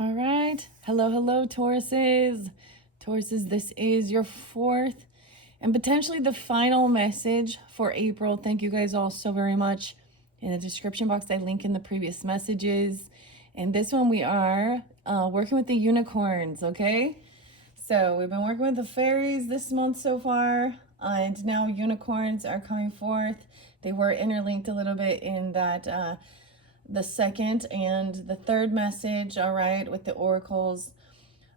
All right. Hello, hello, Tauruses. Tauruses, this is your fourth and potentially the final message for April. Thank you guys all so very much. In the description box, I link in the previous messages. And this one, we are working with the unicorns, okay? So we've been working with the fairies this month so far, and now unicorns are coming forth. They were interlinked a little bit in that the second and the third message, all right, with the oracles.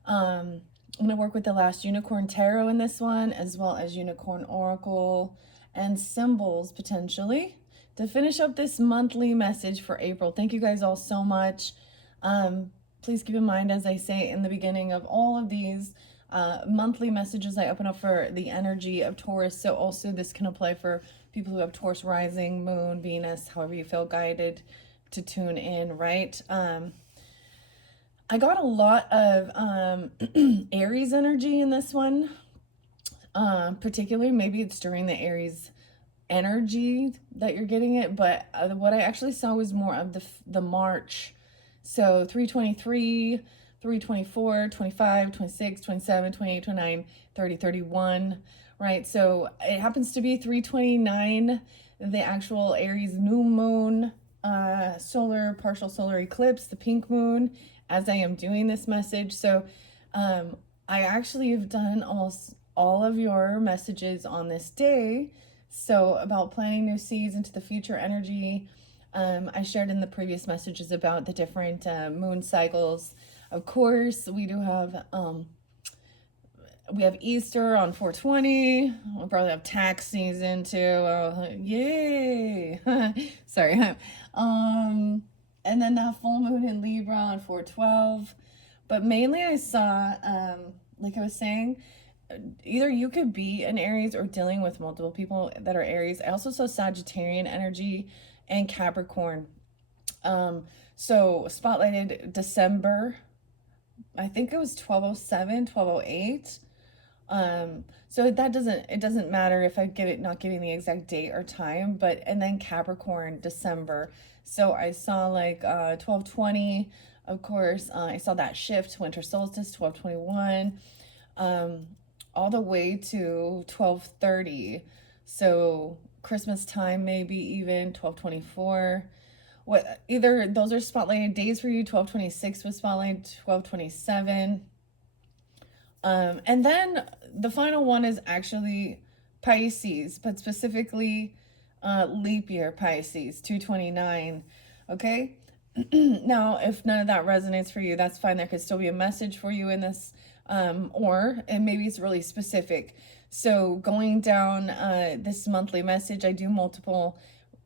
I'm going to work with the last unicorn tarot in this one, as well as unicorn oracle and symbols potentially to finish up this monthly message for April. Thank you guys all so much. Please keep in mind, as I say in the beginning of all of these monthly messages, I open up for the energy of Taurus. So also this can apply for people who have Taurus rising, moon, Venus, however you feel guided to tune in, right? I got a lot of Aries energy in this one, particularly. Maybe it's during the Aries energy that you're getting it, but what I actually saw was more of the March. So 323, 324, 25, 26, 27, 28, 29, 30, 31, right? So it happens to be 329, the actual Aries new moon, partial solar eclipse, the pink moon, as I am doing this message. So I actually have done all of your messages on this day. So about planting new seeds into the future energy. I shared in the previous messages about the different moon cycles. Of course, we do have Easter on 420. We'll probably have tax season too. Yay! Sorry. And then the full moon in Libra on 412. But mainly I saw, like I was saying, either you could be an Aries or dealing with multiple people that are Aries. I also saw Sagittarian energy and Capricorn. So spotlighted December, I think it was 1207, 1208. So it doesn't matter if I not giving the exact date or time, and then Capricorn, December. So I saw like 1220, of course. I saw that shift, winter solstice, 1221, all the way to 1230. So Christmas time, maybe even 1224. Either those are spotlighted days for you. 1226 was spotlighted, 1227. And then the final one is actually Pisces, but specifically leap year Pisces, 229. Okay. Now, if none of that resonates for you, that's fine. There could still be a message for you in this, and maybe it's really specific. So going down this monthly message, I do multiple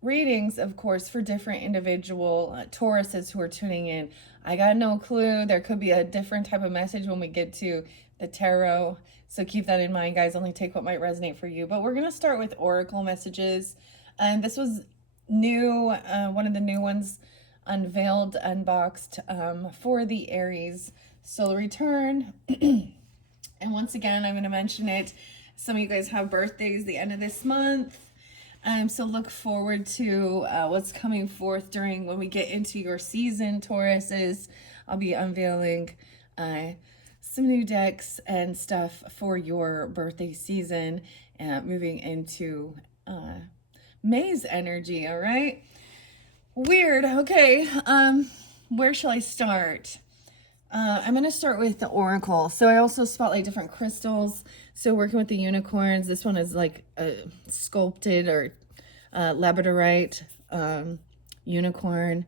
readings, of course, for different individual Tauruses who are tuning in. I got no clue. There could be a different type of message when we get to the tarot. So keep that in mind, guys. Only take what might resonate for you. But we're going to start with oracle messages. And this was new, one of the new ones unveiled, unboxed for the Aries solar return. And once again, I'm going to mention it. Some of you guys have birthdays the end of this month. So look forward to what's coming forth when we get into your season, Tauruses. I'll be unveiling some new decks and stuff for your birthday season, moving into May's energy, all right? Weird. Okay. Where shall I start? I'm going to start with the oracle. So I also spotlight different crystals. So working with the unicorns, this one is like a sculpted or labradorite unicorn.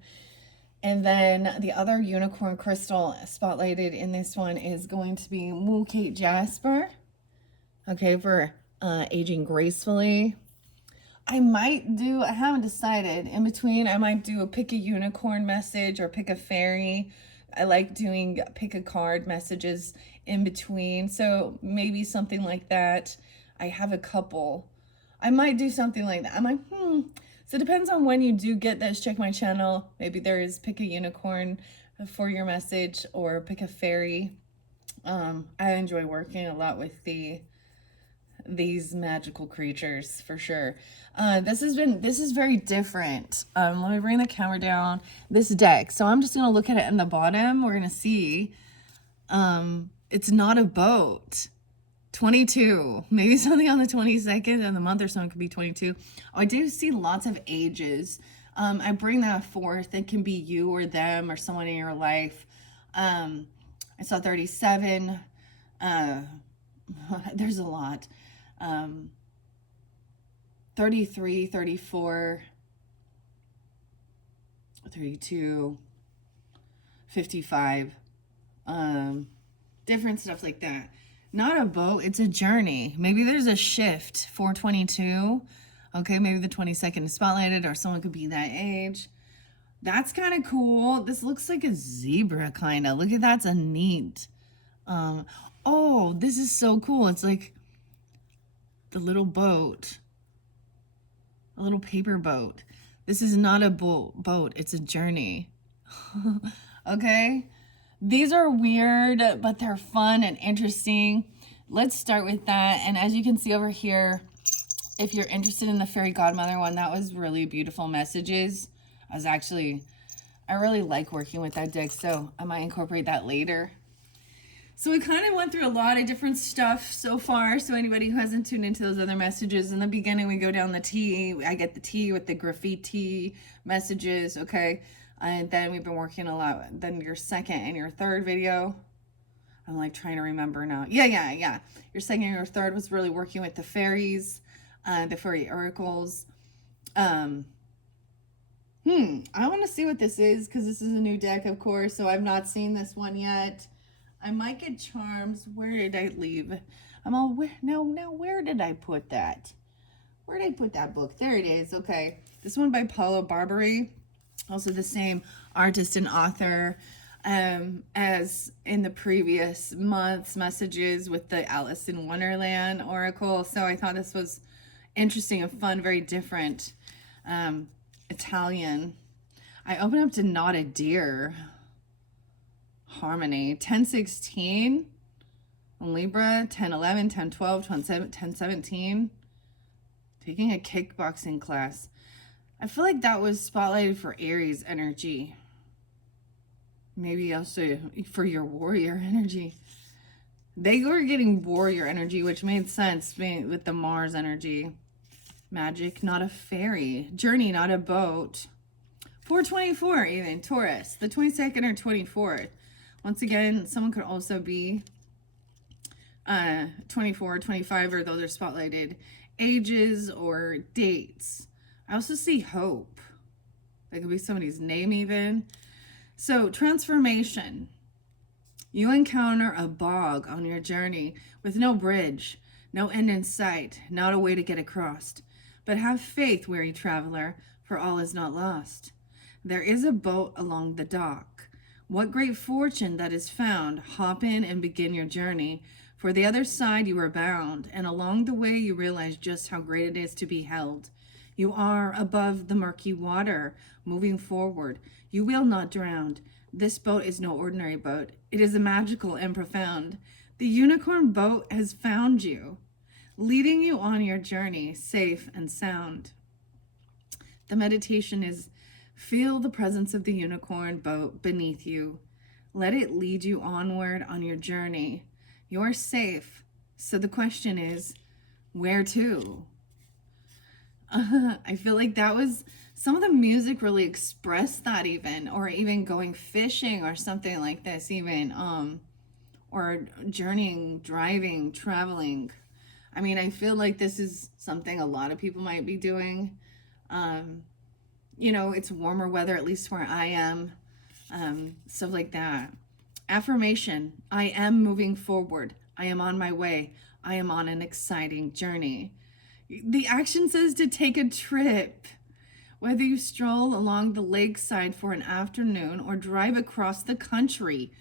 And then the other unicorn crystal spotlighted in this one is going to be Mookate Jasper. Okay, for aging gracefully. I haven't decided. In between, I might do a pick a unicorn message or pick a fairy. I like doing pick a card messages in between. So maybe something like that. I have a couple. I might do something like that. I'm like, So it depends on when you do get this. Check my channel. Maybe there is pick a unicorn for your message or pick a fairy. I enjoy working a lot with the these magical creatures for sure. This is very different. Let me bring the camera down. This deck. So I'm just gonna look at it in the bottom. We're gonna see. It's not a boat. 22. Maybe something on the 22nd of the month or something could be 22. Oh, I do see lots of ages. I bring that forth. It can be you or them or someone in your life. I saw 37. There's a lot. 33, 34, 32, 55. Different stuff like that. Not a boat, it's a journey. Maybe there's a shift. 422. Okay, maybe the 22nd is spotlighted, or someone could be that age. That's kind of cool. This looks like a zebra, kind of. Look at that's a neat. Oh, this is so cool. It's like the little boat, a little paper boat. This is not a boat. It's a journey. Okay. These are weird, but they're fun and interesting. Let's start with that. And as you can see over here, if you're interested in the fairy godmother one, that was really beautiful messages. I really like working with that deck, so I might incorporate that later. So we kind of went through a lot of different stuff so far. So anybody who hasn't tuned into those other messages, in the beginning, we go down the T. I get the T with the graffiti messages, okay? And then we've been working a lot. Then your second and your third video, I'm like trying to remember now. Yeah. Your second and your third was really working with the fairies, the fairy oracles. I want to see what this is because this is a new deck, of course. So I've not seen this one yet. I might get charms. Where did I leave? I'm all now. Where did I put that? Where did I put that book? There it is. Okay, this one by Paulo Barbary. Also the same artist and author as in the previous month's messages with the Alice in Wonderland Oracle. So I thought this was interesting and fun, very different. Italian. I open up to Not a Deer. Harmony. 1016. Libra. 1011, 1012, 1017. Taking a kickboxing class. I feel like that was spotlighted for Aries energy. Maybe also for your warrior energy. They were getting warrior energy, which made sense with the Mars energy. Magic, not a fairy. Journey, not a boat. 424 even. Taurus, the 22nd or 24th. Once again, someone could also be 24, 25, or those are spotlighted ages or dates. I also see hope. That could be somebody's name even. So transformation. You encounter a bog on your journey with no bridge, no end in sight, not a way to get across. But have faith, weary traveler, for all is not lost. There is a boat along the dock. What great fortune that is found. Hop in and begin your journey. For the other side you are bound, and along the way you realize just how great it is to be held. You are above the murky water, moving forward. You will not drown. This boat is no ordinary boat. It is a magical and profound. The unicorn boat has found you, leading you on your journey, safe and sound. The meditation is feel the presence of the unicorn boat beneath you. Let it lead you onward on your journey. You're safe. So the question is, where to? I feel like that was some of the music really expressed that even, or even going fishing or something like this even, or journeying, driving, traveling. I mean, I feel like this is something a lot of people might be doing. You know, it's warmer weather, at least where I am, stuff like that. Affirmation, I am moving forward. I am on my way. I am on an exciting journey. The action says to take a trip. Whether you stroll along the lakeside for an afternoon or drive across the country.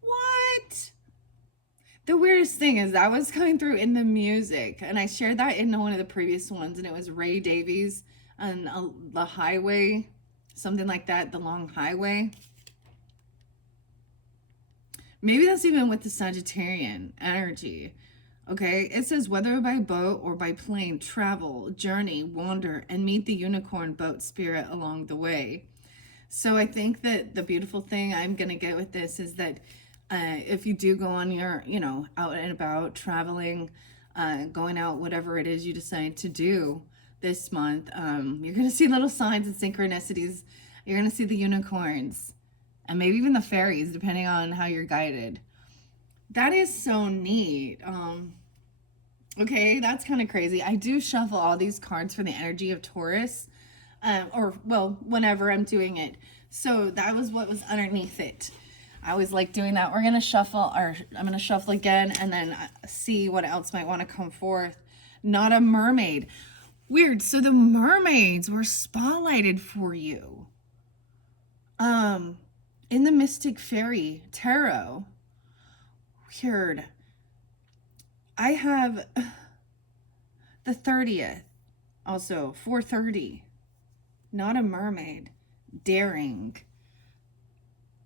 What? The weirdest thing is that was coming through in the music, and I shared that in one of the previous ones, and it was Ray Davies and the highway, something like that, the long highway. Maybe that's even with the Sagittarian energy. Okay, it says whether by boat or by plane, travel, journey, wander, and meet the unicorn boat spirit along the way. So I think that the beautiful thing I'm going to get with this is that if you do go on your, out and about, traveling, going out, whatever it is you decide to do this month, you're going to see little signs and synchronicities. You're going to see the unicorns and maybe even the fairies, depending on how you're guided. That is so neat. Okay, that's kind of crazy. I do shuffle all these cards for the energy of Taurus, or well, whenever I'm doing it. So that was what was underneath it. I always like doing that. We're gonna shuffle, or I'm gonna shuffle again, and then see what else might want to come forth. Not a mermaid. Weird. So the mermaids were spotlighted for you. In the Mystic Fairy Tarot. Weird. I have the 30th, also 430. Not a mermaid. Daring.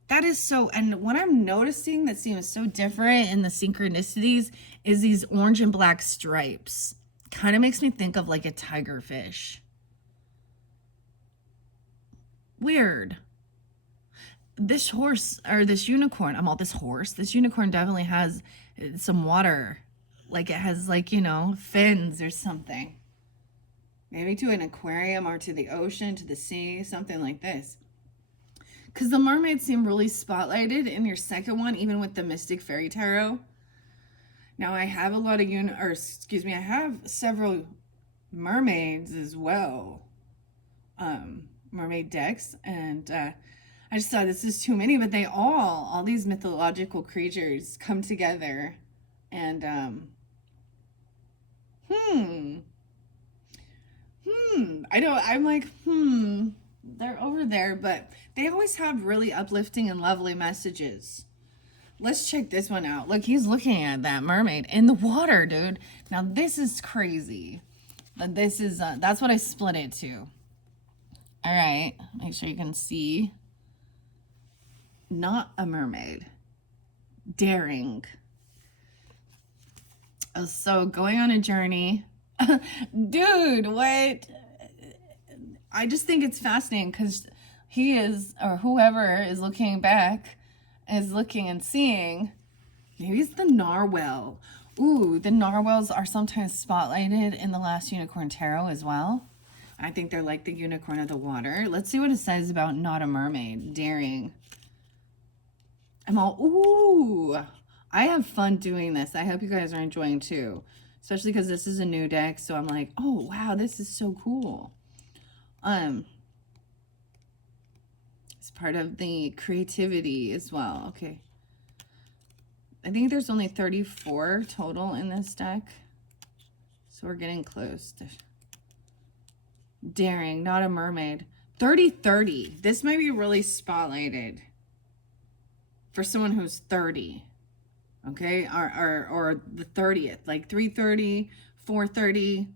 That is so, and what I'm noticing that seems so different in the synchronicities is these orange and black stripes. Kind of makes me think of like a tigerfish. Weird. This horse, or this unicorn, this unicorn definitely has some water. Like it has like, fins or something. Maybe to an aquarium or to the ocean, to the sea, something like this. Because the mermaids seem really spotlighted in your second one, even with the Mystic Fairy Tarot. Now I have a lot of I have several mermaids as well. Mermaid decks, and I just thought this is too many, but they all these mythological creatures come together, and I'm like, they're over there, but they always have really uplifting and lovely messages. Let's check this one out. Look, he's looking at that mermaid in the water, dude. Now this is crazy. But this is, that's what I split it to. All right, make sure you can see. Not a mermaid. Daring. Oh, so going on a journey. Dude, what? I just think it's fascinating because he is, or whoever is looking back, is looking and seeing. Maybe it's the narwhal. Ooh, the narwhals are sometimes spotlighted in the last Unicorn Tarot as well. I think they're like the unicorn of the water. Let's see what it says about not a mermaid. Daring. I'm all, ooh. I have fun doing this. I hope you guys are enjoying too. Especially because this is a new deck. So I'm like, oh, wow, this is so cool. It's part of the creativity as well. Okay. I think there's only 34 total in this deck. So we're getting close to daring, not a mermaid. 30-30. This might be really spotlighted for someone who's 30. Okay? Or the 30th. Like 330, 430,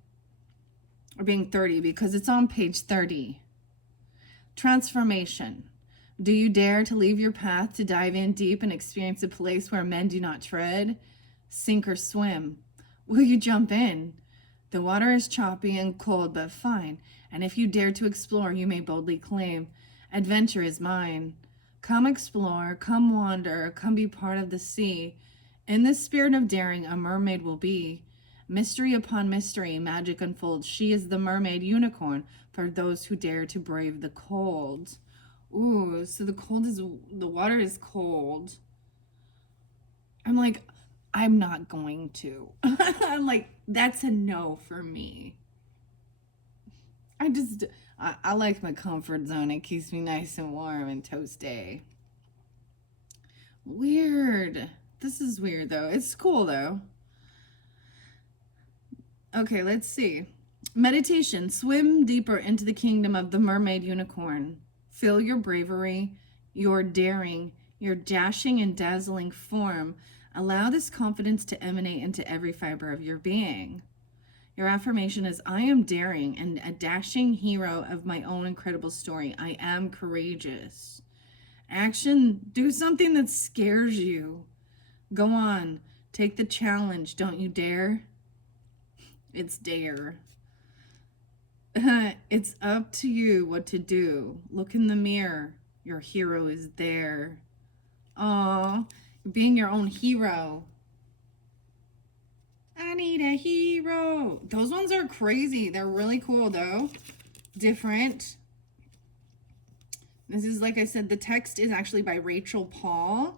or being 30 because it's on page 30. Transformation. Do you dare to leave your path to dive in deep and experience a place where men do not tread? Sink or swim? Will you jump in? The water is choppy and cold, but fine. And if you dare to explore, you may boldly claim, adventure is mine. Come explore, come wander, come be part of the sea. In this spirit of daring, a mermaid will be. Mystery upon mystery, magic unfolds. She is the mermaid unicorn for those who dare to brave the cold. Ooh, so the water is cold. I'm like, I'm not going to. I'm like, that's a no for me. I like my comfort zone. It keeps me nice and warm and toasty. Weird. This is weird though. It's cool though. Okay, let's see. Meditation. Swim deeper into the kingdom of the mermaid unicorn. Feel your bravery, your daring, your dashing and dazzling form. Allow this confidence to emanate into every fiber of your being. Your affirmation is, I am daring and a dashing hero of my own incredible story. I am courageous. Action. Do something that scares you. Go on. Take the challenge, don't you dare? It's dare. It's up to you what to do. Look in the mirror. Your hero is there. Aw, you're being your own hero. I need a hero. Those ones are crazy. They're really cool though. Different. This is, like I said, the text is actually by Rachel Paul.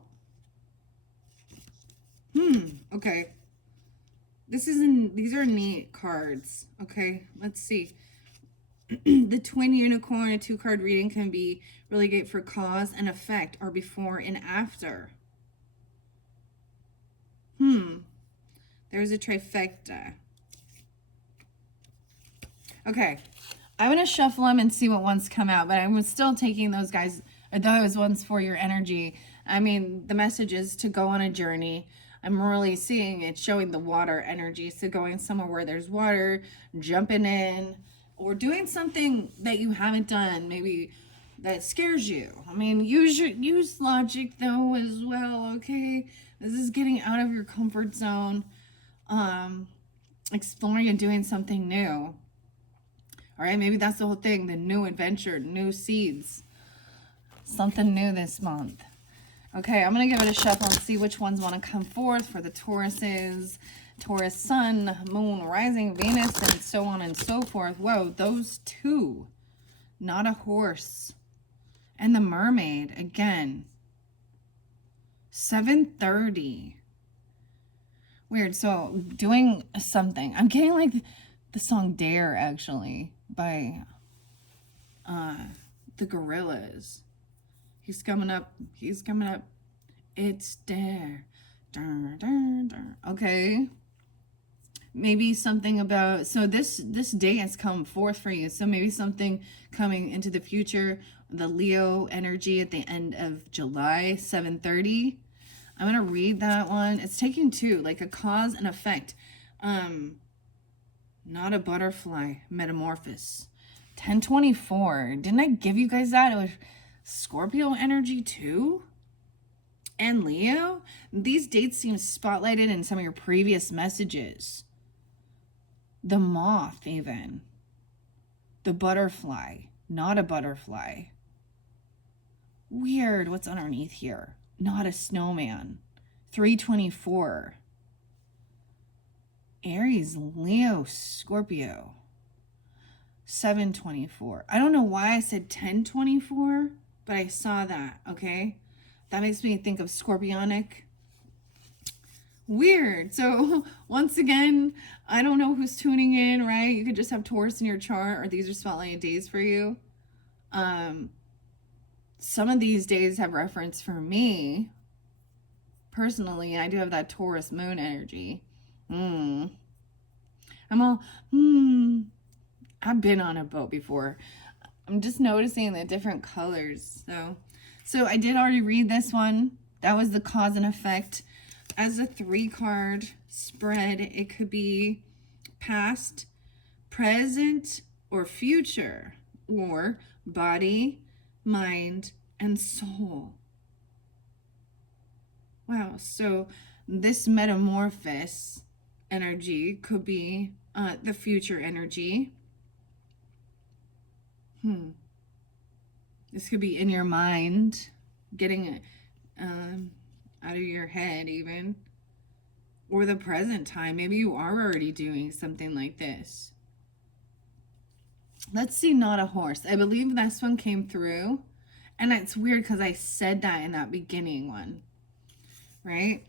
Okay. These are neat cards. Okay, let's see. The twin unicorn, a 2-card reading, can be really great for cause and effect, or before and after. There's a trifecta. Okay, I'm going to shuffle them and see what ones come out, but I'm still taking those ones for your energy. I mean, the message is to go on a journey. I'm really seeing it showing the water energy. So going somewhere where there's water, jumping in, or doing something that you haven't done, maybe that scares you. I mean, use logic though as well, okay? This is getting out of your comfort zone, exploring and doing something new. All right, maybe that's the whole thing, the new adventure, new seeds. Something new this month. Okay, I'm going to give it a shuffle and see which ones want to come forth for the Tauruses. Taurus, Sun, Moon, Rising, Venus, and so on and so forth. Whoa, those two. Not a horse. And the Mermaid, again. 7:30. Weird. So, doing something. I'm getting like the song Dare, actually, by the Gorillas. He's coming up. He's coming up. It's Dare. Dun, dun, dun. Okay. Maybe something about, so this day has come forth for you. So maybe something coming into the future. The Leo energy at the end of July, 7:30. I'm going to read that one. It's taking two, like a cause and effect. Not a butterfly, metamorphosis. 10:24. Didn't I give you guys that? It was Scorpio energy too? And Leo? These dates seem spotlighted in some of your previous messages. The moth, even. The butterfly, not a butterfly. Weird. What's underneath here? Not a snowman. 3:24. Aries, Leo, Scorpio. 7:24. I don't know why I said 10:24, but I saw that, okay? That makes me think of Scorpionic. Weird. So once again, I don't know who's tuning in, right? You could just have Taurus in your chart, or these are spotlight days for you. Some of these days have reference for me. Personally, I do have that Taurus moon energy. I'm all, I've been on a boat before. I'm just noticing the different colors. So I did already read this one. That was the cause and effect. As a 3-card spread, it could be past, present, or future, or body, mind, and soul. Wow, so this metamorphosis energy could be the future energy. This could be in your mind, getting it out of your head even, or the present time. Maybe you are already doing something like this. Let's see, not a horse. I believe this one came through, and it's weird because I said that in that beginning one, right?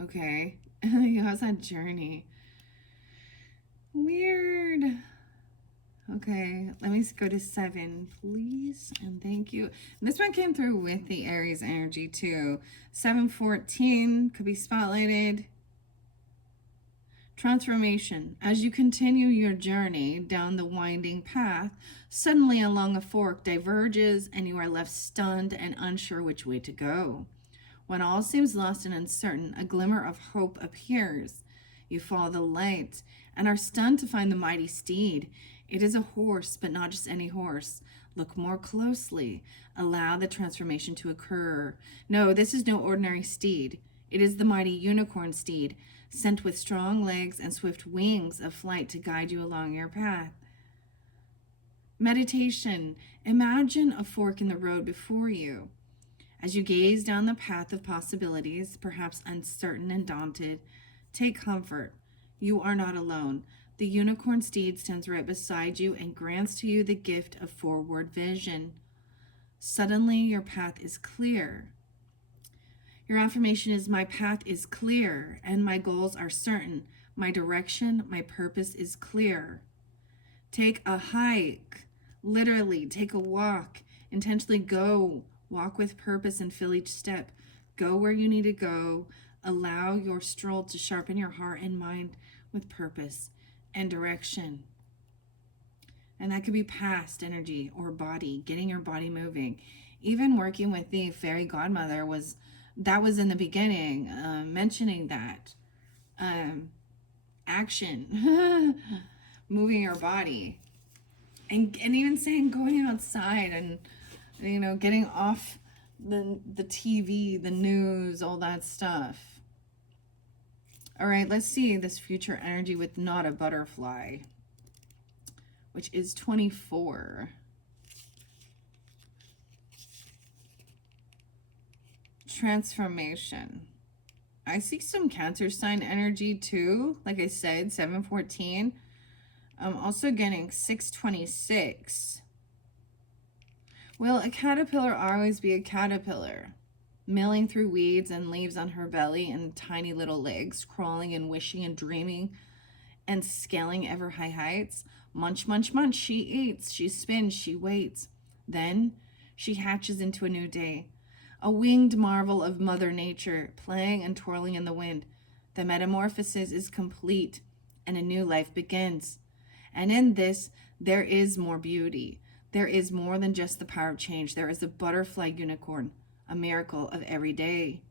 Okay. How's that journey? Weird. Okay, let me go to 7, please, and thank you. This one came through with the Aries energy too. 7:14 could be spotlighted. Transformation. As you continue your journey down the winding path, suddenly along a fork diverges and you are left stunned and unsure which way to go. When all seems lost and uncertain, a glimmer of hope appears. You follow the light and are stunned to find the mighty steed. It is a horse, but not just any horse. Look more closely. Allow the transformation to occur. No, this is no ordinary steed. It is the mighty unicorn steed, sent with strong legs and swift wings of flight to guide you along your path. Meditation. Imagine a fork in the road before you. As you gaze down the path of possibilities, perhaps uncertain and daunted, take comfort. You are not alone. The unicorn steed stands right beside you and grants to you the gift of forward vision. Suddenly, your path is clear. Your affirmation is, my path is clear and my goals are certain. My direction, my purpose is clear. Take a hike. Literally, take a walk. Intentionally go. Walk with purpose and fill each step. Go where you need to go. Allow your stroll to sharpen your heart and mind with purpose and direction. And that could be past energy or body, getting your body moving. Even working with the fairy godmother was in the beginning, mentioning that action, moving your body, and even saying going outside and getting off the TV, the news, all that stuff. All right, let's see this future energy with not a butterfly, which is 24. Transformation. I see some Cancer sign energy too. Like I said, 714. I'm also getting 626. Will a caterpillar always be a caterpillar? Milling through weeds and leaves on her belly and tiny little legs, crawling and wishing and dreaming and scaling ever high heights. Munch, munch, munch, she eats, she spins, she waits. Then she hatches into a new day, a winged marvel of Mother Nature, playing and twirling in the wind. The metamorphosis is complete and a new life begins. And in this, there is more beauty. There is more than just the power of change. There is a butterfly unicorn, a miracle of every day.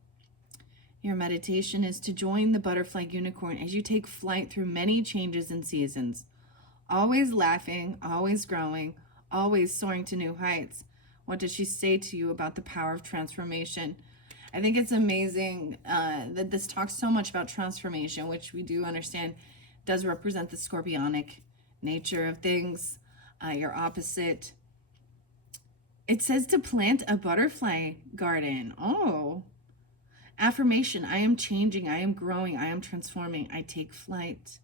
Your meditation is to join the butterfly unicorn as you take flight through many changes and seasons. Always laughing, always growing, always soaring to new heights. What does she say to you about the power of transformation? I think it's amazing that this talks so much about transformation, which we do understand does represent the scorpionic nature of things, your opposite. It says to plant a butterfly garden. Oh. Affirmation, I am changing, I am growing, I am transforming, I take flight.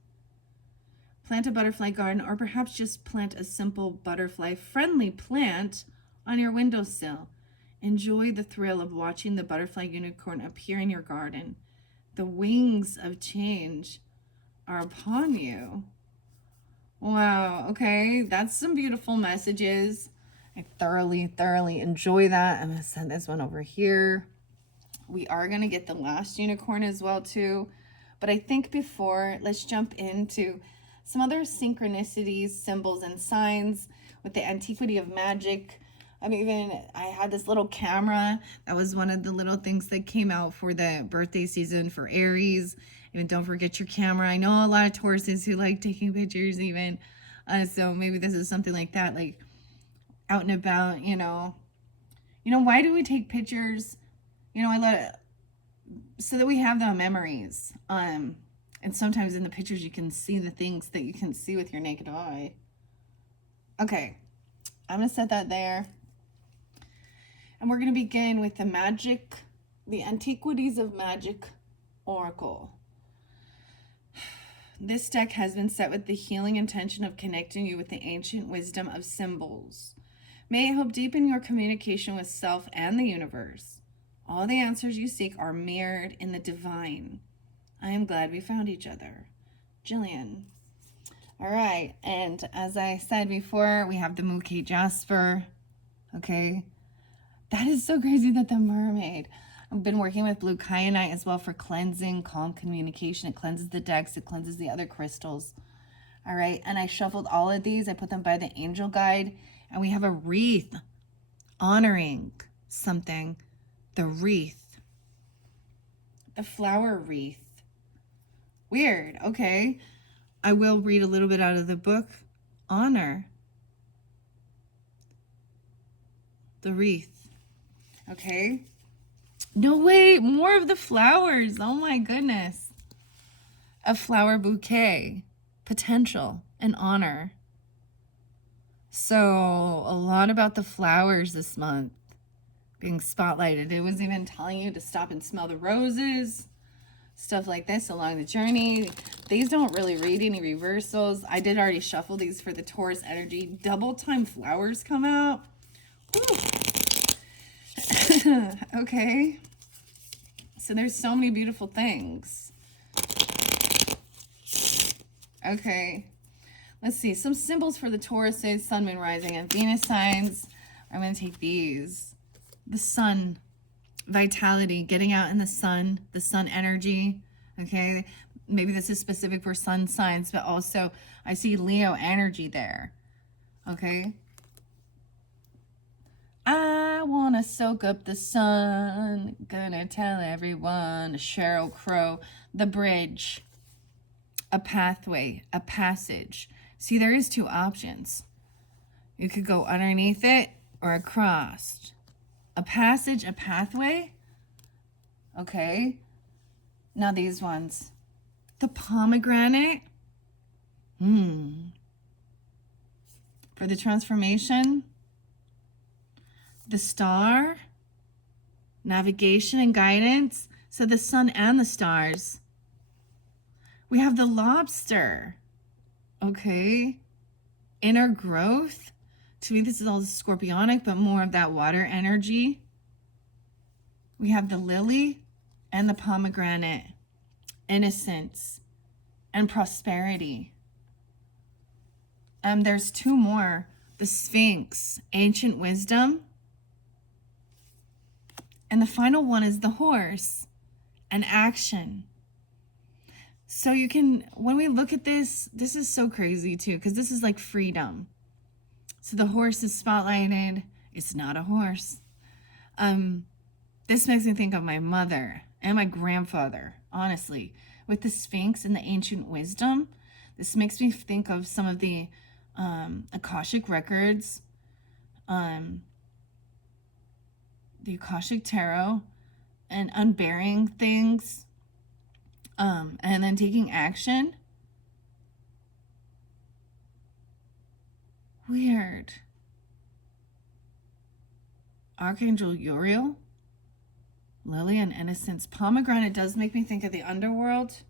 Plant a butterfly garden, or perhaps just plant a simple butterfly-friendly plant on your windowsill. Enjoy the thrill of watching the butterfly unicorn appear in your garden. The wings of change are upon you. Wow, okay, that's some beautiful messages. I thoroughly enjoy that. I'm going to send this one over here. We are going to get the last unicorn as well too. But I think before, let's jump into some other synchronicities, symbols, and signs with the antiquity of magic. I had this little camera. That was one of the little things that came out for the birthday season for Aries. Even don't forget your camera. I know a lot of Tauruses who like taking pictures even. So maybe this is something like that, like out and about, why do we take pictures? So that we have the memories. And sometimes in the pictures you can see the things that you can see with your naked eye. Okay, I'm going to set that there. And we're going to begin with the Antiquities of Magic Oracle. This deck has been set with the healing intention of connecting you with the ancient wisdom of symbols. May it help deepen your communication with self and the universe. All the answers you seek are mirrored in the divine. I am glad we found each other. Jillian. All right, and as I said before, we have the Mookie Jasper. Okay, that is so crazy that the mermaid. I've been working with blue kyanite as well for cleansing, calm communication. It cleanses the decks, it cleanses the other crystals. All right, and I shuffled all of these. I put them by the angel guide, and we have a wreath honoring something. The wreath. The flower wreath. Weird, okay. I will read a little bit out of the book. Honor. the wreath. Okay. No, wait, more of the flowers. Oh my goodness. A flower bouquet, potential, and honor. So, a lot about the flowers this month being spotlighted. It was even telling you to stop and smell the roses, stuff like this along the journey. These don't really read any reversals. I did already shuffle these for the Taurus energy. Double time flowers come out. Okay. So there's so many beautiful things. Okay. Let's see. Some symbols for the Tauruses, Sun, Moon, Rising, and Venus signs. I'm going to take these. The sun, vitality, getting out in the sun energy. Okay. Maybe this is specific for sun signs, but also I see Leo energy there. Okay. I want to soak up the sun. Gonna tell everyone. Sheryl Crow. The bridge. A pathway. A passage. See, there is two options. You could go underneath it or across. A passage, a pathway. Okay. Now these ones. The pomegranate. For the transformation. The star. Navigation and guidance. So the sun and the stars. We have the lobster. Okay. Inner growth. To me, this is all scorpionic, but more of that water energy. We have the lily and the pomegranate. Innocence and prosperity. There's two more. The Sphinx, ancient wisdom. And the final one is the horse and action. So you can, when we look at this is so crazy too, because this is like freedom. So the horse is spotlighted. It's not a horse. This makes me think of my mother and my grandfather, honestly. With the Sphinx and the ancient wisdom, this makes me think of some of the Akashic records, the Akashic Tarot, and unburying things, and then taking action. Weird. Archangel Uriel, Lily and Innocence. Pomegranate does make me think of the underworld.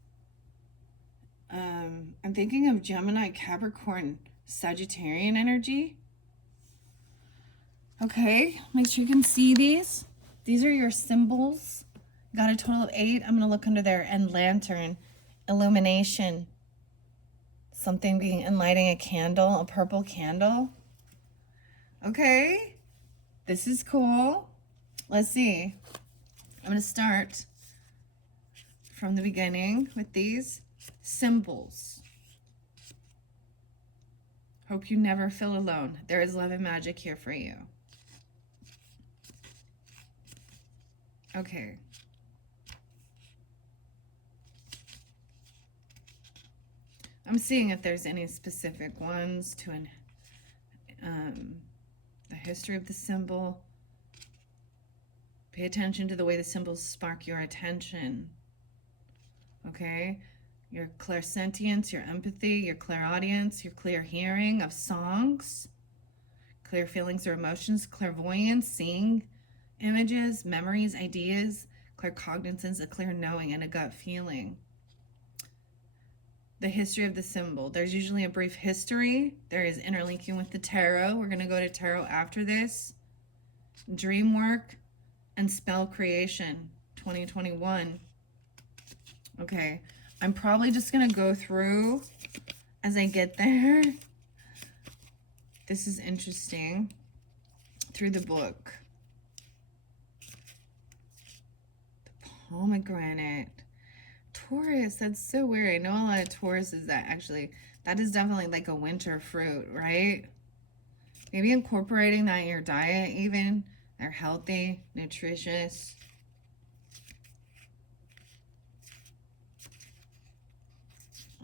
I'm thinking of Gemini, Capricorn, Sagittarian energy. Okay, make sure you can see these. These are your symbols. Got a total of 8. I'm going to look under there. And lantern, illumination. Something being and lighting a candle, a purple candle. Okay, this is cool. Let's see. I'm going to start from the beginning with these symbols. Hope you never feel alone. There is love and magic here for you. Okay. I'm seeing if there's any specific ones to the history of the symbol. Pay attention to the way the symbols spark your attention. Okay? Your clairsentience, your empathy, your clairaudience, your clear hearing of songs, clear feelings or emotions, clairvoyance, seeing images, memories, ideas, claircognizance, a clear knowing, and a gut feeling. The history of the symbol. There's usually a brief history. There is interlinking with the tarot. We're going to go to tarot after this. Dream work and spell creation, 2021. Okay, I'm probably just going to go through as I get there. This is interesting. Through the book. The pomegranate. Taurus, that's so weird. I know a lot of Tauruses that actually, that is definitely like a winter fruit, right? Maybe incorporating that in your diet even. They're healthy, nutritious.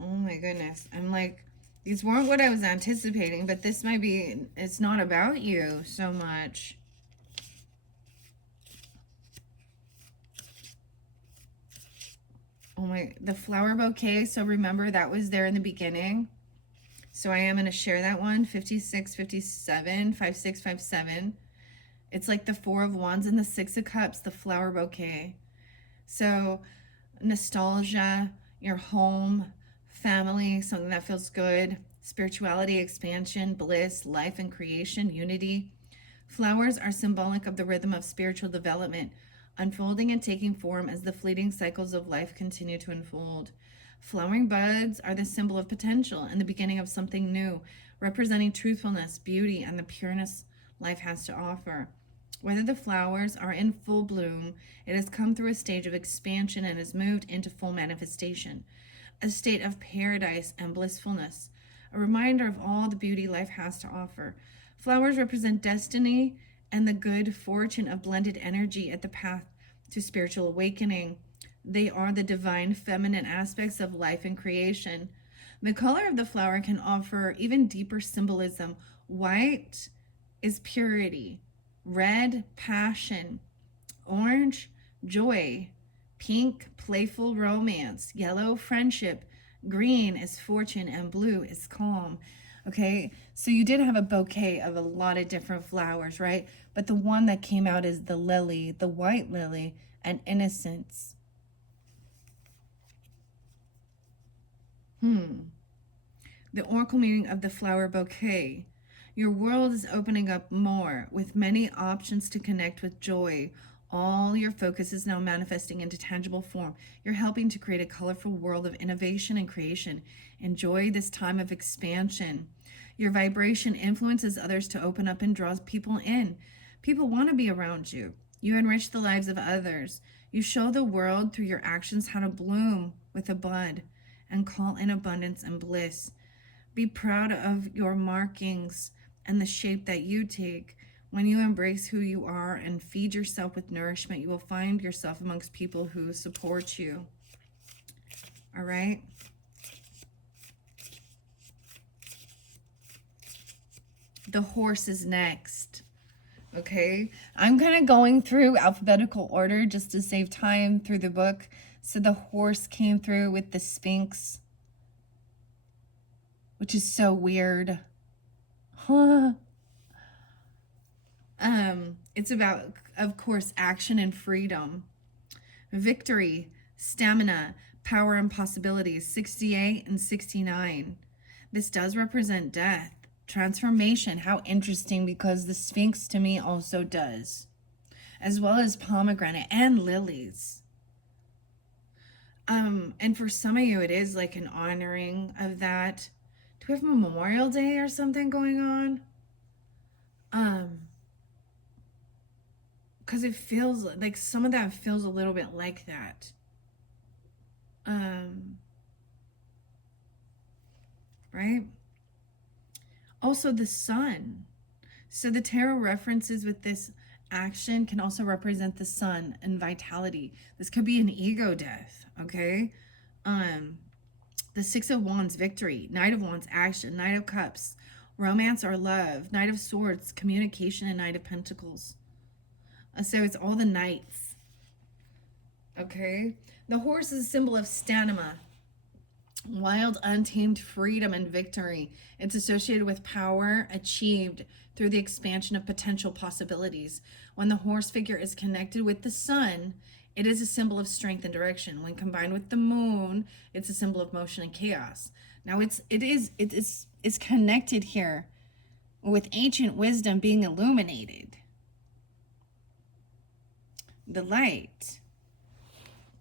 Oh my goodness. I'm like, these weren't what I was anticipating, but this might be, it's not about you so much. Oh my, the flower bouquet. So remember that was there in the beginning. So I am going to share that one. 56, 57, 56, 57. It's like the Four of Wands and the Six of Cups, the flower bouquet. So nostalgia, your home, family, something that feels good, spirituality, expansion, bliss, life and creation, unity. Flowers are symbolic of the rhythm of spiritual development, unfolding and taking form as the fleeting cycles of life continue to unfold. Flowering buds are the symbol of potential and the beginning of something new, representing truthfulness, beauty, and the pureness life has to offer. Whether the flowers are in full bloom, it has come through a stage of expansion and has moved into full manifestation, a state of paradise and blissfulness, a reminder of all the beauty life has to offer. Flowers represent destiny and the good fortune of blended energy at the path to spiritual awakening. They are the divine feminine aspects of life and creation. The color of the flower can offer even deeper symbolism. White is purity, red, passion, orange, joy, pink, playful romance, yellow, friendship, green is fortune, and blue is calm. Okay, so you did have a bouquet of a lot of different flowers, right? But the one that came out is the lily, the white lily, and innocence. The oracle meaning of the flower bouquet. Your world is opening up more with many options to connect with joy. All your focus is now manifesting into tangible form. You're helping to create a colorful world of innovation and creation. Enjoy this time of expansion. Your vibration influences others to open up and draws people in. People want to be around you. You enrich the lives of others. You show the world through your actions how to bloom with a bud and call in abundance and bliss. Be proud of your markings and the shape that you take. When you embrace who you are and feed yourself with nourishment, you will find yourself amongst people who support you. All right? The horse is next. Okay? I'm kind of going through alphabetical order just to save time through the book. So the horse came through with the Sphinx, which is so weird. Huh. It's about, of course, action and freedom, victory, stamina, power, and possibilities. 68 and 69. This does represent death, transformation. How interesting, because the Sphinx to me also does, as well as pomegranate and lilies. And for some of you, it is like an honoring of that. Do we have Memorial Day or something going on? Because it feels like some of that feels a little bit like that. Right? Also, the sun. So the tarot references with this action can also represent the sun and vitality. This could be an ego death, okay? The Six of Wands, victory. Knight of Wands, action. Knight of Cups, romance or love. Knight of Swords, communication, and Knight of Pentacles. So it's all the knights. Okay? The horse is a symbol of stamina, wild, untamed freedom, and victory. It's associated with power achieved through the expansion of potential possibilities. When the horse figure is connected with the sun, it is a symbol of strength and direction. When combined with the moon, it's a symbol of motion and chaos. Now it's connected here with ancient wisdom being illuminated. The light.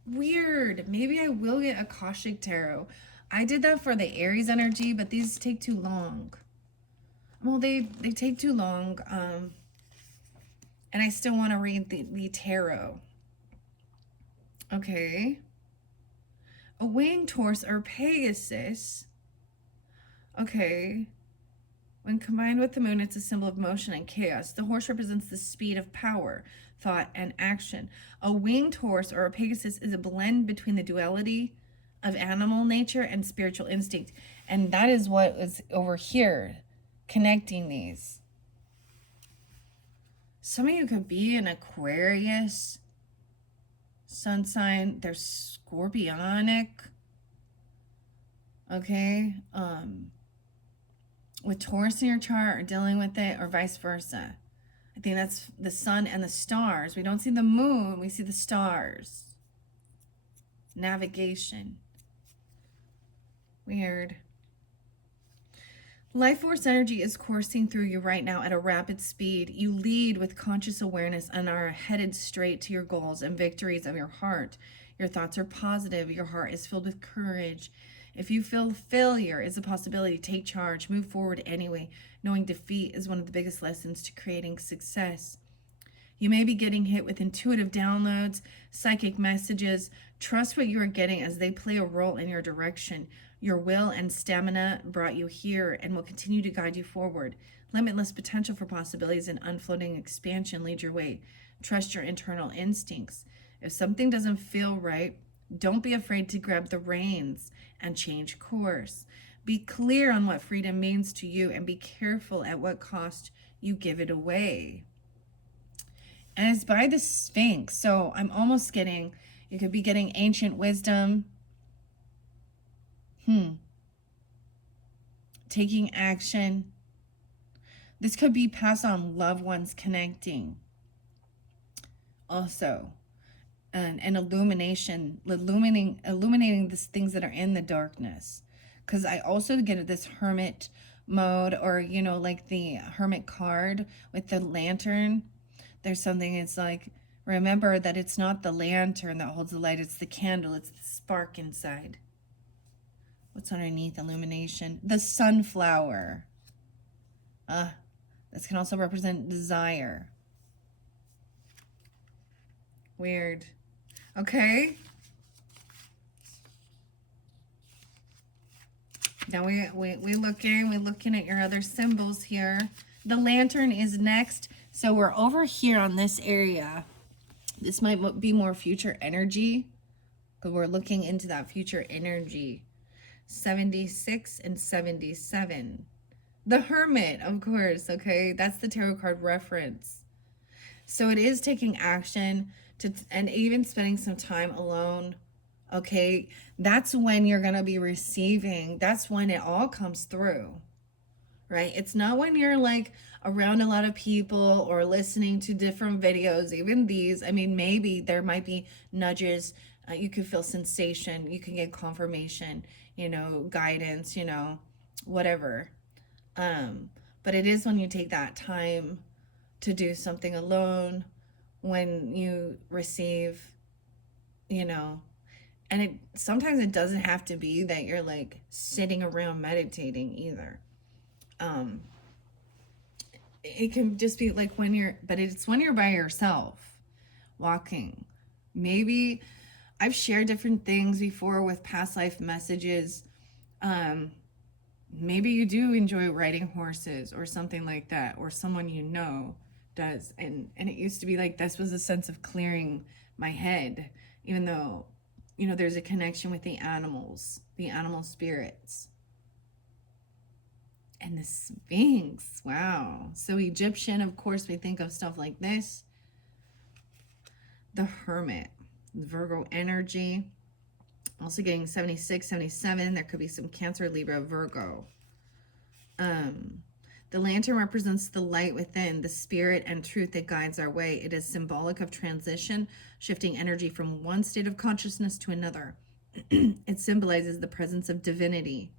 Weird. Maybe I will get Akashic Tarot. I did that for the Aries energy, but these take too long. Well, they take too long. And I still want to read the tarot. Okay. A winged horse or Pegasus. Okay. When combined with the moon, it's a symbol of motion and chaos. The horse represents the speed of power, thought, and action. A winged horse or a Pegasus is a blend between the duality of animal nature and spiritual instinct. And that is what is over here, connecting these. Some of you could be an Aquarius. sun sign. They're scorpionic. Okay. With Taurus in your chart or dealing with it, or vice versa. I think that's the sun and the stars. We don't see the moon, we see the stars. Navigation. Weird. Life force energy is coursing through you right now at a rapid speed. You lead with conscious awareness and are headed straight to your goals and victories of your heart. Your thoughts are positive. Your heart is filled with courage. If you feel failure is a possibility, take charge. Move forward anyway, knowing defeat is one of the biggest lessons to creating success. You may be getting hit with intuitive downloads, psychic messages. Trust what you are getting as they play a role in your direction. Your will and stamina brought you here and will continue to guide you forward. Limitless potential for possibilities and unfolding expansion lead your way. Trust your internal instincts. If something doesn't feel right, don't be afraid to grab the reins and change course. Be clear on what freedom means to you and be careful at what cost you give it away. And it's by the Sphinx. So I'm almost getting, you could be getting ancient wisdom. Taking action. This could be passed on loved ones connecting. Also, an illuminating these things that are in the darkness. Because I also get this hermit mode, or, you know, like the hermit card with the lantern. There's something, it's like, remember that it's not the lantern that holds the light, it's the candle, it's the spark inside. What's underneath illumination? The sunflower. This can also represent desire. Weird. Okay. Now we're looking at your other symbols here. The lantern is next. So we're over here on this area. This might be more future energy, because we're looking into that future energy. 76 and 77. The Hermit, of course, okay? That's the tarot card reference. So it is taking action and even spending some time alone, okay? That's when you're going to be receiving. That's when it all comes through, right? It's not when you're like around a lot of people or listening to different videos, even these. I mean, maybe there might be nudges. You could feel sensation. You can get confirmation, you know, guidance, you know, whatever. But it is when you take that time to do something alone, when you receive, you know, and sometimes it doesn't have to be that you're like sitting around meditating either. It can just be like but it's when you're by yourself walking. Maybe I've shared different things before with past life messages. Maybe you do enjoy riding horses or something like that, or someone you know does. And it used to be like this was a sense of clearing my head, even though, you know, there's a connection with the animal spirits. And the Sphinx, wow. So Egyptian, of course, we think of stuff like this. The Hermit, Virgo energy. Also getting 76, 77. There could be some Cancer, Libra, Virgo. The lantern represents the light within, the spirit and truth that guides our way. It is symbolic of transition, shifting energy from one state of consciousness to another. It symbolizes the presence of divinity,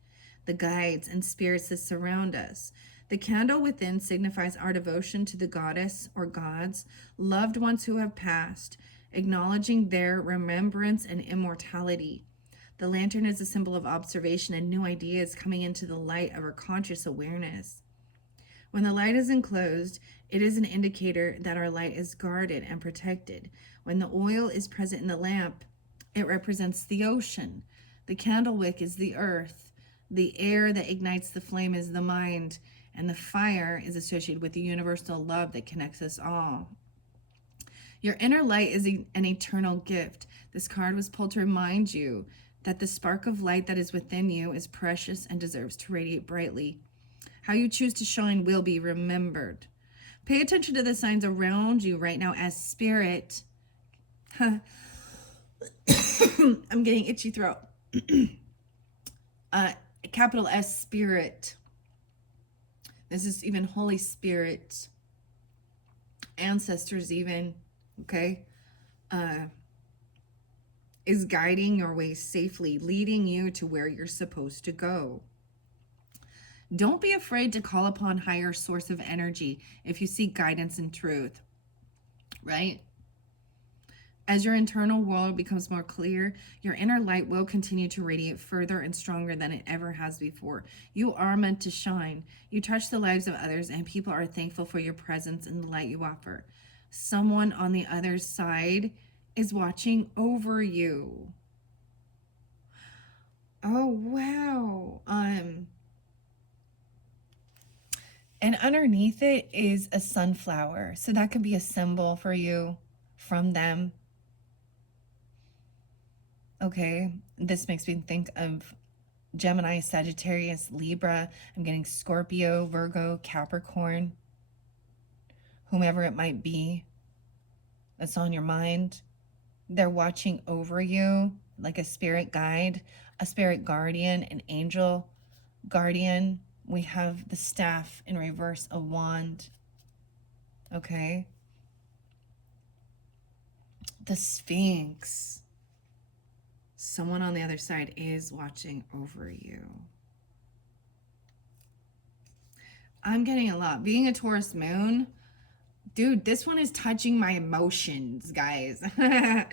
the guides and spirits that surround us. The candle within signifies our devotion to the goddess or gods, loved ones who have passed, acknowledging their remembrance and immortality. The lantern is a symbol of observation and new ideas coming into the light of our conscious awareness. When the light is enclosed, it is an indicator that our light is guarded and protected. When the oil is present in the lamp, it represents the ocean. The candle wick is the earth. The air that ignites the flame is the mind. And the fire is associated with the universal love that connects us all. Your inner light is an eternal gift. This card was pulled to remind you that the spark of light that is within you is precious and deserves to radiate brightly. How you choose to shine will be remembered. Pay attention to the signs around you right now as spirit I'm getting itchy throat. Capital S, Spirit. This is even Holy Spirit, ancestors even, okay, is guiding your way safely, leading you to where you're supposed to go. Don't be afraid to call upon higher source of energy if you seek guidance and truth, right? As your internal world becomes more clear, your inner light will continue to radiate further and stronger than it ever has before. You are meant to shine. You touch the lives of others, and people are thankful for your presence and the light you offer. Someone on the other side is watching over you. Oh, wow. And underneath it is a sunflower. So that could be a symbol for you from them. Okay, this makes me think of Gemini, Sagittarius, Libra. I'm getting Scorpio, Virgo, Capricorn, whomever it might be that's on your mind. They're watching over you like a spirit guide, a spirit guardian, an angel guardian. We have the staff in reverse, a wand. Okay. The Sphinx. Someone on the other side is watching over you. I'm getting a lot. Being a Taurus moon, dude, this one is touching my emotions, guys. And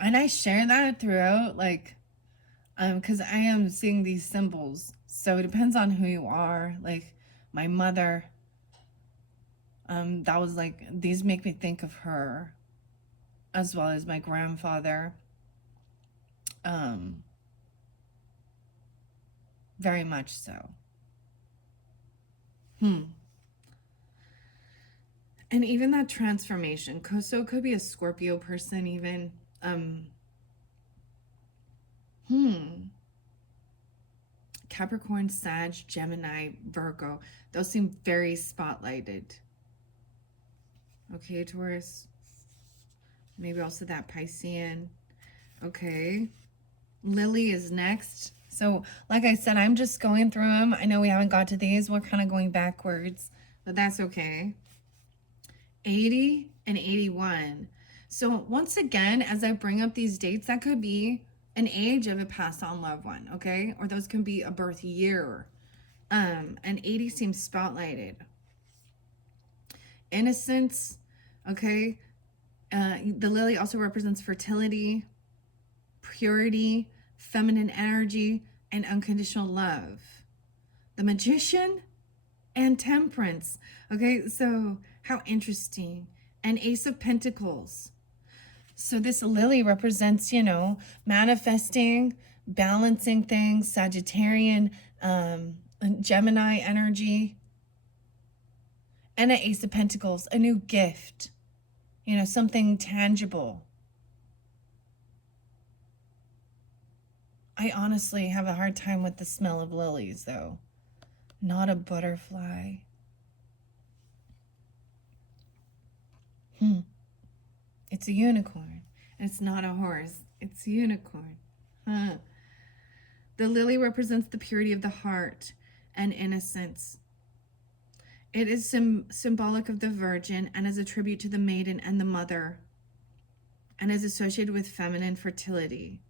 I share that throughout, like, because I am seeing these symbols. So it depends on who you are. Like, my mother, that was like, these make me think of her, as well as my grandfather. Very much so. And even that transformation, so it could be a Scorpio person even. Capricorn, Sag, Gemini, Virgo. Those seem very spotlighted. Okay, Taurus. Maybe also that Piscean. Okay. Lily is next. So, like I said, I'm just going through them. I know we haven't got to these. We're kind of going backwards, but that's okay. 80 and 81. So once again, as I bring up these dates, that could be an age of a passed on loved one, okay? Or those can be a birth year. And 80 seems spotlighted. Innocence, okay? The lily also represents fertility, purity, feminine energy, and unconditional love. The Magician and Temperance. Okay, so how interesting. And Ace of Pentacles. So this lily represents, manifesting, balancing things, Sagittarian, Gemini energy. And an Ace of Pentacles, a new gift, something tangible. I honestly have a hard time with the smell of lilies, though. Not a butterfly. It's a unicorn. It's not a horse. It's a unicorn. The lily represents the purity of the heart and innocence. It is symbolic of the Virgin and is a tribute to the maiden and the mother, and is associated with female fertility.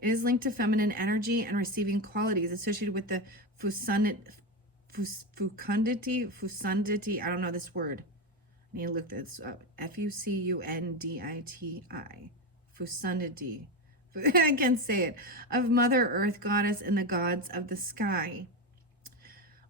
It is linked to feminine energy and receiving qualities associated with the fecundity. I don't know this word. I need to look this up. Fucunditi. Fecundity. I can't say it. Of Mother Earth, Goddess, and the gods of the sky.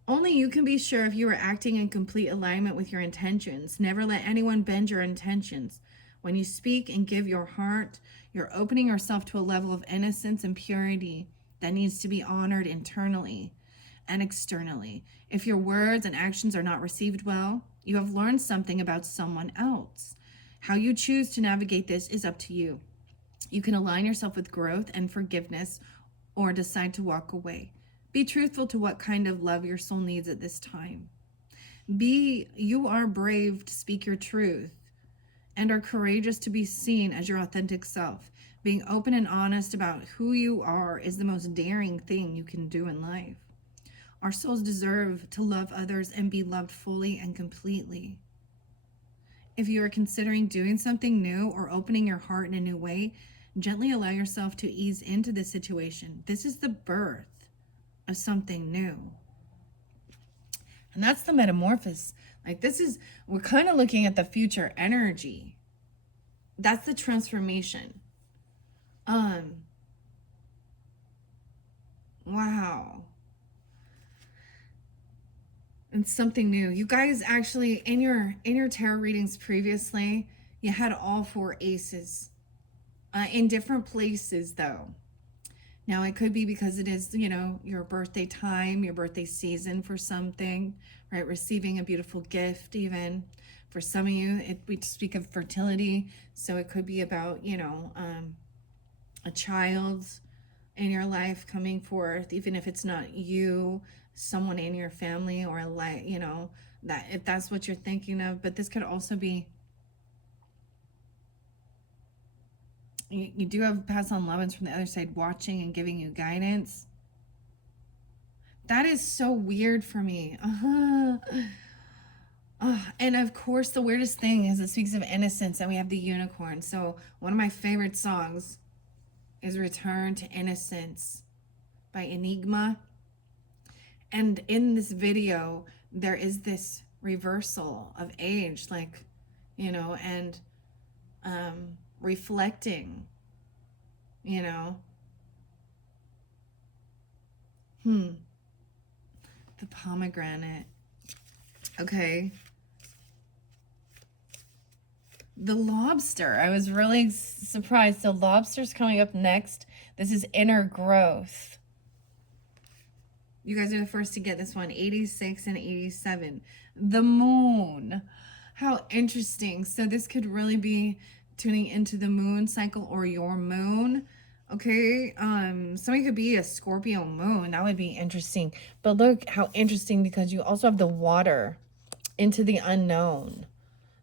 Only you can be sure if you are acting in complete alignment with your intentions. Never let anyone bend your intentions. When you speak and give your heart, you're opening yourself to a level of innocence and purity that needs to be honored internally and externally. If your words and actions are not received well, you have learned something about someone else. How you choose to navigate this is up to you. You can align yourself with growth and forgiveness or decide to walk away. Be truthful to what kind of love your soul needs at this time. You are brave to speak your truth and are courageous to be seen as your authentic self. Being open and honest about who you are is the most daring thing you can do in life. Our souls deserve to love others and be loved fully and completely. If you are considering doing something new or opening your heart in a new way, gently allow yourself to ease into this situation. This is the birth of something new. And that's the metamorphosis. Like we're kind of looking at the future energy. That's the transformation. Wow. And something new. You guys actually in your tarot readings previously, you had all 4 aces. In different places though. Now it could be because it is, your birthday time, your birthday season for something, right? Receiving a beautiful gift even. For some of you, we speak of fertility, so it could be about, a child in your life coming forth, even if it's not you, someone in your family, or that if that's what you're thinking of. But this could also be, you do have past on loved ones from the other side watching and giving you guidance. That is so weird for me. And of course, the weirdest thing is it speaks of innocence, and we have the unicorn. So one of my favorite songs is Return to Innocence by Enigma. And in this video, there is this reversal of age, and reflecting, the pomegranate. Okay. The lobster. I was really surprised. So lobster's coming up next. This is inner growth. You guys are the first to get this one. 86 and 87. The moon. How interesting. So this could really be tuning into the moon cycle or your moon. Okay. Somebody could be a Scorpio moon. That would be interesting. But look how interesting, because you also have the water, into the unknown.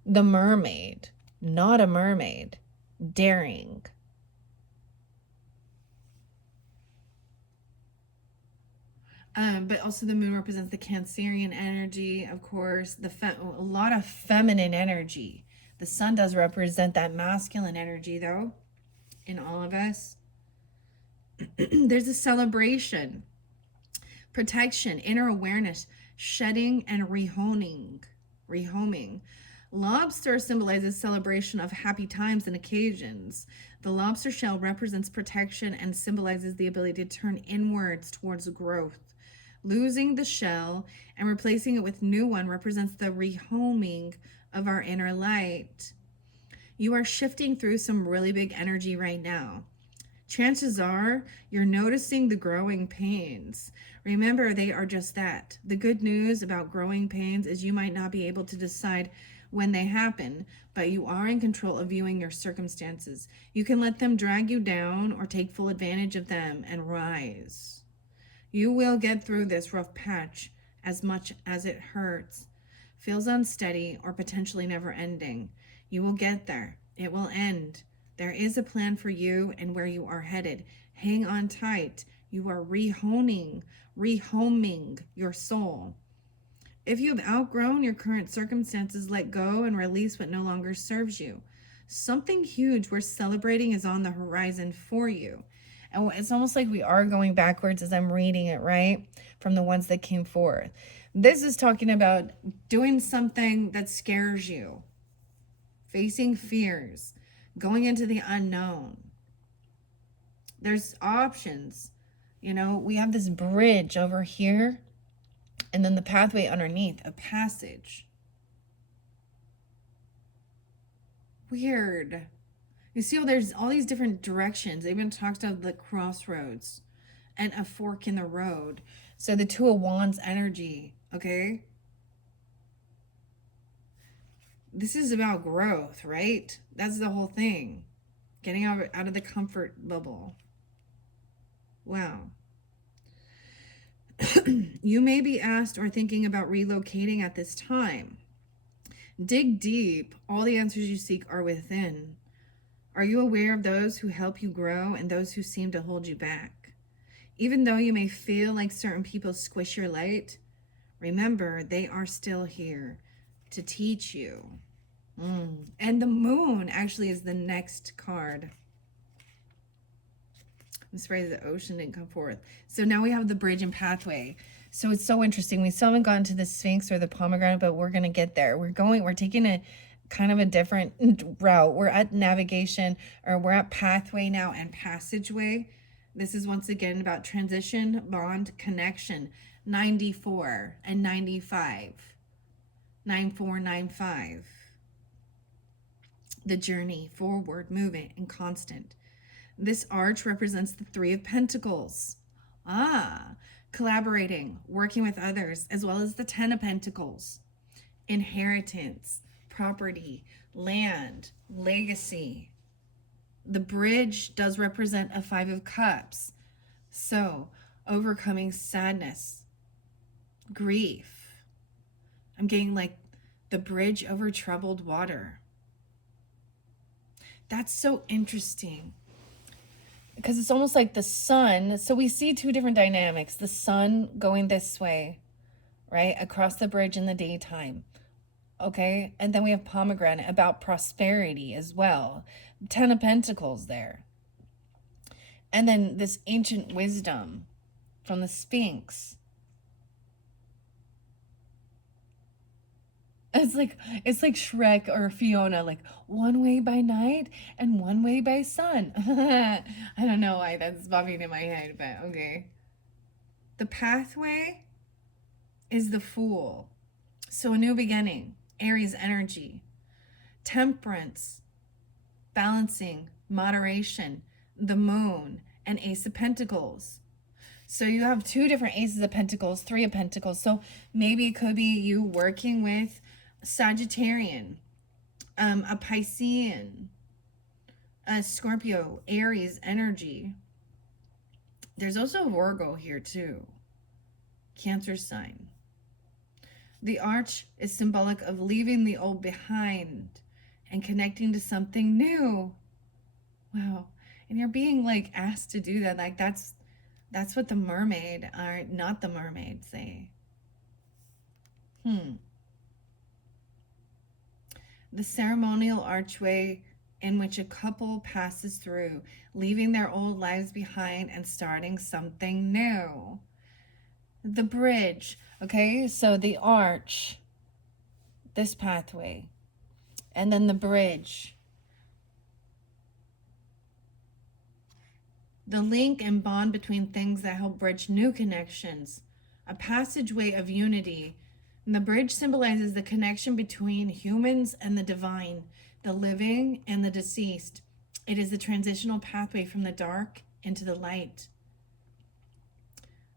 The mermaid. Not a mermaid. Daring. But also the moon represents the Cancerian energy, of course, a lot of feminine energy. The sun does represent that masculine energy, though, in all of us. There's a celebration, protection, inner awareness, shedding, and rehoming. Lobster symbolizes celebration of happy times and occasions. The lobster shell represents protection and symbolizes the ability to turn inwards towards growth. Losing the shell and replacing it with new one represents the rehoming of our inner light. You are shifting through some really big energy right now. Chances are you're noticing the growing pains. Remember, they are just that. The good news about growing pains is you might not be able to decide when they happen, but you are in control of viewing your circumstances. You can let them drag you down or take full advantage of them and rise. You will get through this rough patch, as much as it hurts, feels unsteady, or potentially never ending. You will get there. It will end. There is a plan for you and where you are headed. Hang on tight. You are rehoming your soul. If you have outgrown your current circumstances, let go and release what no longer serves you. Something huge worth celebrating is on the horizon for you. And it's almost like we are going backwards as I'm reading it, right? From the ones that came forth. This is talking about doing something that scares you, facing fears, going into the unknown. There's options. We have this bridge over here, and then the pathway underneath, a passage. Weird. You see, there's all these different directions. They even talked about the crossroads and a fork in the road. So the Two of Wands energy, okay? This is about growth, right? That's the whole thing. Getting out of the comfort bubble. Wow. You may be asked or thinking about relocating at this time. Dig deep. All the answers you seek are within. Are you aware of those who help you grow and those who seem to hold you back? Even though you may feel like certain people squish your light, remember they are still here to teach you. And the moon actually is the next card. I'm surprised the ocean didn't come forth. So now we have the bridge and pathway. So it's so interesting. We still haven't gotten to the Sphinx or the pomegranate, but we're going to get there. We're taking a kind of a different route. We're at navigation, or we're at pathway now and passageway. This is once again about transition, bond, connection. 94 and 95. 9495. The journey, forward, moving, and constant. This arch represents the Three of Pentacles. Collaborating, working with others, as well as the Ten of Pentacles. Inheritance, property, land, legacy. The bridge does represent a Five of Cups. So, overcoming sadness, grief. I'm getting like the bridge over troubled water. That's so interesting. Because it's almost like the sun. So we see two different dynamics. The sun going this way, right? Across the bridge in the daytime. Okay? And then we have pomegranate about prosperity as well. Ten of Pentacles there. And then this ancient wisdom from the Sphinx. It's like Shrek or Fiona, like one way by night and one way by sun. I don't know why that's bobbing in my head, but okay. The pathway is the Fool. So a new beginning, Aries energy, temperance, balancing, moderation, the moon, and Ace of Pentacles. So you have two different Aces of Pentacles, Three of Pentacles. So maybe it could be you working with Sagittarian, a Piscean, a Scorpio, Aries energy. There's also Virgo here too. Cancer sign. The arch is symbolic of leaving the old behind and connecting to something new. Wow. And you're being like asked to do that. Like that's what the mermaid, or not the mermaid, say. The ceremonial archway in which a couple passes through, leaving their old lives behind and starting something new. The bridge, okay? So the arch, this pathway, and then the bridge. The link and bond between things that help bridge new connections. A passageway of unity. And the bridge symbolizes the connection between humans and the divine, the living and the deceased. It is the transitional pathway from the dark into the light.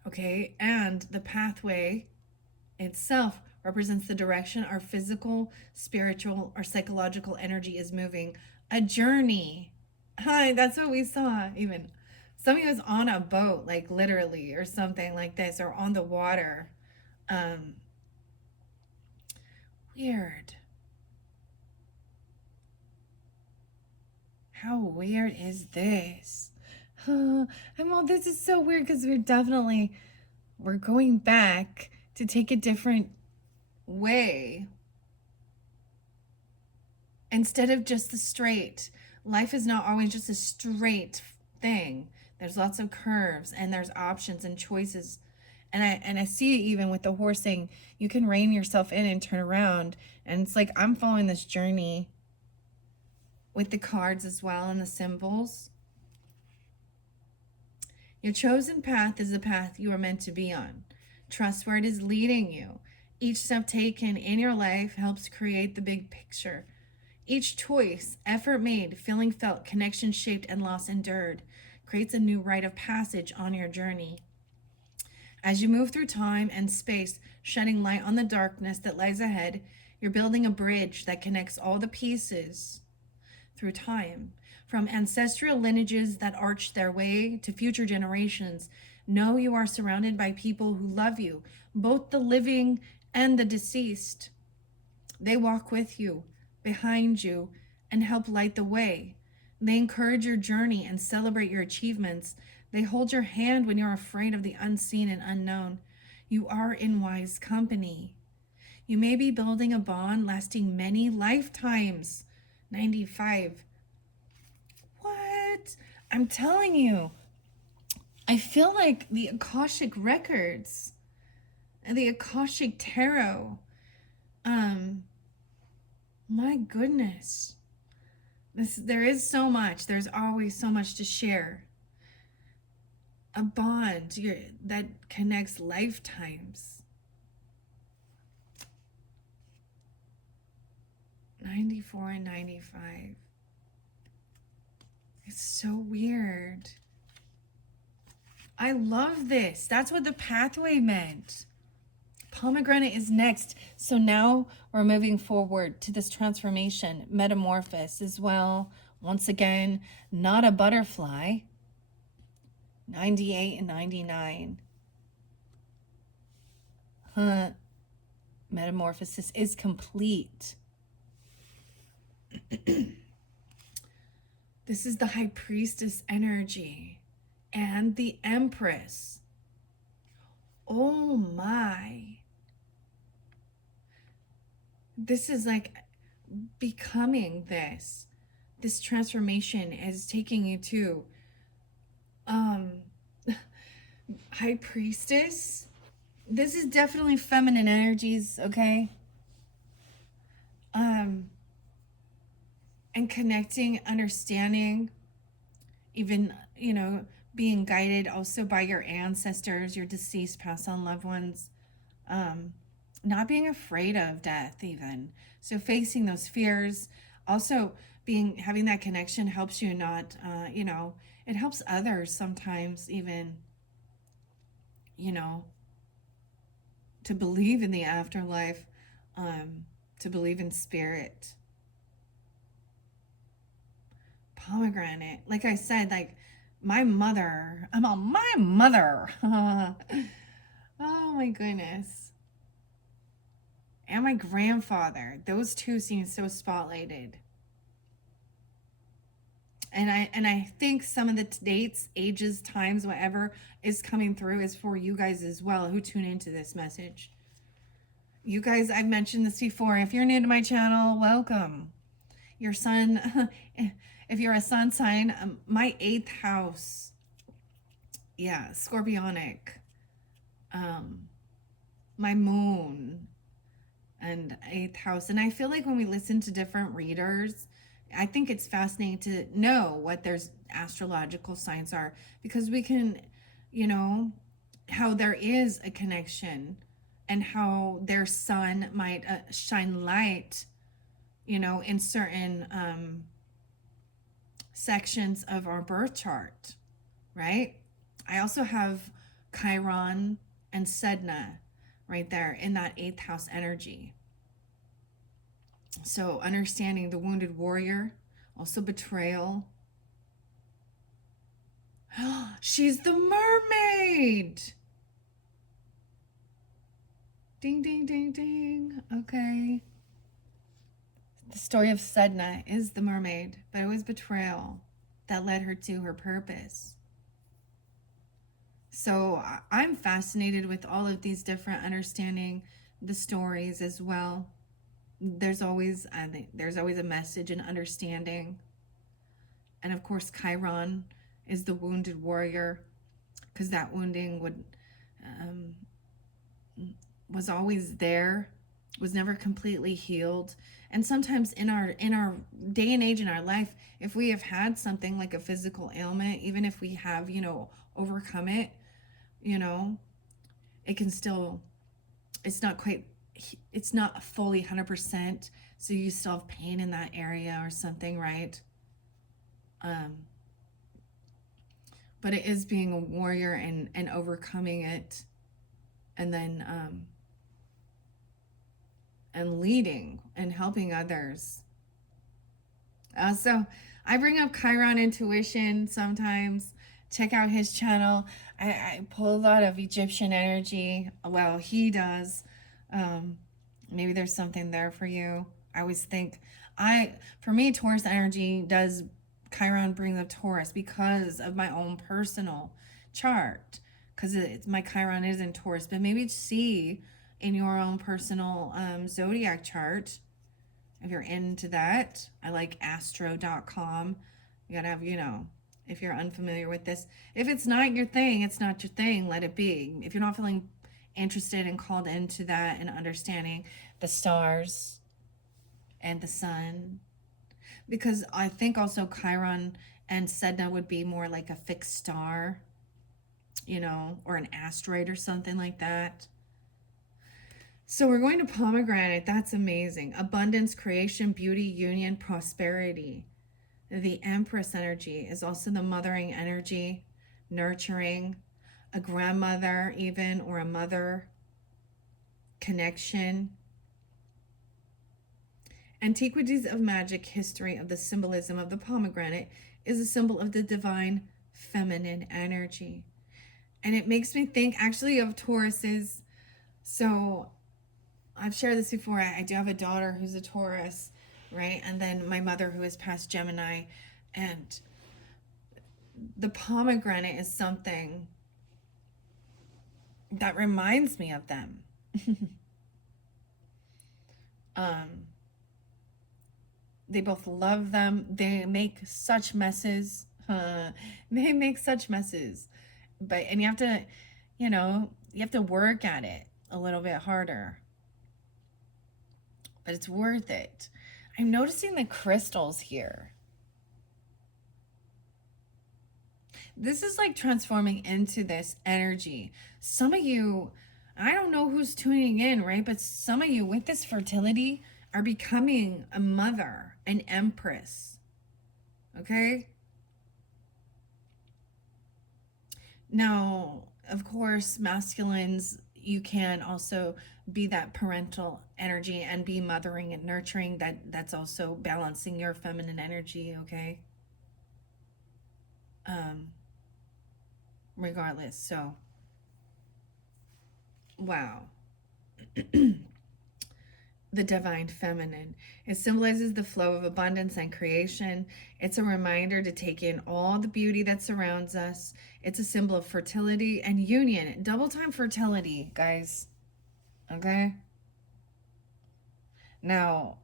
Okay, and the pathway itself represents the direction our physical, spiritual, or psychological energy is moving. A journey. Hi, that's what we saw even. Somebody was on a boat, like literally, or something like this, or on the water. Weird. How weird is this? Well, this is so weird because we're going back to take a different way. Instead of just the straight. Life is not always just a straight thing. There's lots of curves and there's options and choices. And I see it even with the horse saying, you can rein yourself in and turn around. And it's like, I'm following this journey with the cards as well and the symbols. Your chosen path is the path you are meant to be on. Trust where it is leading you. Each step taken in your life helps create the big picture. Each choice, effort made, feeling felt, connection shaped, and loss endured creates a new rite of passage on your journey. As you move through time and space, shedding light on the darkness that lies ahead, you're building a bridge that connects all the pieces through time. From ancestral lineages that arch their way to future generations, Know you are surrounded by people who love you, both the living and the deceased. They walk with you, behind you, and help light the way. They encourage your journey and celebrate your achievements. They hold your hand when you're afraid of the unseen and unknown. You are in wise company. You may be building a bond lasting many lifetimes. 95. What? I'm telling you, I feel like the Akashic records and the Akashic tarot. My goodness. There is so much. There's always so much to share. A bond that connects lifetimes. 94 and 95. It's so weird. I love this. That's what the pathway meant. Pomegranate is next. So now we're moving forward to this transformation, metamorphosis as well. Once again, not a butterfly. 98 and 99. Metamorphosis is complete. This is the High Priestess energy and the Empress. Oh my. This is like becoming this. This transformation is taking you to High Priestess. This is definitely feminine energies, okay? And connecting, understanding, even, being guided also by your ancestors, your deceased, passed on loved ones. Not being afraid of death even. So facing those fears, also having that connection helps you not, it helps others sometimes even, to believe in the afterlife, to believe in spirit. Pomegranate, like I said, like my mother. Oh my goodness. And my grandfather. Those two seem so spotlighted. And I think some of the dates, ages, times, whatever is coming through is for you guys as well who tune into this message. You guys, I've mentioned this before. If you're new to my channel, welcome. Your sun, if you're a sun sign, my 8th house, yeah, scorpionic, my moon and 8th house. And I feel like when we listen to different readers, I think it's fascinating to know what their astrological signs are, because we can, how there is a connection and how their sun might shine light, in certain sections of our birth chart, right? I also have Chiron and Sedna right there in that 8th house energy. So understanding the wounded warrior, also betrayal. She's the mermaid. Ding, ding, ding, ding. Okay. The story of Sedna is the mermaid, but it was betrayal that led her to her purpose. So I'm fascinated with all of these different understanding the stories as well. There's always a message and understanding. And of course, Chiron is the wounded warrior, because that wounding was always there, was never completely healed. And sometimes in our day and age in our life, if we have had something like a physical ailment, even if we have, overcome it, it can still, it's not fully 100%. So you still have pain in that area or something, right? But it is being a warrior and overcoming it, and then and leading and helping others. So I bring up Chiron intuition sometimes, Check out his channel. I pull a lot of Egyptian energy. Well, he does. Um, Maybe there's something there for you. I always think for me, Taurus energy does, Chiron brings up Taurus because of my own personal chart. Because my Chiron is in Taurus, but maybe see in your own personal zodiac chart if you're into that. I like astro.com. You gotta have, if you're unfamiliar with this. If it's not your thing, it's not your thing. Let it be. If you're not feeling interested and called into that and understanding the stars and the sun, because I think also Chiron and Sedna would be more like a fixed star, or an asteroid or something like that. So we're going to pomegranate. That's amazing. Abundance, creation, beauty, union, prosperity. The Empress energy is also the mothering energy, nurturing, a grandmother even, or a mother connection. Antiquities of magic history of the symbolism of the pomegranate is a symbol of the divine feminine energy. And it makes me think actually of Tauruses. So I've shared this before. I do have a daughter who's a Taurus, right? And then my mother who is past Gemini. And the pomegranate is something that reminds me of them. They both love them. They make such messes. They make such messes. And you have to, you have to work at it a little bit harder. But it's worth it. I'm noticing the crystals here. This is like transforming into this energy. Some of you, I don't know who's tuning in, right? But some of you with this fertility are becoming a mother, an empress. Okay? Now, of course, masculines, you can also be that parental energy and be mothering and nurturing. That's also balancing your feminine energy, okay? Regardless. So, wow. The divine feminine. It symbolizes the flow of abundance and creation. It's a reminder to take in all the beauty that surrounds us. It's a symbol of fertility and union. Double time fertility, guys. Okay? Now,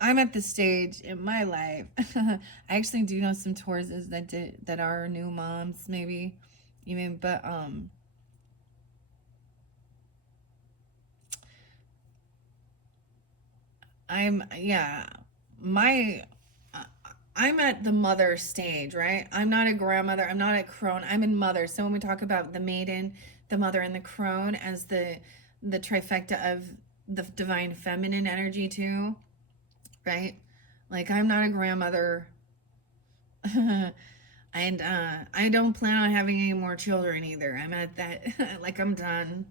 I'm at the stage in my life. I actually do know some Tauruses that are new moms, maybe even, but I'm yeah, my I'm at the mother stage, right? I'm not a grandmother. I'm not a crone. I'm in mother. So when we talk about the maiden, the mother, and the crone as the trifecta of the divine feminine energy too, right? Like I'm not a grandmother, and I don't plan on having any more children either. I'm at that like I'm done.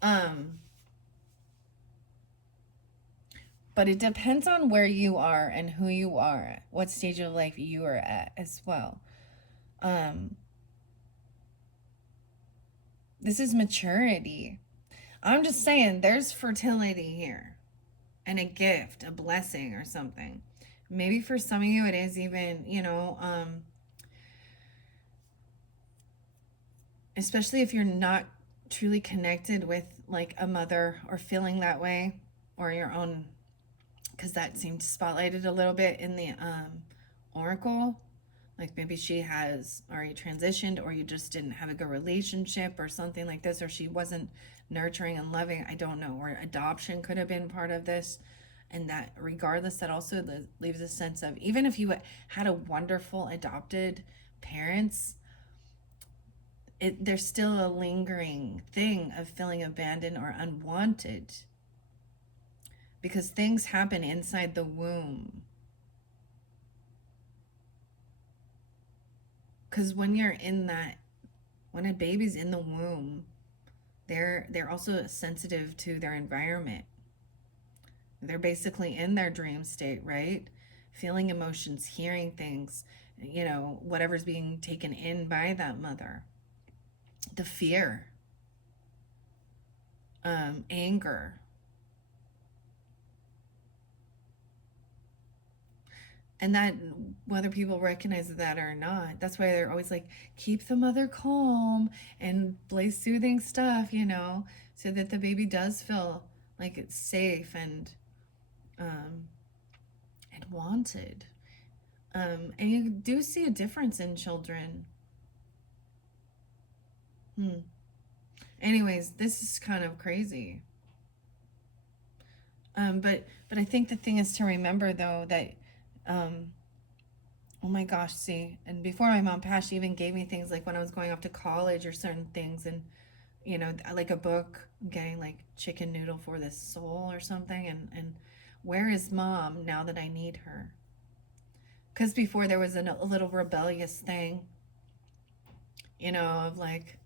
Um, but it depends on where you are and who you are, what stage of life you are at as well. Um, this is maturity. I'm just saying there's fertility here and a gift, a blessing or something. Maybe for some of you it is even, especially if you're not truly connected with like a mother or feeling that way or your own, because that seemed spotlighted a little bit in the oracle. Like maybe she has already transitioned, or you just didn't have a good relationship or something like this, or she wasn't nurturing and loving. I don't know. Or adoption could have been part of this. And that regardless, that also leaves a sense of, even if you had a wonderful adopted parents, there's still a lingering thing of feeling abandoned or unwanted, because things happen inside the womb. Because when a baby's in the womb, they're also sensitive to their environment. They're basically in their dream state, right? Feeling emotions, hearing things, whatever's being taken in by that mother. The fear, anger. And that, whether people recognize that or not, that's why they're always like, keep the mother calm and play soothing stuff, so that the baby does feel like it's safe um, and wanted. And you do see a difference in children. Anyways, this is kind of crazy. But I think the thing is to remember though that, oh my gosh, see, and before my mom passed, she even gave me things like when I was going off to college or certain things, and like a book, I'm getting like Chicken Noodle for the Soul or something, and where is mom now that I need her? Because before there was a little rebellious thing, of like,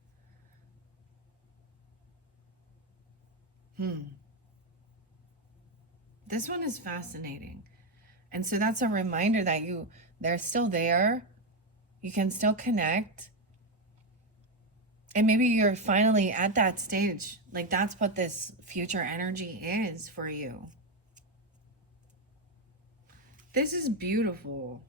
this one is fascinating. And so that's a reminder that they're still there. You can still connect. And maybe you're finally at that stage. Like that's what this future energy is for you. This is beautiful.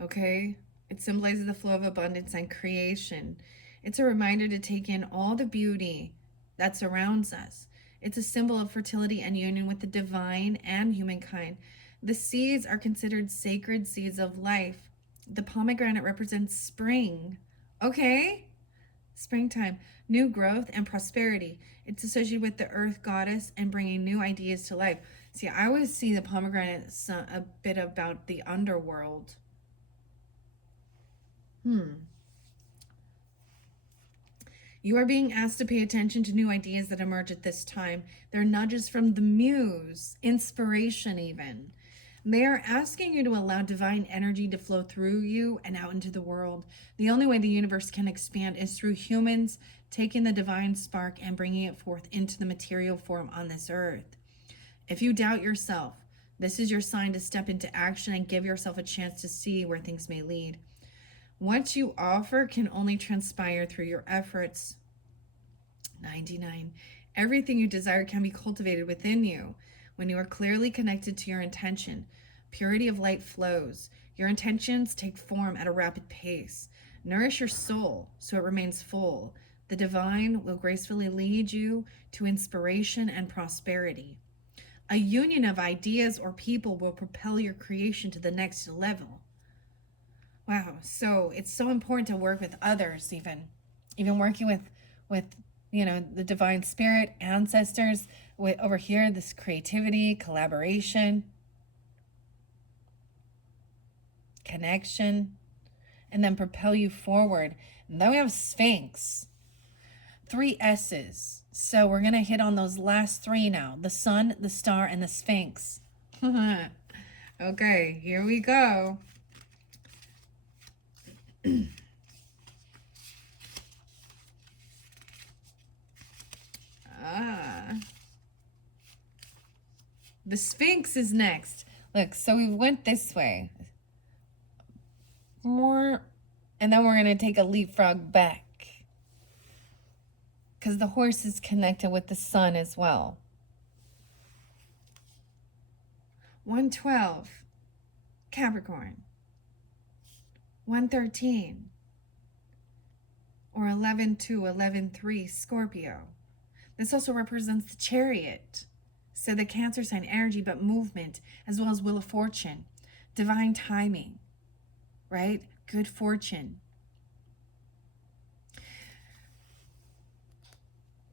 Okay? It symbolizes the flow of abundance and creation. It's a reminder to take in all the beauty that surrounds us. It's a symbol of fertility and union with the divine and humankind. The seeds are considered sacred seeds of life. The pomegranate represents spring. Okay? Springtime, new growth and prosperity. It's associated with the earth goddess and bringing new ideas to life. See, I always see the pomegranate a bit about the underworld. You are being asked to pay attention to new ideas that emerge at this time. They're nudges from the muse, inspiration even. They are asking you to allow divine energy to flow through you and out into the world. The only way the universe can expand is through humans taking the divine spark and bringing it forth into the material form on this earth. If you doubt yourself, this is your sign to step into action and give yourself a chance to see where things may lead. What you offer can only transpire through your efforts. 99. Everything you desire can be cultivated within you when you are clearly connected to your intention. Purity of light flows. Your intentions take form at a rapid pace. Nourish your soul so it remains full. The divine will gracefully lead you to inspiration and prosperity. A union of ideas or people will propel your creation to the next level. Wow, so it's so important to work with others, even working with the divine spirit, ancestors, with over here, this creativity, collaboration, connection, and then propel you forward. And then we have Sphinx. 3 S's. So we're going to hit on those last 3 now. The sun, the star, and the Sphinx. Okay, here we go. The Sphinx is next. Look, so we went this way. More, and then we're going to take a leapfrog back. Because the horse is connected with the sun as well. 112, Capricorn. 113, or 11-2, 11-3, Scorpio. This also represents the Chariot. So the Cancer sign energy, but movement, as well as Wheel of Fortune. Divine timing, right? Good fortune.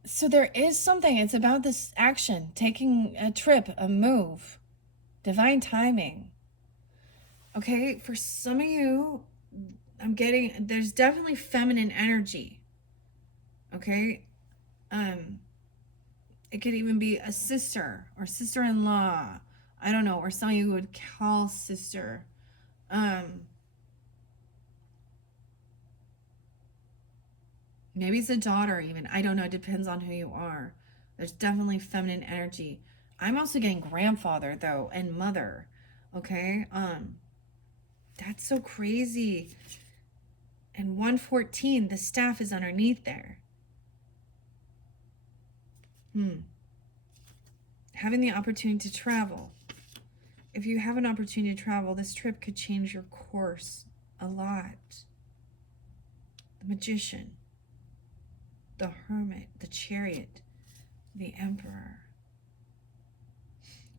So there is something, it's about this action, taking a trip, a move, divine timing. Okay, for some of you, there's definitely feminine energy. Okay? It could even be a sister or sister-in-law. I don't know, or some of you would call sister. Maybe it's a daughter even. I don't know. It depends on who you are. There's definitely feminine energy. I'm also getting grandfather though and mother. Okay. That's so crazy. And 114, the staff is underneath there. Having the opportunity to travel. If you have an opportunity to travel, this trip could change your course a lot. The Magician, the Hermit, the Chariot, the Emperor.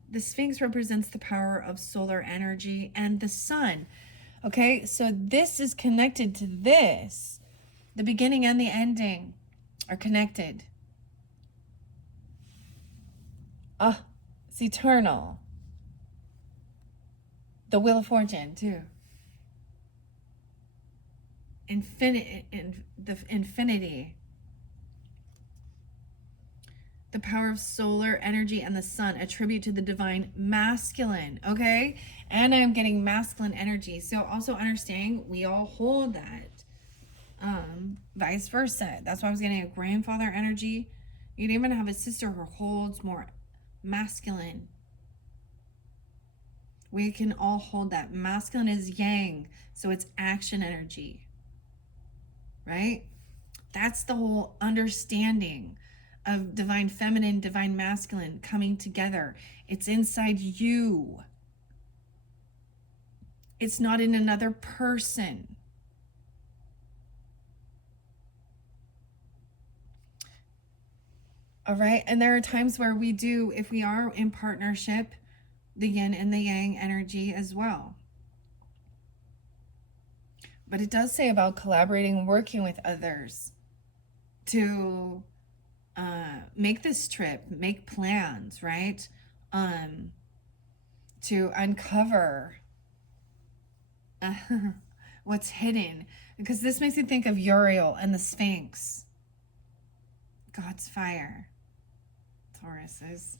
The Sphinx represents the power of solar energy and the sun. Okay, so this is connected to this. The beginning and the ending are connected. It's eternal. The Wheel of Fortune, too. The infinity. The power of solar energy and the sun, a tribute to the divine masculine, okay? And I'm getting masculine energy. So also understanding we all hold that. Vice versa. That's why I was getting a grandfather energy. You'd even have a sister who holds more masculine. We can all hold that. Masculine is yang, so it's action energy, right? That's the whole understanding of divine feminine, divine masculine coming together. It's inside you. It's not in another person. All right. And there are times where we do, if we are in partnership, the yin and the yang energy as well. But it does say about collaborating and working with others to make this trip, make plans, right? To uncover what's hidden. Because this makes me think of Uriel and the Sphinx. God's fire. Taurus is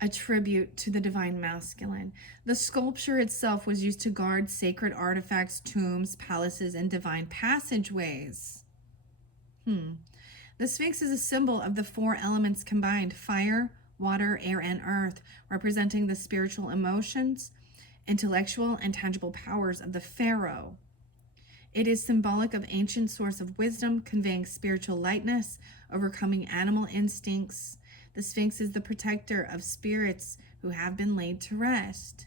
a tribute to the divine masculine. The sculpture itself was used to guard sacred artifacts, tombs, palaces, and divine passageways. The Sphinx is a symbol of the four elements combined: fire, water, air, and earth, representing the spiritual emotions, intellectual, and tangible powers of the pharaoh. It is symbolic of ancient source of wisdom, conveying spiritual lightness, overcoming animal instincts. The Sphinx is the protector of spirits who have been laid to rest.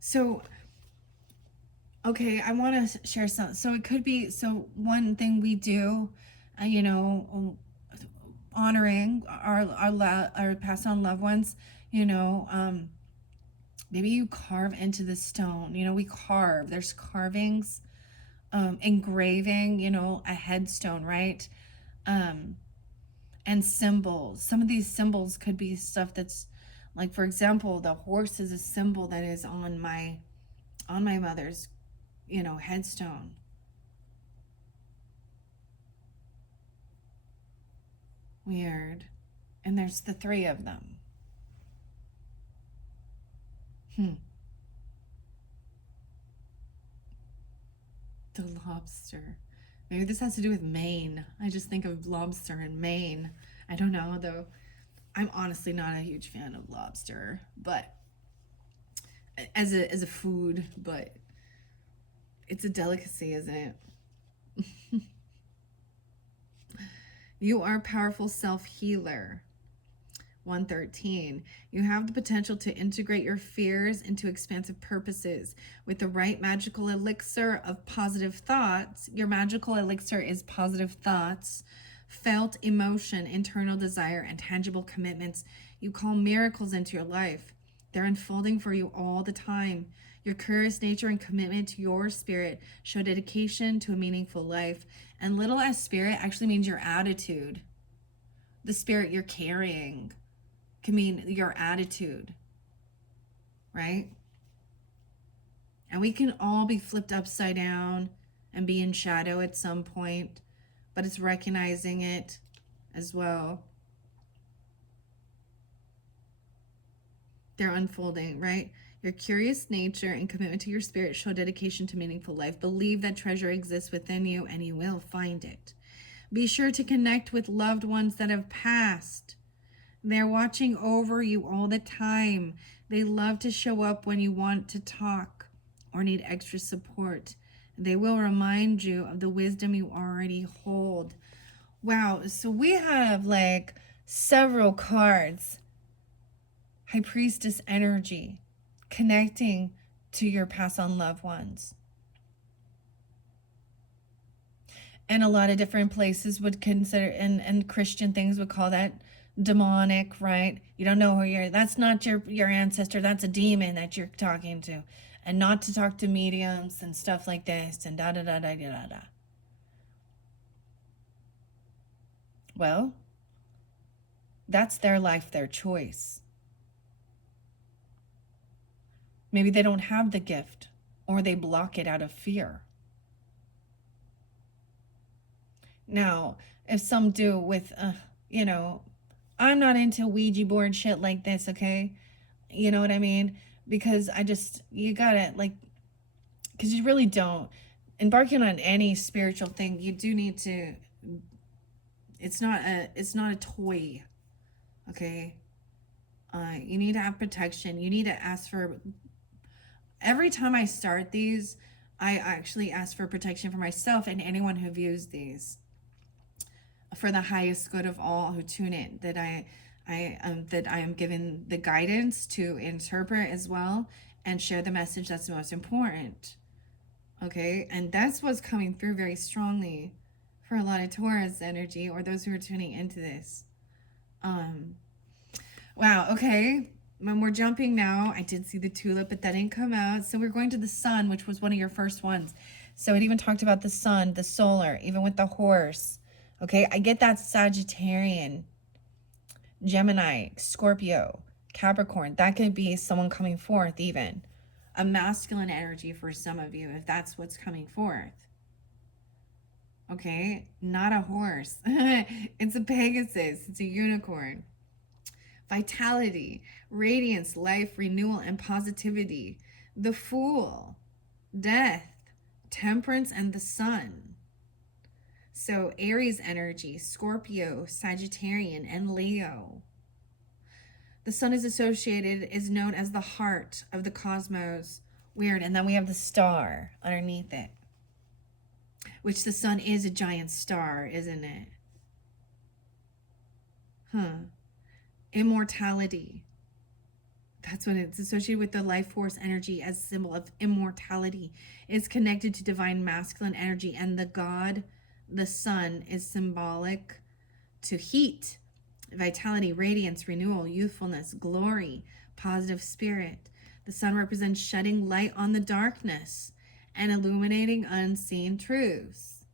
So, okay, I want to share some. So it could be, so one thing we do, honoring our passed on loved ones, maybe you carve into the stone. We carve. There's carvings, engraving, a headstone, right? And symbols. Some of these symbols could be stuff that's, like, for example, the horse is a symbol that is on my mother's, headstone. Weird. And there's the three of them. The lobster. Maybe this has to do with Maine. I just think of lobster in Maine. I don't know, though. I'm honestly not a huge fan of lobster, but as a food, but it's a delicacy, isn't it? You are a powerful self-healer. 113. You have the potential to integrate your fears into expansive purposes. With the right magical elixir of positive thoughts, your magical elixir is positive thoughts, felt emotion, internal desire, and tangible commitments. You call miracles into your life. They're unfolding for you all the time. Your curious nature and commitment to your spirit show dedication to a meaningful life. And little s spirit actually means your attitude. The spirit you're carrying can mean your attitude, right? And we can all be flipped upside down and be in shadow at some point, but it's recognizing it as well. They're unfolding, right? Your curious nature and commitment to your spirit show dedication to meaningful life. Believe that treasure exists within you and you will find it. Be sure to connect with loved ones that have passed. They're watching over you all the time. They love to show up when you want to talk or need extra support. They will remind you of the wisdom you already hold. Wow, so we have like several cards. High Priestess energy, connecting to your past on loved ones. And a lot of different places would consider, and Christian things would call that demonic, right? You don't know who you're, that's not your ancestor, that's a demon that you're talking to. And not to talk to mediums and stuff like this and da da da da da da da. Well, that's their life, their choice. Maybe they don't have the gift or they block it out of fear. Now, if some do with, you know, I'm not into Ouija board shit like this, okay? You know what I mean? Because you gotta, like, because you really don't. Embarking on any spiritual thing, you do need to, it's not a toy, okay? You need to have protection. You need to ask for, every time I start these, I actually ask for protection for myself and anyone who views these, for the highest good of all who tune in, that I am given the guidance to interpret as well and share the message that's most important. Okay, and that's what's coming through very strongly for a lot of Taurus energy or those who are tuning into this. Wow, okay. When we're jumping now, I did see the tulip, but that didn't come out. So we're going to the sun, which was one of your first ones. So it even talked about the sun, the solar, even with the horse. Okay, I get that Sagittarian, Gemini, Scorpio, Capricorn. That could be someone coming forth, even a masculine energy for some of you, if that's what's coming forth. Okay, not a horse. It's a Pegasus, it's a unicorn. Vitality, radiance, life, renewal, and positivity. The Fool, death, temperance, and the sun. So Aries energy, Scorpio, Sagittarian, and Leo. The sun is known as the heart of the cosmos. Weird. And then we have the star underneath it, which the sun is a giant star, isn't it? Immortality. That's what it's associated with, the life force energy as a symbol of immortality. It's connected to divine masculine energy, and the god, the sun, is symbolic to heat, vitality, radiance, renewal, youthfulness, glory, positive spirit. The sun represents shedding light on the darkness and illuminating unseen truths.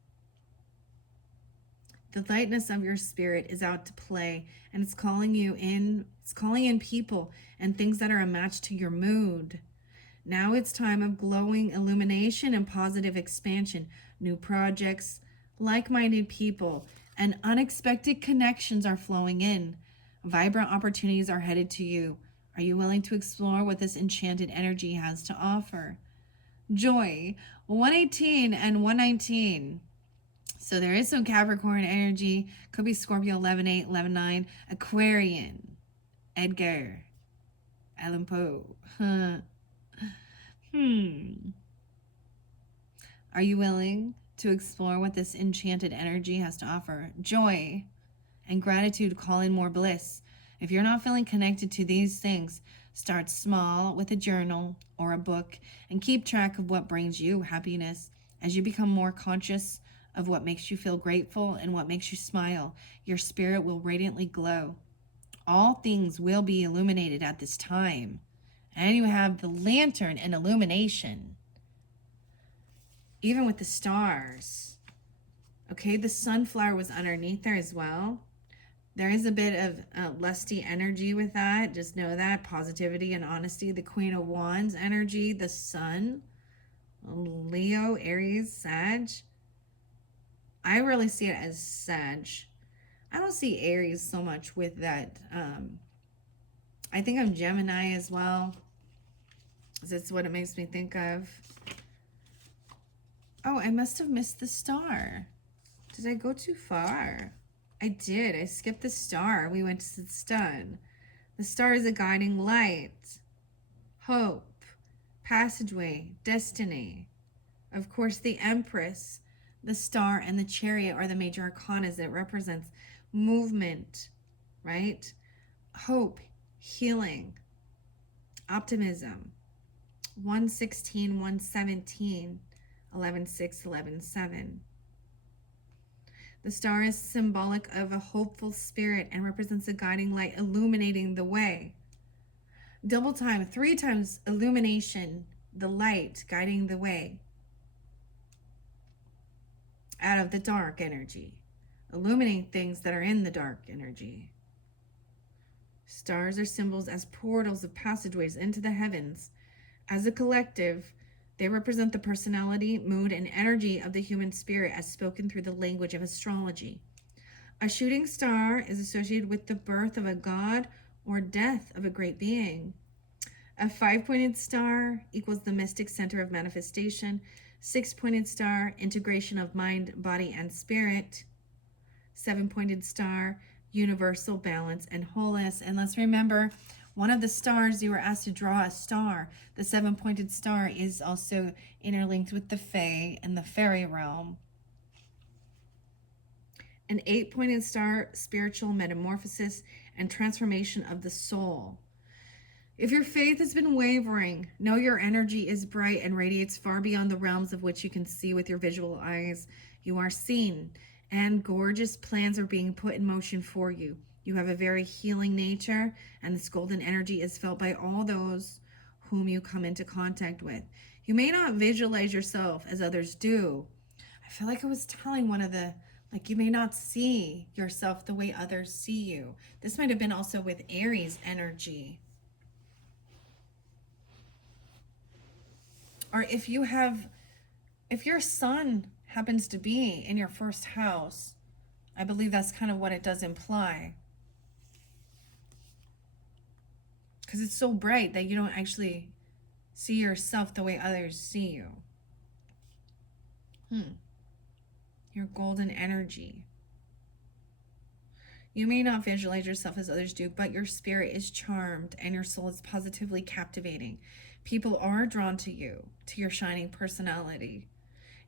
The lightness of your spirit is out to play, and it's calling in people and things that are a match to your mood. Now it's time of glowing illumination and positive expansion, new projects, like-minded people, and unexpected connections are flowing in. Vibrant opportunities are headed to you. Are you willing to explore what this enchanted energy has to offer? Joy, 118 and 119. So there is some Capricorn energy. Could be Scorpio 11-8, 11-9. Aquarian, Edgar Allan Poe. Are you willing to explore what this enchanted energy has to offer? Joy and gratitude call in more bliss. If you're not feeling connected to these things, start small with a journal or a book and keep track of what brings you happiness. As you become more conscious of what makes you feel grateful and what makes you smile, your spirit will radiantly glow. All things will be illuminated at this time. And you have the lantern and illumination. Even with the stars. Okay, the sunflower was underneath there as well. There is a bit of lusty energy with that. Just know that. Positivity and honesty. The Queen of Wands energy. The sun. Leo, Aries, Sag. I really see it as Sag. I don't see Aries so much with that. I think I'm Gemini as well. That's what it makes me think of. Oh, I must have missed the star. Did I go too far? I did. I skipped the star. We went to the sun. The star is a guiding light, hope, passageway, destiny. Of course, the Empress, the star, and the chariot are the major arcanas that represents movement, right? Hope, healing, optimism. 116, 117, 11:6, 11:7. The star is symbolic of a hopeful spirit and represents a guiding light illuminating the way. Double time, 3 times illumination, the light guiding the way out of the dark energy, illuminating things that are in the dark energy. Stars are symbols as portals of passageways into the heavens. As a collective, they represent the personality, mood, and energy of the human spirit as spoken through the language of astrology. A shooting star is associated with the birth of a god or death of a great being. A 5-pointed star equals the mystic center of manifestation. 6-pointed star, integration of mind, body, and spirit. 7-pointed star, universal balance and wholeness. And let's remember, one of the stars, you were asked to draw a star. The 7-pointed star is also interlinked with the Fae and the fairy realm. An 8-pointed star, spiritual metamorphosis and transformation of the soul. If your faith has been wavering, know your energy is bright and radiates far beyond the realms of which you can see with your visual eyes. You are seen, and gorgeous plans are being put in motion for you. You have a very healing nature, and this golden energy is felt by all those whom you come into contact with. You may not visualize yourself as others do. I feel like I was telling one of the, like, you may not see yourself the way others see you. This might have been also with Aries energy. Or if your sun happens to be in your first house, I believe that's kind of what it does imply. Because it's so bright that you don't actually see yourself the way others see you. Your golden energy. You may not visualize yourself as others do, but your spirit is charmed and your soul is positively captivating. People are drawn to you, to your shining personality.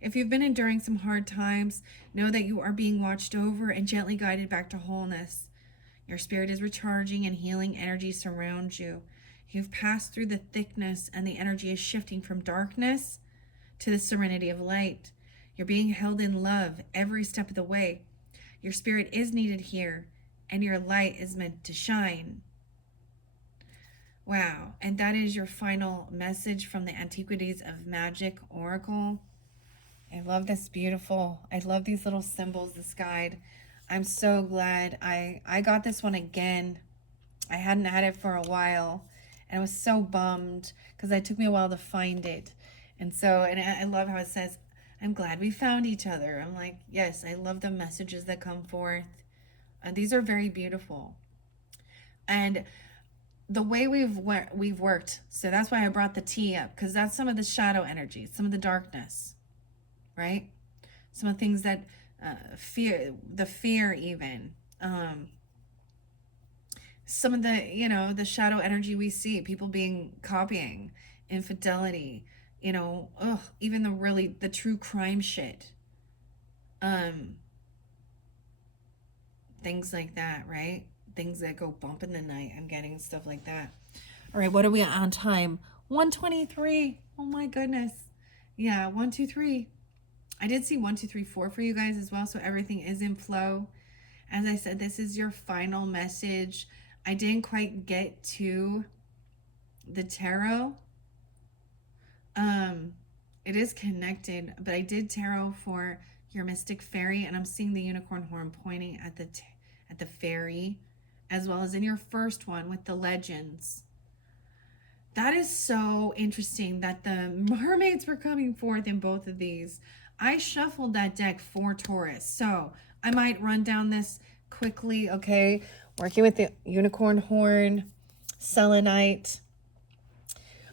If you've been enduring some hard times, know that you are being watched over and gently guided back to wholeness. Your spirit is recharging and healing energy surrounds you. You've passed through the thickness and the energy is shifting from darkness to the serenity of light. You're being held in love every step of the way. Your spirit is needed here and your light is meant to shine. Wow, and that is your final message from the Antiquities of Magic Oracle. I love this beautiful, I love these little symbols, this guide. I'm so glad I got this one again. I hadn't had it for a while, and I was so bummed because it took me a while to find it. And I love how it says, I'm glad we found each other. I'm like, yes, I love the messages that come forth. These are very beautiful. And the way we've worked, so that's why I brought the tea up, because that's some of the shadow energy, some of the darkness, right? Some of the things that fear even, some of the shadow energy we see, people copying, infidelity, even the true crime shit, things like that, right? Things that go bump in the night. I'm getting stuff like that. All right, what are we on time? 1:23. Oh my goodness. Yeah, 1, 2, 3. I did see 1, 2, 3, 4 for you guys as well, so everything is in flow. As I said, this is your final message. I didn't quite get to the tarot. It is connected, but I did tarot for your mystic fairy, and I'm seeing the unicorn horn pointing at the fairy, as well as in your first one with the legends. That is so interesting that the mermaids were coming forth in both of these. I shuffled that deck for Taurus, so I might run down this quickly, okay? Working with the unicorn horn, selenite.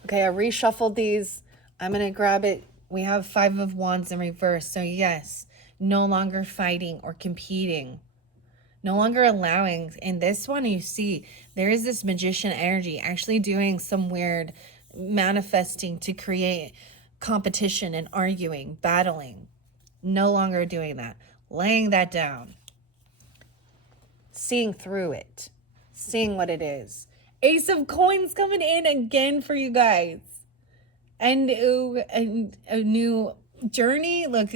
Okay, I reshuffled these. I'm going to grab it. We have 5 of Wands in reverse, so yes, no longer fighting or competing. No longer allowing. In this one, you see there is this magician energy actually doing some weird manifesting to create competition and arguing, battling. No longer doing that. Laying that down. Seeing through it. Seeing what it is. Ace of Coins coming in again for you guys. And a new journey. Look,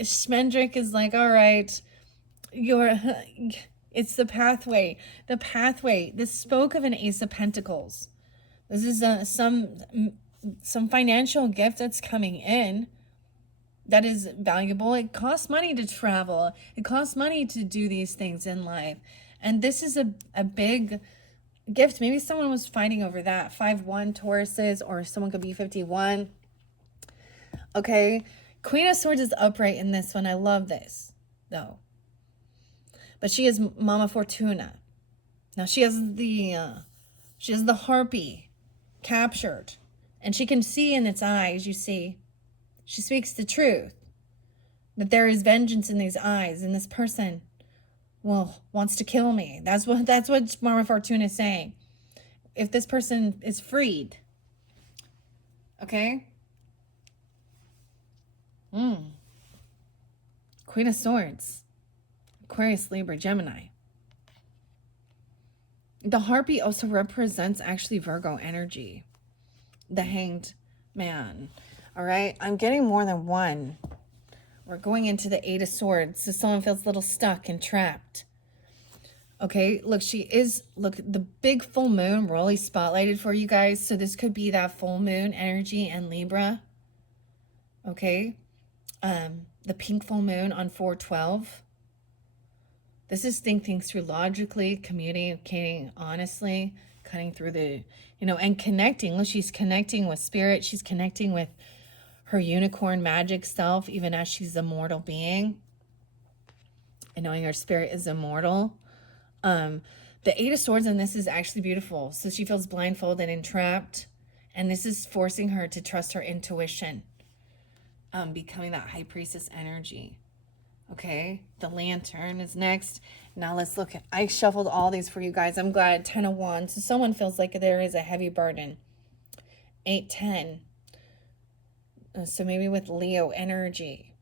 Smendrick is like, all right, it's the pathway. The pathway. This spoke of an Ace of Pentacles. This is some financial gift that's coming in that is valuable. It costs money to travel. It costs money to do these things in life. And this is a big gift. Maybe someone was fighting over that. 5-1 Tauruses, or someone could be 51. Okay. Queen of Swords is upright in this one. I love this, though. But she is Mama Fortuna. Now she has the harpy captured. And she can see in its eyes, you see. She speaks the truth. That there is vengeance in these eyes. And this person, well, wants to kill me. That's what Mama Fortuna is saying. If this person is freed. Okay? Queen of Swords. Aquarius, Libra, Gemini. The harpy also represents actually Virgo energy. The Hanged Man. All right? I'm getting more than one. We're going into the 8 of Swords. So someone feels a little stuck and trapped. Okay, look, the big full moon really spotlighted for you guys. So this could be that full moon energy in Libra. Okay. The pink full moon on 4/12. This is think things through logically, communicating honestly, cutting through the, and connecting. Look, she's connecting with spirit. She's connecting with her unicorn magic self, even as she's a mortal being. And knowing her spirit is immortal. The 8 of Swords in this is actually beautiful. So she feels blindfolded and trapped. And this is forcing her to trust her intuition. Becoming that high priestess energy. Okay, the Lantern is next. Now let's look at, I shuffled all these for you guys. I'm glad. 10 of Wands. So someone feels like there is a heavy burden. 8-10. So maybe with Leo energy.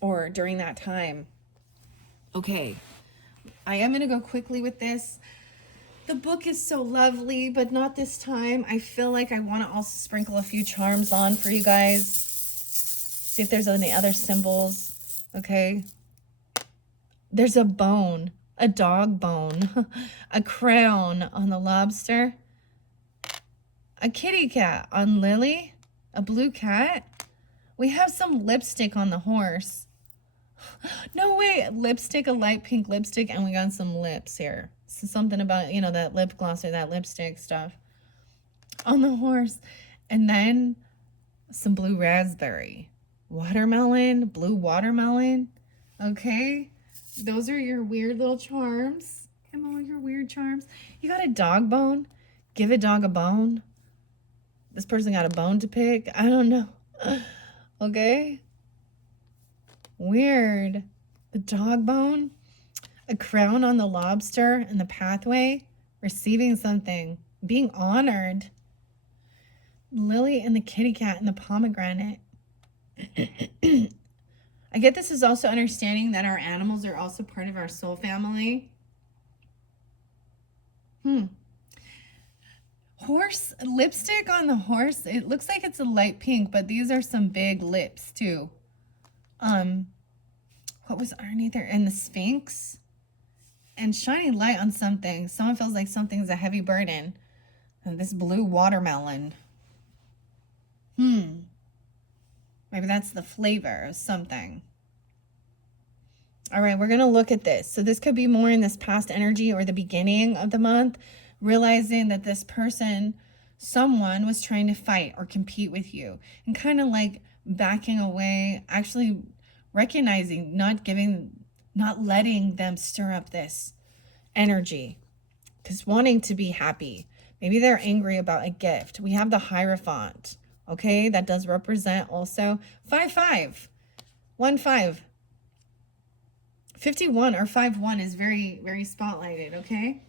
Or during that time. Okay. I am going to go quickly with this. The book is so lovely, but not this time. I feel like I want to also sprinkle a few charms on for you guys. See if there's any other symbols. Okay. There's a bone, a dog bone, a crown on the lobster, a kitty cat on Lily, a blue cat. We have some lipstick on the horse. No way, lipstick, a light pink lipstick, and we got some lips here. So something about, that lip gloss or that lipstick stuff on the horse. And then some blue raspberry. Watermelon, blue watermelon. Okay, those are your weird little charms. Come on, your weird charms. You got a dog bone. Give a dog a bone. This person got a bone to pick. I don't know. Okay. Weird. The dog bone. A crown on the lobster and the pathway. Receiving something. Being honored. Lily and the kitty cat and the pomegranate. I get this is also understanding that our animals are also part of our soul family. Horse, lipstick on the horse. It looks like it's a light pink, but these are some big lips too. What was underneath there? And the Sphinx. And shining light on something. Someone feels like something's a heavy burden. And this blue watermelon. Maybe that's the flavor of something. All right, we're going to look at this. So this could be more in this past energy or the beginning of the month, realizing that this person, someone was trying to fight or compete with you and kind of like backing away, actually recognizing, not letting them stir up this energy, because wanting to be happy. Maybe they're angry about a gift. We have the Hierophant. Okay, that does represent also 5-5, 1-5, 51 or 5-1 is very, very spotlighted, okay?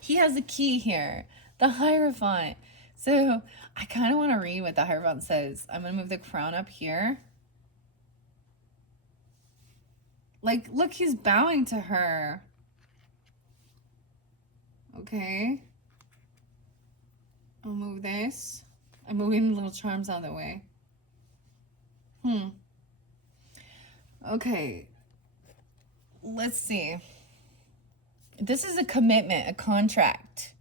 He has a key here, the Hierophant. So I kind of want to read what the Hierophant says. I'm going to move the crown up here. Like, look, he's bowing to her. Okay. I'll move this. I'm moving the little charms out of the way. Okay. Let's see. This is a commitment, a contract,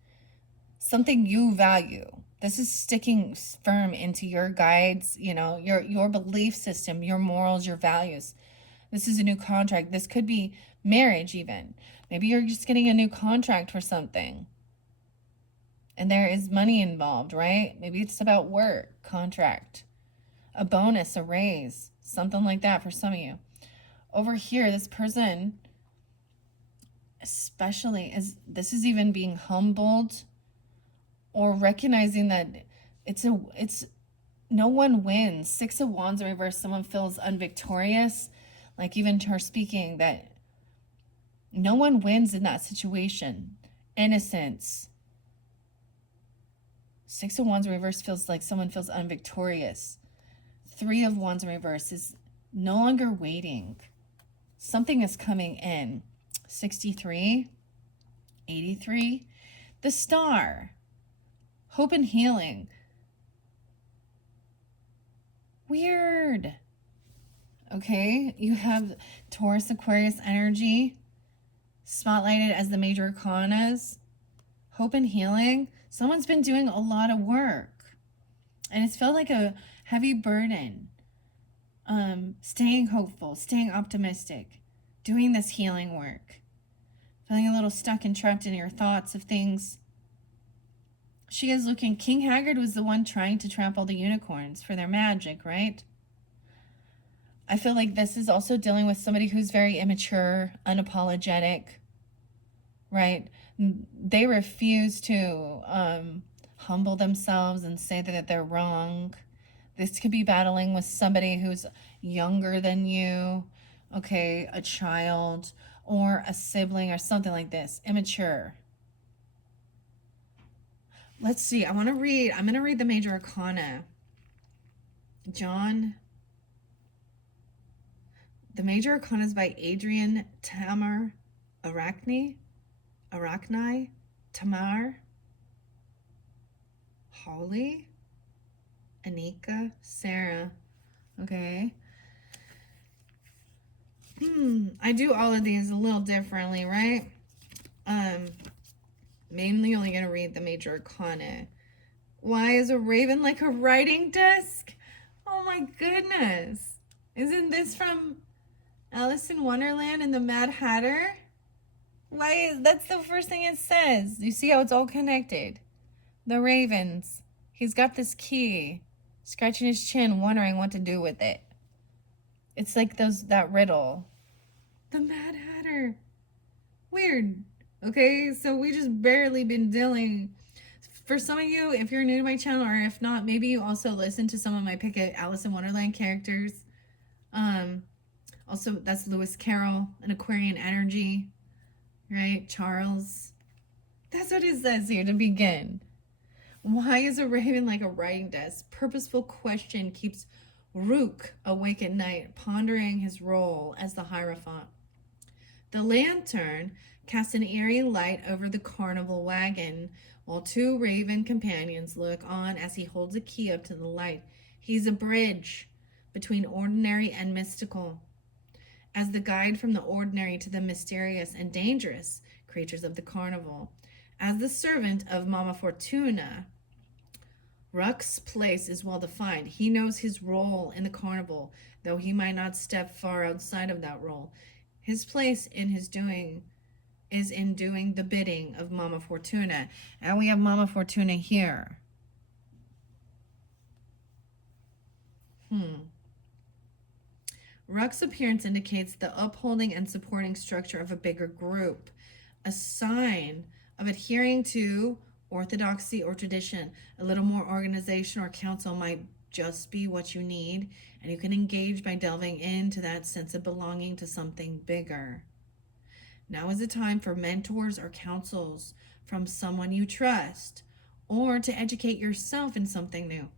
something you value. This is sticking firm into your guides, you know, your belief system, your morals, your values. This is a new contract. This could be marriage even. Maybe you're just getting a new contract for something. And there is money involved, right? Maybe it's about work, contract, a bonus, a raise, something like that for some of you. Over here, this person especially this is even being humbled or recognizing that it's no one wins. 6 of Wands in reverse, someone feels unvictorious, like even her speaking, that no one wins in that situation. Innocence. 6 of Wands in reverse feels like someone feels unvictorious. 3 of Wands in reverse is no longer waiting. Something is coming in. 63, 83, the Star, hope and healing. Weird. Okay, you have Taurus, Aquarius energy, spotlighted as the major arcanas. Hope and healing. Someone's been doing a lot of work, and it's felt like a heavy burden. Staying hopeful, staying optimistic, doing this healing work, feeling a little stuck and trapped in your thoughts of things. She is looking, King Haggard was the one trying to trap all the unicorns for their magic, right? I feel like this is also dealing with somebody who's very immature, unapologetic, right? They refuse to humble themselves and say that they're wrong. This could be battling with somebody who's younger than you, okay, a child or a sibling or something like this, immature. Let's see, I'm going to read the major arcana. John, the major arcana is by Adrian Tamar Arachne, Tamar, Holly, Anika, Sarah. Okay. I do all of these a little differently, right? Mainly only going to read the major arcana. Why is a raven like a writing desk? Oh my goodness. Isn't this from Alice in Wonderland and the Mad Hatter? That's the first thing it says. You see how it's all connected? The ravens. He's got this key, scratching his chin, wondering what to do with it. It's like that riddle. The Mad Hatter. Weird. Okay, so we just barely been dealing. For some of you, if you're new to my channel, or if not, maybe you also listen to some of my pick at Alice in Wonderland characters. Also, that's Lewis Carroll, an Aquarian energy, right? Charles. That's what it says here to begin. Why is a raven like a writing desk? Purposeful question keeps Rook awake at night, pondering his role as the Hierophant. The lantern casts an eerie light over the carnival wagon, while 2 raven companions look on as he holds a key up to the light. He's a bridge between ordinary and mystical, as the guide from the ordinary to the mysterious and dangerous creatures of the carnival. As the servant of Mama Fortuna, Ruck's place is well defined. He knows his role in the carnival, though he might not step far outside of that role. His place in his doing is in doing the bidding of Mama Fortuna. And we have Mama Fortuna here. Ruck's appearance indicates the upholding and supporting structure of a bigger group, a sign of adhering to orthodoxy or tradition. A little more organization or council might just be what you need, and you can engage by delving into that sense of belonging to something bigger. Now is the time for mentors or counsels from someone you trust, or to educate yourself in something new.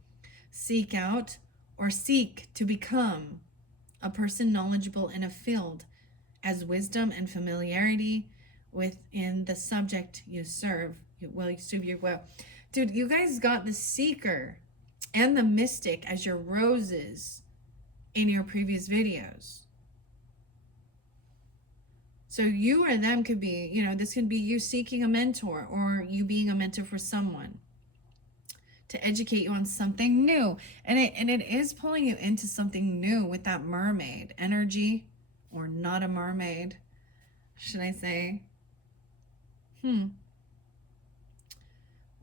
Seek out or seek to become a person knowledgeable in a field, as wisdom and familiarity within the subject you serve will serve you well. Dude, you guys got the seeker and the mystic as your roses in your previous videos. So you or them could be, this could be you seeking a mentor or you being a mentor for someone to educate you on something new. And it is pulling you into something new with that mermaid energy, or not a mermaid, should I say?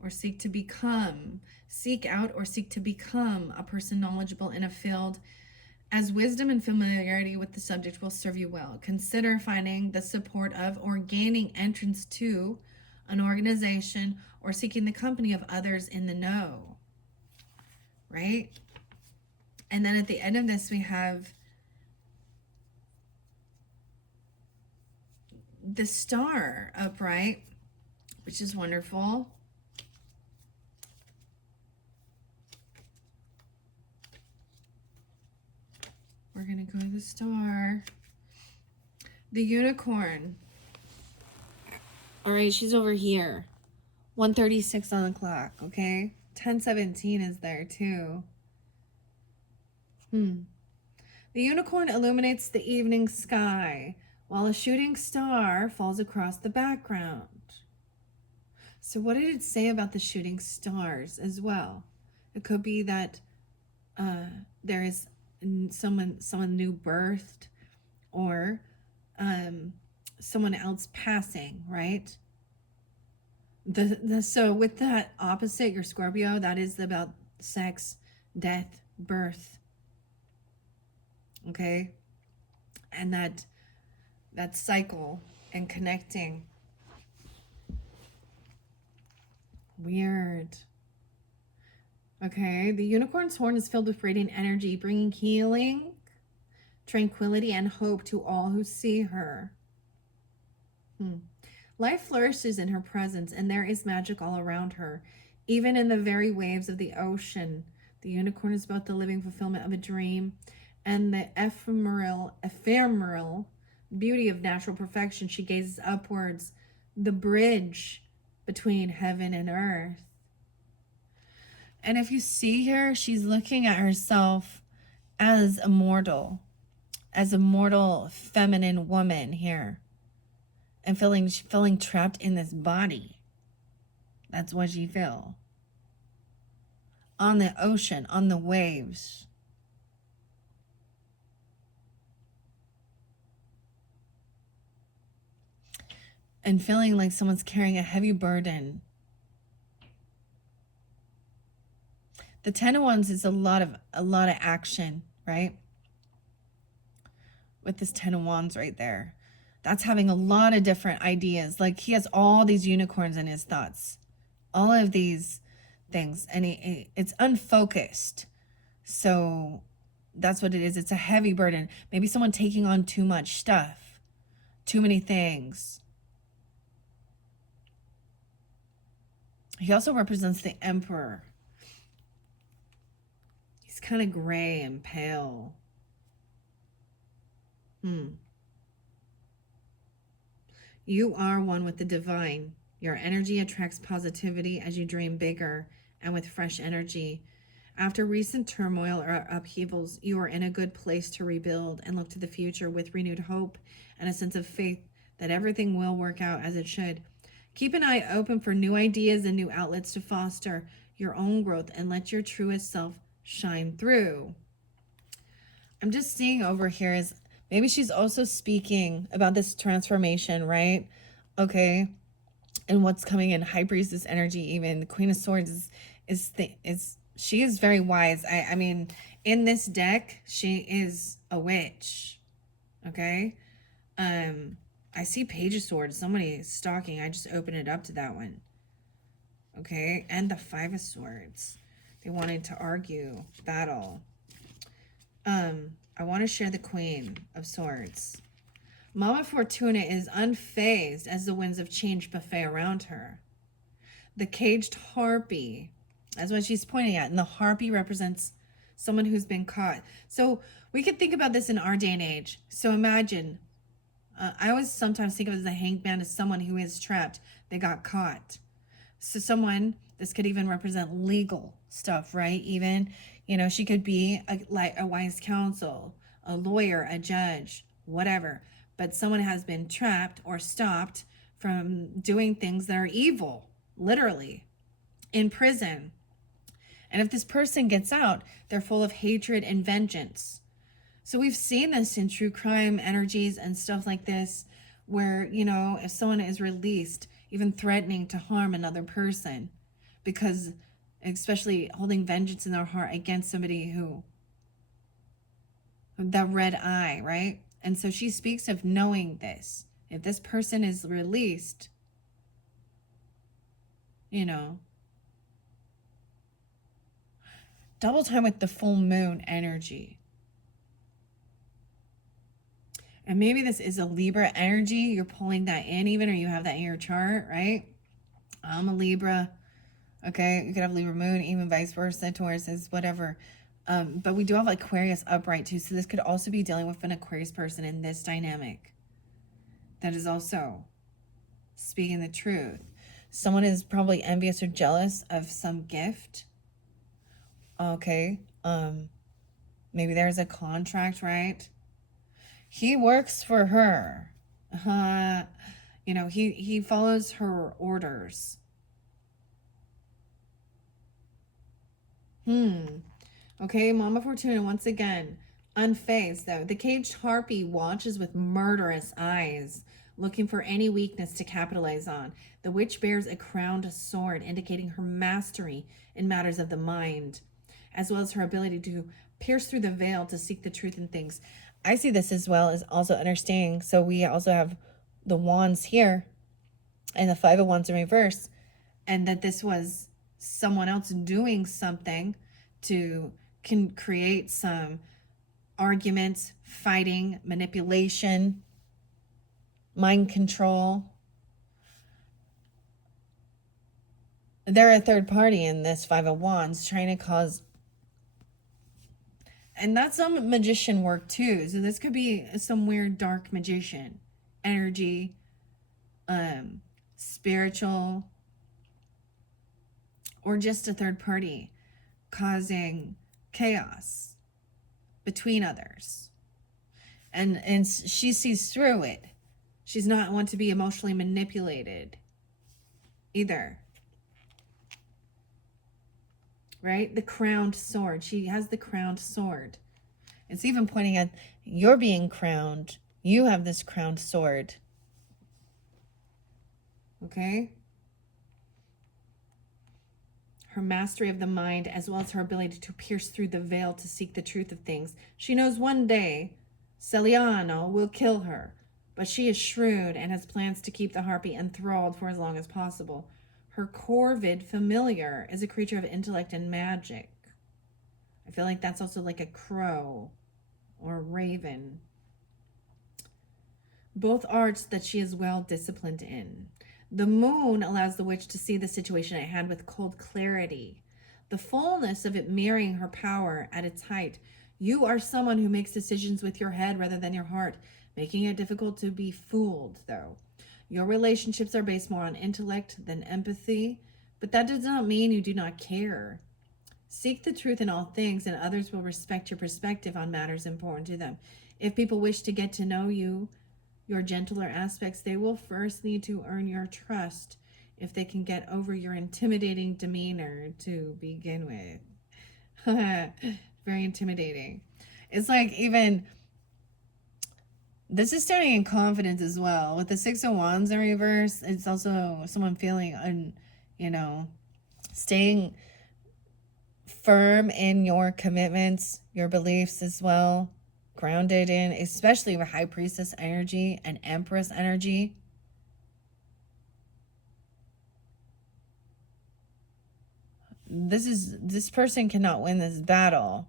Or seek out or seek to become a person knowledgeable in a field, as wisdom and familiarity with the subject will serve you well. Consider finding the support of or gaining entrance to an organization or seeking the company of others in the know. Right? And then at the end of this, we have the star upright, which is wonderful. We're going to go to the star. The unicorn. All right, she's over here. 1:36 on the clock, okay? 10:17 is there too. The unicorn illuminates the evening sky while a shooting star falls across the background. So what did it say about the shooting stars as well? It could be that there is someone new birthed, or someone else passing, right? So with that opposite, your Scorpio, that is about sex, death, birth. Okay? And that cycle and connecting. Weird. Okay, the unicorn's horn is filled with radiant energy, bringing healing, tranquility, and hope to all who see her. Life flourishes in her presence, and there is magic all around her. Even in the very waves of the ocean, the unicorn is both the living fulfillment of a dream and the ephemeral beauty of natural perfection. She gazes upwards, the bridge between heaven and earth. And if you see her, she's looking at herself as a mortal feminine woman here, and feeling trapped in this body. That's what she feels. On the ocean, on the waves. And feeling like someone's carrying a heavy burden. The 10 of Wands is a lot of action, right? With this 10 of Wands right there. That's having a lot of different ideas. Like, he has all these unicorns in his thoughts. All of these things. And it's unfocused. So that's what it is. It's a heavy burden. Maybe someone taking on too much stuff. Too many things. He also represents the Emperor. He's kind of gray and pale. You are one with the divine. Your energy attracts positivity as you dream bigger and with fresh energy. After recent turmoil or upheavals, you are in a good place to rebuild and look to the future with renewed hope and a sense of faith that everything will work out as it should. Keep an eye open for new ideas and new outlets to foster your own growth, and let your truest self shine through. I'm just seeing over here is maybe she's also speaking about this transformation, right? Okay. And what's coming in. High Priestess energy, even the Queen of Swords she is very wise. I mean, in this deck, she is a witch. Okay. I see Page of Swords. Somebody is stalking. I just opened it up to that one. Okay. And the Five of Swords. They wanted to argue, battle. I want to share the Queen of Swords. Mama Fortuna is unfazed as the winds of change buffet around her. The caged harpy, that's what she's pointing at, and the harpy represents someone who's been caught. So we could think about this in our day and age. So imagine, I always sometimes think of it as the hangman as someone who is trapped. They got caught. So someone, this could even represent legal stuff, right? Even, she could be like a wise counsel, a lawyer, a judge, whatever. But someone has been trapped or stopped from doing things that are evil, literally, in prison. And if this person gets out, they're full of hatred and vengeance. So we've seen this in true crime energies and stuff like this, where, if someone is released, even threatening to harm another person, because especially holding vengeance in their heart against somebody who, that red eye, right? And so she speaks of knowing this. If this person is released, double time with the full moon energy. And maybe this is a Libra energy. You're pulling that in even, or you have that in your chart, right? I'm a Libra. Okay, you could have Libra moon, even vice versa, Taurus is whatever. But we do have Aquarius upright too. So this could also be dealing with an Aquarius person in this dynamic that is also speaking the truth. Someone is probably envious or jealous of some gift. Okay. Maybe there's a contract, right? He works for her. He follows her orders. Okay, Mama Fortuna, once again, unfazed though. The caged harpy watches with murderous eyes, looking for any weakness to capitalize on. The witch bears a crowned sword, indicating her mastery in matters of the mind, as well as her ability to pierce through the veil to seek the truth in things. I see this as well as also understanding. So we also have the wands here and the Five of Wands in reverse, and that this was someone else doing something can create some arguments, fighting, manipulation, mind control. They're a third party in this Five of Wands trying to cause, and that's some magician work too. So this could be some weird dark magician energy, spiritual, or just a third party causing chaos between others. And she sees through it. She's not one to be emotionally manipulated either. Right? The crowned sword. She has the crowned sword. It's even pointing at, you're being crowned. You have this crowned sword. Okay? Her mastery of the mind, as well as her ability to pierce through the veil to seek the truth of things. She knows one day Celiano will kill her, but she is shrewd and has plans to keep the harpy enthralled for as long as possible. Her corvid familiar is a creature of intellect and magic. I feel like that's also like a crow or a raven. Both arts that she is well disciplined in. The moon allows the witch to see the situation at hand with cold clarity. The fullness of it mirroring her power at its height. You are someone who makes decisions with your head rather than your heart, making it difficult to be fooled, though. Your relationships are based more on intellect than empathy, but that does not mean you do not care. Seek the truth in all things, and others will respect your perspective on matters important to them. If people wish to get to know you, your gentler aspects, they will first need to earn your trust if they can get over your intimidating demeanor to begin with. Very intimidating. It's like even, this is standing in confidence as well. With the Six of Wands in reverse, it's also someone feeling, staying firm in your commitments, your beliefs as well. Grounded in, especially with High Priestess energy and Empress energy. this person cannot win this battle.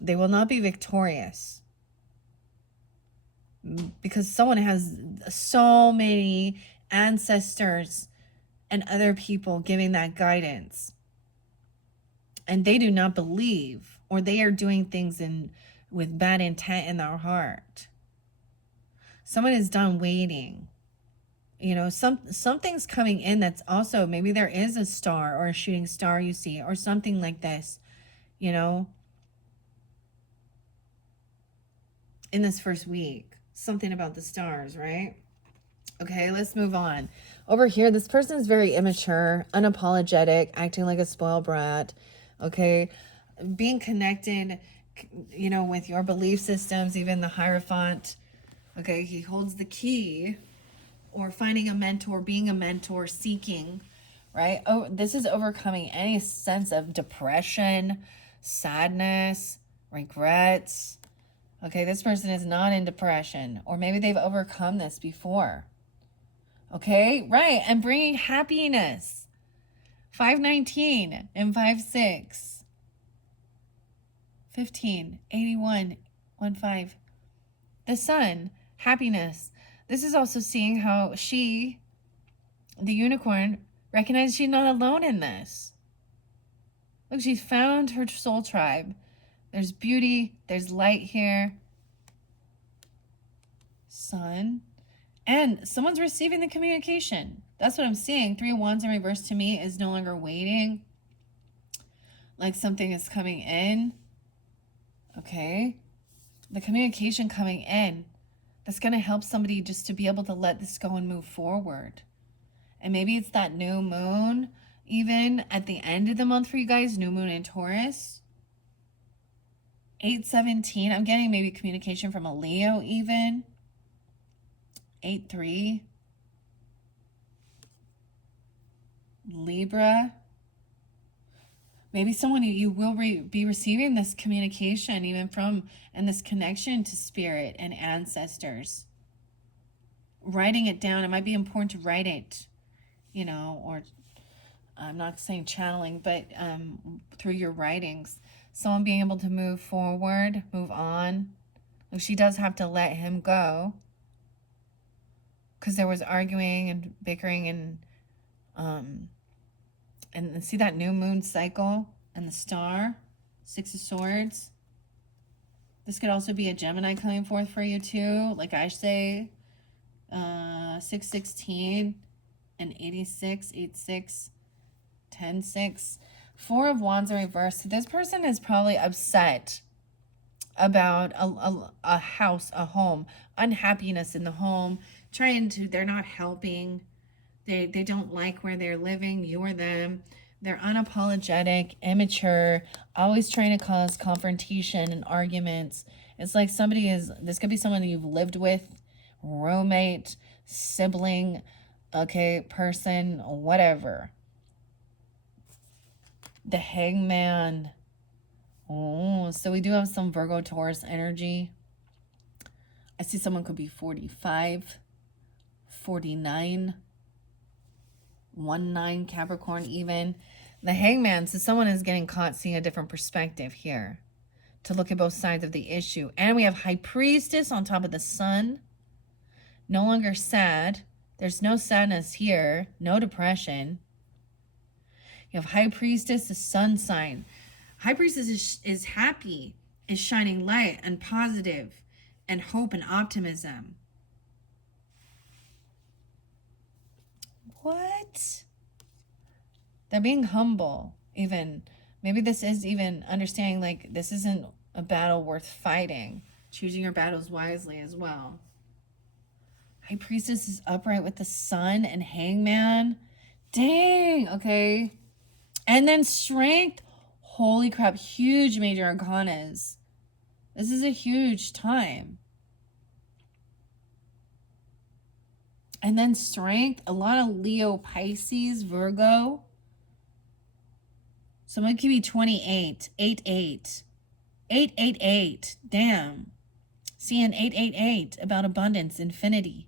They will not be victorious because someone has so many ancestors and other people giving that guidance, and they do not believe, or they are doing things with bad intent in their heart. Someone is done waiting. You know, something's coming in that's also, maybe there is a star or a shooting star you see, or something like this, you know, in this first week. Something about the stars, right? Okay, let's move on. Over here, this person is very immature, unapologetic, acting like a spoiled brat. Okay, being connected, you know, with your belief systems, even the Hierophant. Okay, he holds the key, or finding a mentor, being a mentor, seeking, right? Oh, this is overcoming any sense of depression, sadness, regrets. Okay, this person is not in depression, or maybe they've overcome this before. Okay, right, and bringing happiness. 519 and 56. 15, 81, 15. The sun, happiness. This is also seeing how she, the unicorn, recognizes she's not alone in this. Look, she's found her soul tribe. There's beauty, there's light here. Sun. And someone's receiving the communication. That's what I'm seeing. 3 of Wands in reverse to me is no longer waiting. Like something is coming in. Okay. The communication coming in. That's going to help somebody just to be able to let this go and move forward. And maybe it's that new moon, even at the end of the month for you guys, new moon in Taurus. 817, I'm getting maybe communication from a Leo even. 8-3. Libra. Maybe someone you will be receiving this communication even from, and this connection to spirit and ancestors. Writing it down. It might be important to write it, you know, or I'm not saying channeling, but through your writings. Someone being able to move forward, move on. She does have to let him go, because there was arguing and bickering and see that new moon cycle and the star, 6 of Swords. This could also be a Gemini coming forth for you too. Like I say, 616 and 86, 86, 10, 6. 4 of Wands in reverse. So this person is probably upset about a house, a home, unhappiness in the home, they're not helping. They don't like where they're living, you or them. They're unapologetic, immature, always trying to cause confrontation and arguments. It's like this could be someone you've lived with, roommate, sibling, okay, person, whatever. The Hangman. Oh, so we do have some Virgo Taurus energy. I see someone could be 45, 49, 19 Capricorn even. The Hangman, so someone is getting caught seeing a different perspective here to look at both sides of the issue. And we have High Priestess on top of the Sun. No longer sad. There's no sadness here. No depression. You have High Priestess, the Sun sign. High Priestess is happy, is shining light and positive and hope and optimism. What? They're being humble, even. Maybe this is even understanding, like, this isn't a battle worth fighting. Choosing your battles wisely as well. High Priestess is upright with the Sun and Hangman. Dang, okay. And then Strength. Holy crap, huge major arcanas. This is a huge time. And then Strength, a lot of Leo, Pisces, Virgo. Someone could be 28, 88, 888. Damn. Seeing 888 about abundance, infinity.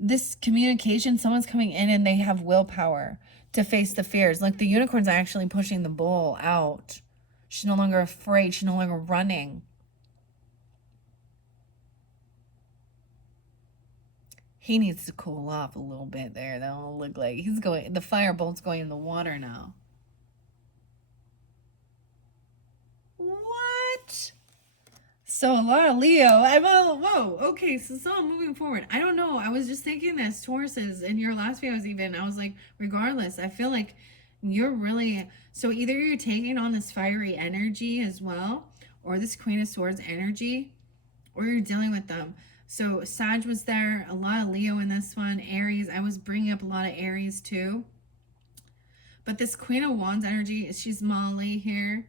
this communication, someone's coming in and they have willpower to face the fears. Like the unicorn's actually pushing the bull out. She's no longer afraid. She's no longer running. He needs to cool off a little bit there. That don't look like he's going. The firebolt's going in the water now. What? So a lot of Leo. I'm all, whoa. Okay, so moving forward. I don't know. I was just thinking this, Tauruses, in your last videos even. I was like, regardless, I feel like you're really, so either you're taking on this fiery energy as well, or this Queen of Swords energy, or you're dealing with them. So Sag was there, a lot of Leo in this one, Aries. I was bringing up a lot of Aries too. But this Queen of Wands energy, she's Molly here.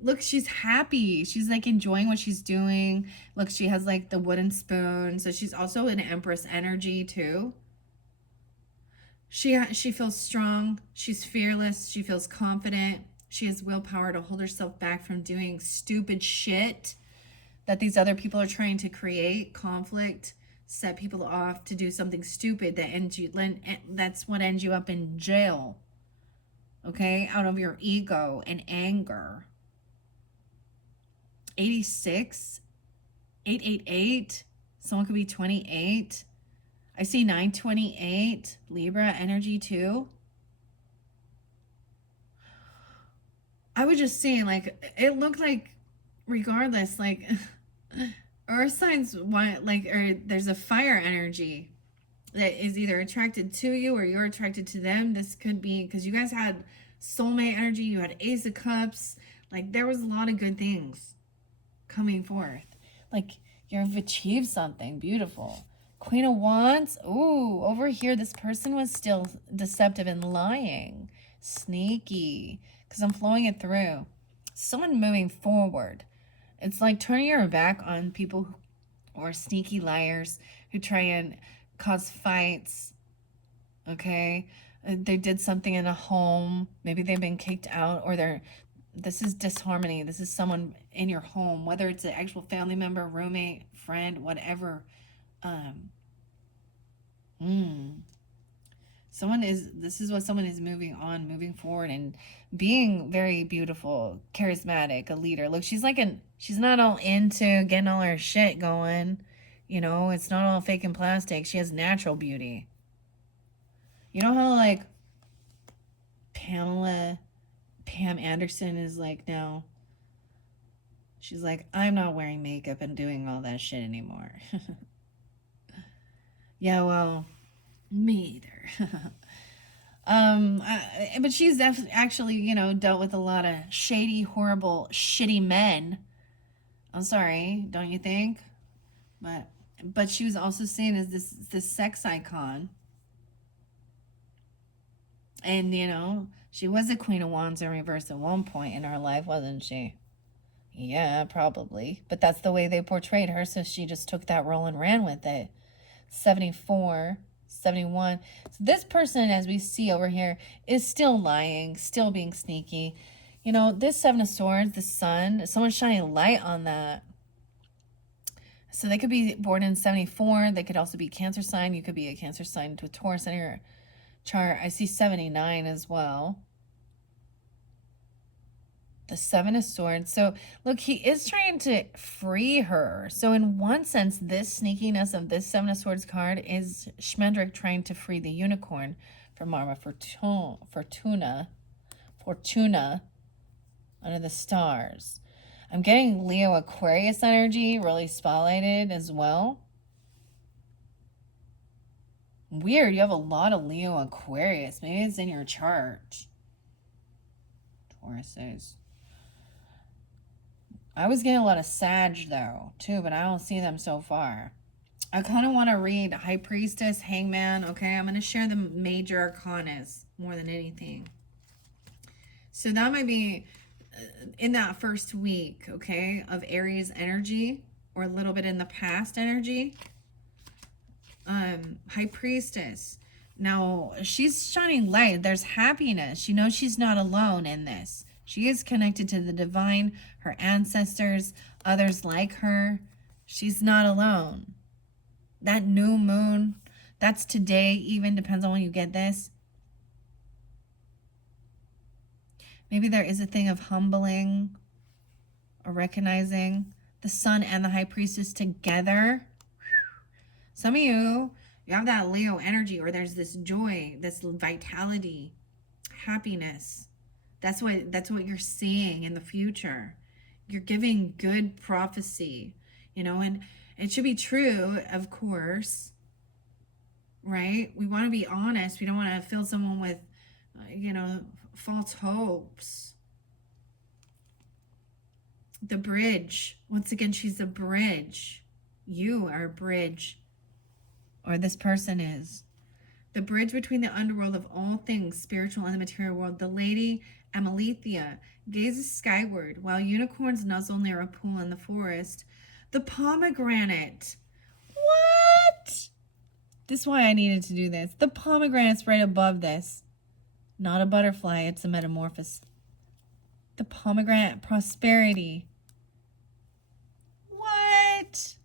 Look, she's happy. She's like enjoying what she's doing. Look, she has like the wooden spoon. So she's also an Empress energy too. She feels strong. She's fearless. She feels confident. She has willpower to hold herself back from doing stupid shit that these other people are trying to create. Conflict, set people off to do something stupid that ends you. That's what ends you up in jail. Okay, out of your ego and anger. 86, 888. Someone could be 28. I see 928. Libra energy too. I was just saying, like, it looked like, regardless, like, earth signs want, like, or there's a fire energy that is either attracted to you or you're attracted to them. This could be because you guys had soulmate energy, you had Ace of Cups, like, there was a lot of good things coming forth. Like, you've achieved something beautiful. Queen of Wands, ooh, over here, this person was still deceptive and lying. Sneaky. Because I'm flowing it through. Someone moving forward. It's like turning your back on people who are sneaky liars who try and cause fights. Okay? They did something in a home. Maybe they've been kicked out, or this is disharmony. This is someone in your home, whether it's an actual family member, roommate, friend, whatever. This is what someone is moving forward and being very beautiful, charismatic, a leader. Look, she's not all into getting all her shit going. You know, it's not all fake and plastic. She has natural beauty. You know how, like, Pam Anderson is like, no. She's like, I'm not wearing makeup and doing all that shit anymore. Yeah, well, me either. But she's actually, you know, dealt with a lot of shady, horrible, shitty men. I'm sorry, don't you think? But she was also seen as this sex icon. And, you know, she was a Queen of Wands in reverse at one point in her life, wasn't she? Yeah, probably. But that's the way they portrayed her, so she just took that role and ran with it. 74, 71. So this person, as we see over here, is still lying, still being sneaky. You know, this Seven of Swords, the sun, someone's shining light on that. So they could be born in 74. They could also be Cancer sign. You could be a Cancer sign to a Taurus in your chart. I see 79 as well. The Seven of Swords. So, look, he is trying to free her. So, in one sense, this sneakiness of this Seven of Swords card is Schmendrick trying to free the unicorn from Mama Fortuna under the stars. I'm getting Leo Aquarius energy really spotlighted as well. Weird, you have a lot of Leo Aquarius. Maybe it's in your chart. Tauruses. I was getting a lot of Sag, though, too, but I don't see them so far. I kind of want to read High Priestess, Hangman, okay? I'm going to share the major arcanas more than anything. So that might be in that first week, okay, of Aries energy, or a little bit in the past energy. High Priestess. Now, she's shining light. There's happiness. She knows she's not alone in this. She is connected to the divine, her ancestors, others like her. She's not alone. That new moon, that's today, even depends on when you get this. Maybe there is a thing of humbling or recognizing the sun and the high priestess together. Some of you have that Leo energy, or there's this joy, this vitality, happiness. That's what you're seeing in the future. You're giving good prophecy, and it should be true, of course, right? We want to be honest. We don't want to fill someone with, false hopes. The bridge. Once again, she's a bridge. You are a bridge, or this person is. The bridge between the underworld of all things spiritual and the material world. The lady Amalethea gazes skyward while unicorns nuzzle near a pool in the forest. The pomegranate. What? This is why I needed to do this. The pomegranate's right above this. Not a butterfly, it's a metamorphosis. The pomegranate, prosperity. What?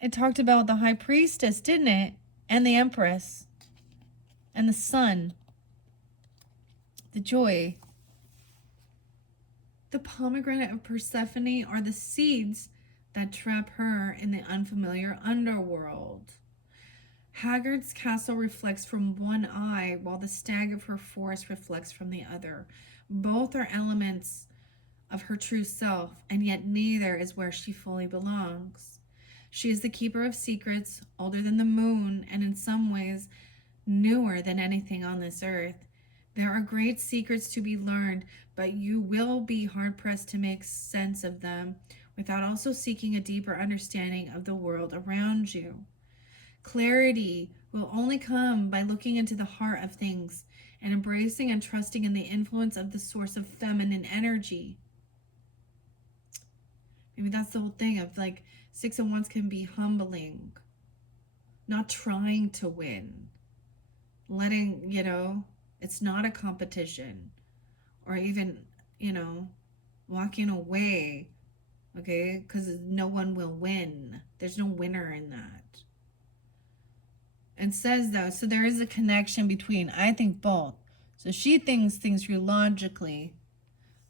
It talked about the high priestess, didn't it? And the empress. And the sun. The joy. The pomegranate of Persephone are the seeds that trap her in the unfamiliar underworld. Haggard's castle reflects from one eye, while the stag of her forest reflects from the other. Both are elements of her true self, and yet neither is where she fully belongs. She is the keeper of secrets, older than the moon, and in some ways newer than anything on this earth. There are great secrets to be learned, but you will be hard-pressed to make sense of them without also seeking a deeper understanding of the world around you. Clarity will only come by looking into the heart of things and embracing and trusting in the influence of the source of feminine energy. Maybe that's the whole thing of like Six of Wands can be humbling, not trying to win, letting, it's not a competition, or even, walking away, okay, because no one will win. There's no winner in that. And says though, so there is a connection between, I think, both. So she thinks things through logically,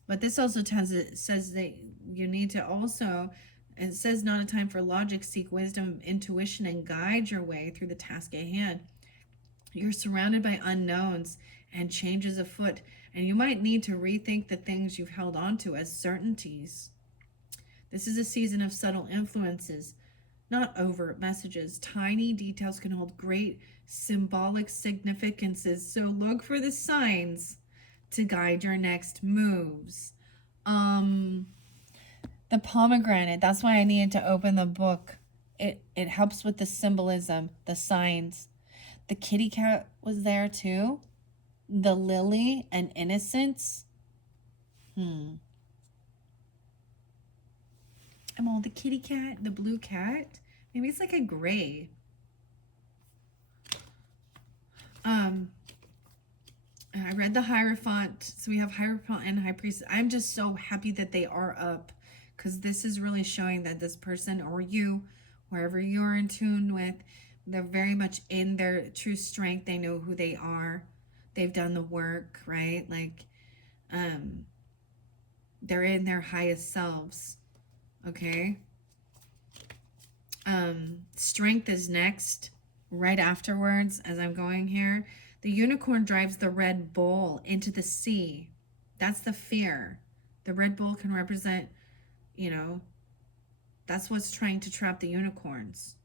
but this also says that you need to also, it says not a time for logic, seek wisdom, intuition, and guide your way through the task at hand. You're surrounded by unknowns and changes afoot, and you might need to rethink the things you've held on to as certainties. This is a season of subtle influences, not overt messages. Tiny details can hold great symbolic significances, so look for the signs to guide your next moves. The pomegranate, that's why I needed to open the book. It helps with the symbolism, the signs. The kitty cat was there too. The lily and innocence. I'm all the kitty cat, the blue cat. Maybe it's like a gray. I read the Hierophant. So we have Hierophant and High Priest. I'm just so happy that they are up, because this is really showing that this person, or you, wherever you're in tune with, they're very much in their true strength. They know who they are. They've done the work, right? Like, they're in their highest selves. Okay. Strength is next, right afterwards, as I'm going here. The unicorn drives the red bull into the sea. That's the fear. The red bull can represent, that's what's trying to trap the unicorns.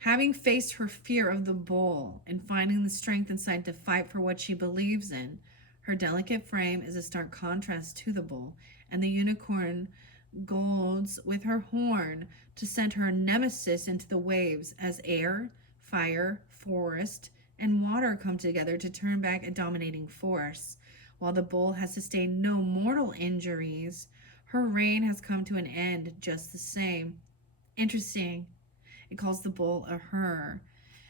Having faced her fear of the bull and finding the strength inside to fight for what she believes in, her delicate frame is a stark contrast to the bull, and the unicorn golds with her horn to send her nemesis into the waves as air, fire, forest, and water come together to turn back a dominating force. While the bull has sustained no mortal injuries, her reign has come to an end just the same. Interesting. It calls the bull a her.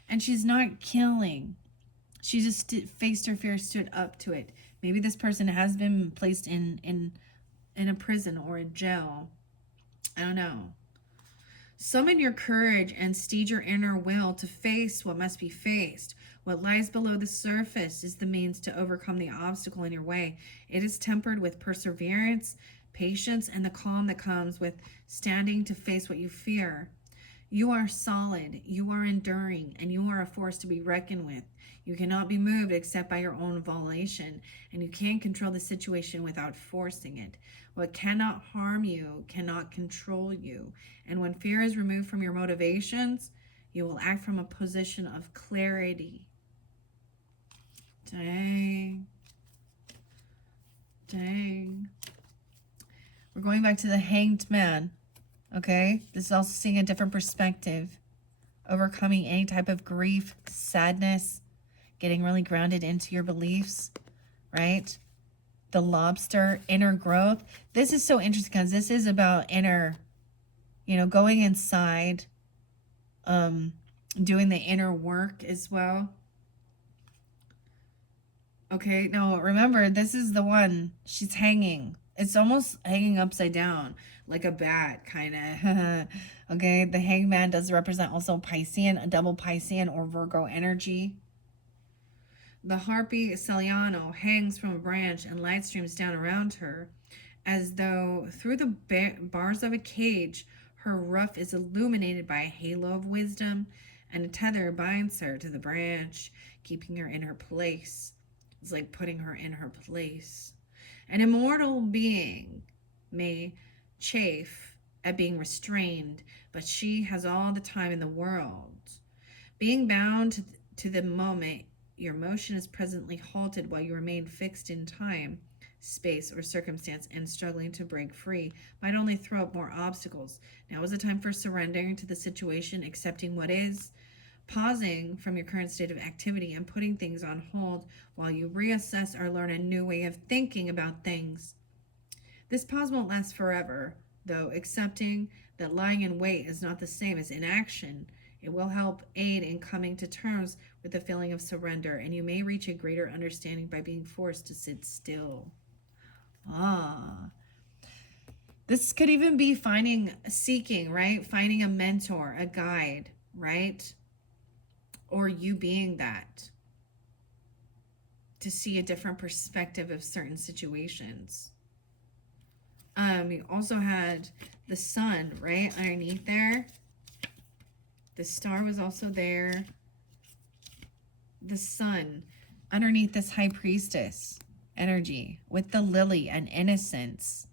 And she's not killing. She just faced her fear, stood up to it. Maybe this person has been placed in a prison or a jail. I don't know. Summon your courage and steed your inner will to face what must be faced. What lies below the surface is the means to overcome the obstacle in your way. It is tempered with perseverance, patience, and the calm that comes with standing to face what you fear. You are solid, you are enduring, and you are a force to be reckoned with. You cannot be moved except by your own volition, and you can't control the situation without forcing it. What cannot harm you cannot control you. And when fear is removed from your motivations, you will act from a position of clarity. Dang. Dang. We're going back to the Hanged Man. Okay? This is also seeing a different perspective. Overcoming any type of grief, sadness, getting really grounded into your beliefs, right? The Lobster, inner growth. This is so interesting because this is about inner, going inside, doing the inner work as well. Okay, now remember, this is the one. She's hanging. It's almost hanging upside down, like a bat, kind of. Okay, the hangman does represent also Piscean, a double Piscean or Virgo energy. The harpy Celiano hangs from a branch and light streams down around her, as though through the bars of a cage, her roof is illuminated by a halo of wisdom, and a tether binds her to the branch, keeping her in her place. It's like putting her in her place. An immortal being may chafe at being restrained, but she has all the time in the world. Being bound to the moment, your motion is presently halted while you remain fixed in time, space, or circumstance, and struggling to break free might only throw up more obstacles. Now is the time for surrendering to the situation, accepting what is, pausing from your current state of activity and putting things on hold while you reassess or learn a new way of thinking about things. This pause won't last forever, though accepting that lying in wait is not the same as inaction. It will help aid in coming to terms with the feeling of surrender, and you may reach a greater understanding by being forced to sit still. This could even be seeking, right? Finding a mentor, a guide, right? Or you being that, to see a different perspective of certain situations. You also had the sun, right, underneath there. The star was also there. The sun underneath this high priestess energy with the lily and innocence.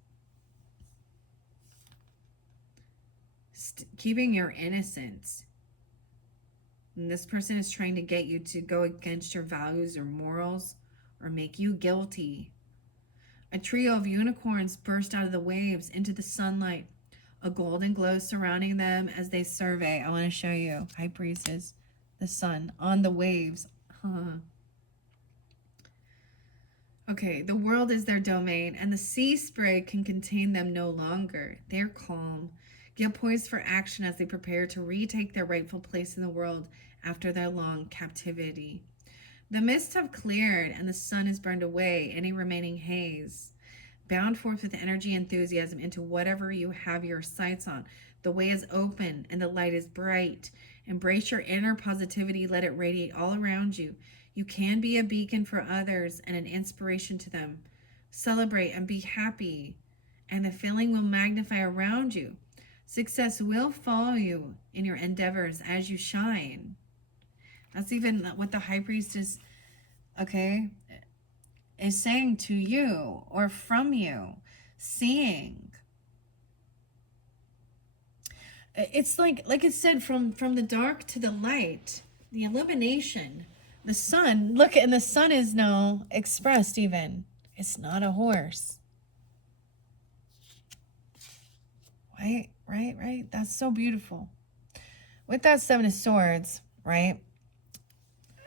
Keeping your innocence. And this person is trying to get you to go against your values or morals or make you guilty. A trio of unicorns burst out of the waves into the sunlight, a golden glow surrounding them as they survey. I want to show you. High Priestess, the sun on the waves. Okay, the world is their domain, and the sea spray can contain them no longer. They're calm, get poised for action as they prepare to retake their rightful place in the world after their long captivity. The mists have cleared, and the sun has burned away any remaining haze. Bound forth with energy and enthusiasm into whatever you have your sights on. The way is open, and the light is bright. Embrace your inner positivity. Let it radiate all around you. You can be a beacon for others and an inspiration to them. Celebrate and be happy, and the feeling will magnify around you. Success will follow you in your endeavors as you shine. That's even what the high priest is saying to you or from you, seeing. It's like it said, from the dark to the light, the illumination, the sun. Look, and the sun is now expressed even. It's not a horse. Right. That's so beautiful. With that Seven of Swords, right?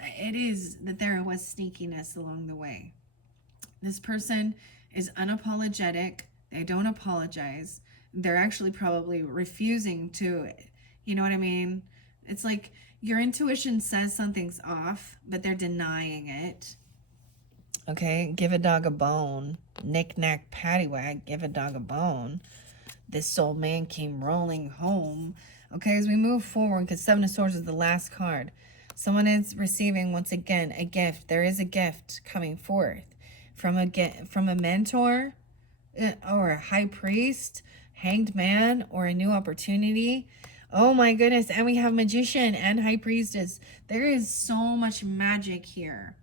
It is that there was sneakiness along the way. This person is unapologetic. They don't apologize. They're actually probably refusing to, you know what I mean? It's like your intuition says something's off, but they're denying it. Okay, give a dog a bone. Knick-knack, paddywhack, give a dog a bone. this soul man came rolling home. Okay, as we move forward, because Seven of Swords is the last card. Someone is receiving, once again, a gift. There is a gift coming forth from a mentor, or a high priest, hanged man, or a new opportunity. Oh my goodness. And we have magician and high priestess. There is so much magic here.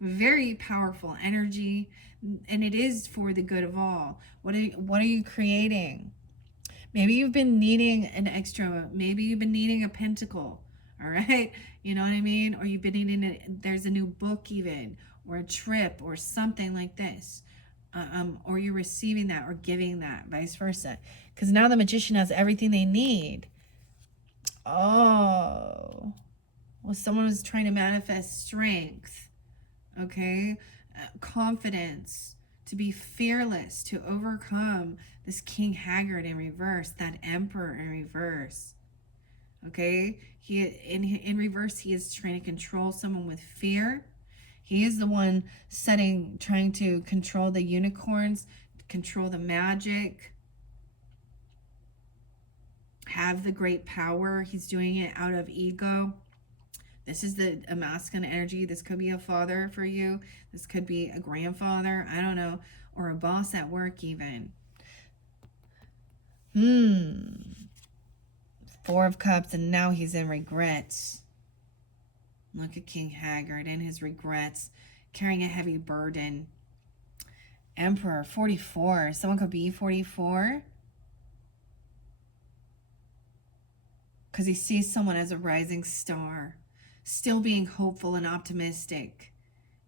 Very powerful energy. And it is for the good of all. What are you creating? Maybe you've been needing an extra, maybe you've been needing a pentacle. All right. You know what I mean? Or you've been needing there's a new book even, or a trip, or something like this. Or you're receiving that or giving that, vice versa. Because now the magician has everything they need. Oh, well, someone was trying to manifest strength, okay? Confidence, to be fearless, to overcome this King Haggard in reverse, that Emperor in reverse, okay? He in reverse, he is trying to control someone with fear. He is the one trying to control the unicorns, control the magic, have the great power. He's doing it out of ego. This is a masculine energy. This could be a father for you. This could be a grandfather, I don't know, or a boss at work even. Four of Cups, and now he's in regrets. Look at King Haggard and his regrets, carrying a heavy burden. Emperor, 44. Someone could be 44. Because he sees someone as a rising star, still being hopeful and optimistic,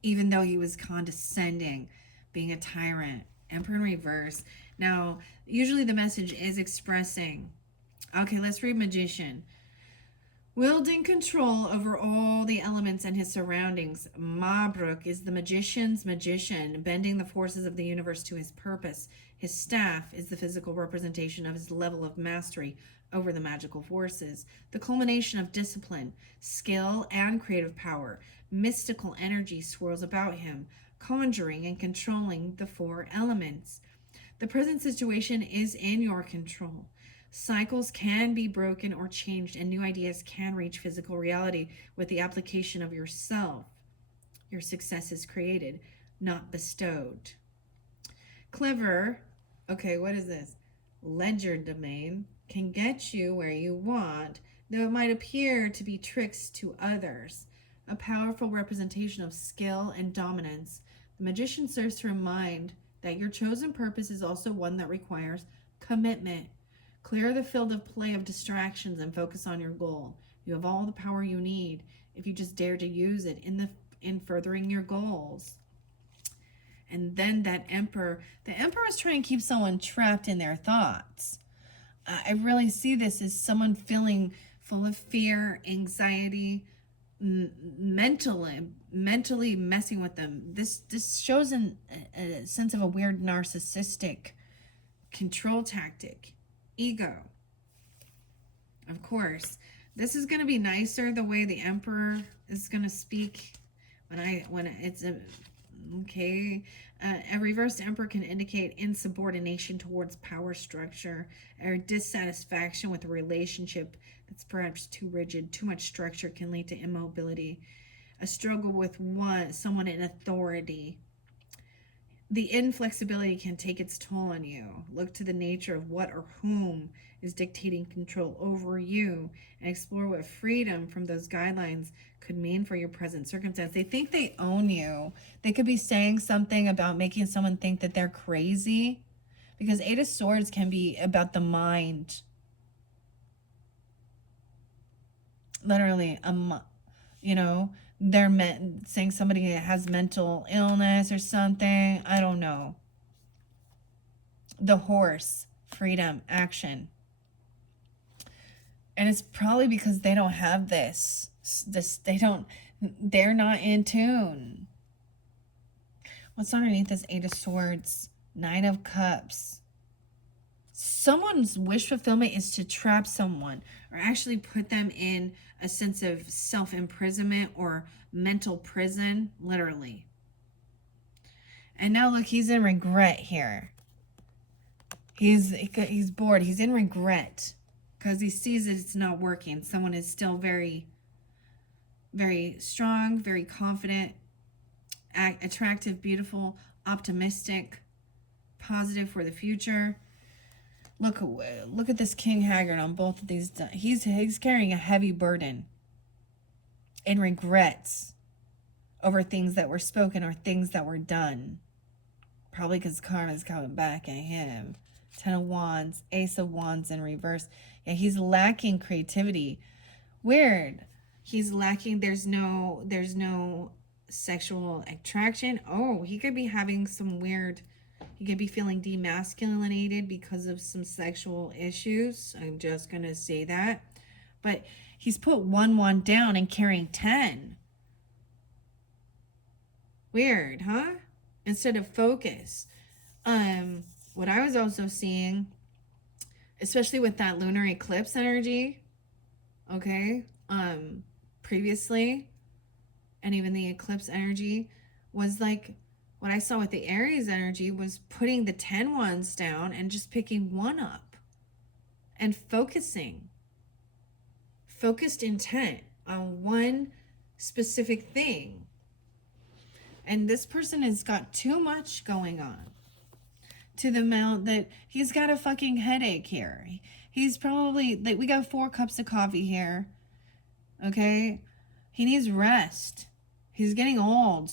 even though he was condescending, being a tyrant. Emperor in reverse. Now, usually the message is expressing. Okay, let's read Magician. Wielding control over all the elements and his surroundings, Mabruk is the magician's magician, bending the forces of the universe to his purpose. His staff is the physical representation of his level of mastery over the magical forces, the culmination of discipline, skill, and creative power. Mystical energy swirls about him, conjuring and controlling the four elements. The present situation is in your control. Cycles can be broken or changed, and new ideas can reach physical reality with the application of yourself. Your success is created, not bestowed. Clever, okay, what is this? Ledger domain can get you where you want, though it might appear to be tricks to others. A powerful representation of skill and dominance. The magician serves to remind that your chosen purpose is also one that requires commitment. Clear the field of play of distractions and focus on your goal. You have all the power you need if you just dare to use it in furthering your goals. And then that emperor, the emperor is trying to keep someone trapped in their thoughts. I really see this as someone feeling full of fear, anxiety, mentally messing with them. This shows a sense of a weird narcissistic control tactic. Ego. Of course, this is going to be nicer the way the emperor is going to speak when it's a okay. A reversed emperor can indicate insubordination towards power structure, or dissatisfaction with a relationship that's perhaps too rigid. Too much structure can lead to immobility, a struggle with someone in authority. The inflexibility can take its toll on you. Look to the nature of what or whom is dictating control over you, and explore what freedom from those guidelines could mean for your present circumstance. They think they own you. They could be saying something about making someone think that they're crazy, because Eight of Swords can be about the mind. Literally, they're saying somebody has mental illness or something. I don't know. The horse, freedom, action. And it's probably because they don't have this. They're not in tune. What's underneath this Eight of Swords? Nine of Cups. Someone's wish fulfillment is to trap someone, or actually put them in a sense of self-imprisonment or mental prison, literally. And now look, he's in regret here. He's bored. He's in regret because he sees that it's not working. Someone is still very, very strong, very confident, attractive, beautiful, optimistic, positive for the future. Look at this King Haggard on both of these. He's carrying a heavy burden and regrets over things that were spoken or things that were done. Probably because karma's coming back at him. 10 of Wands, Ace of Wands in reverse. Yeah, he's lacking creativity. Weird. He's lacking, there's no sexual attraction. Oh, he could be having some weird, he could be feeling demasculinated because of some sexual issues. I'm just going to say that. But he's put 1 down and carrying 10. Weird, huh? Instead of focus. What I was also seeing, especially with that lunar eclipse energy, okay, previously, and even the eclipse energy, was like what I saw with the Aries energy was putting the 10 ones down and just picking one up and focusing. Focused intent on one specific thing. And this person has got too much going on to the amount that he's got a fucking headache here. He's probably, like, we got 4 cups of coffee here. Okay? He needs rest. He's getting old.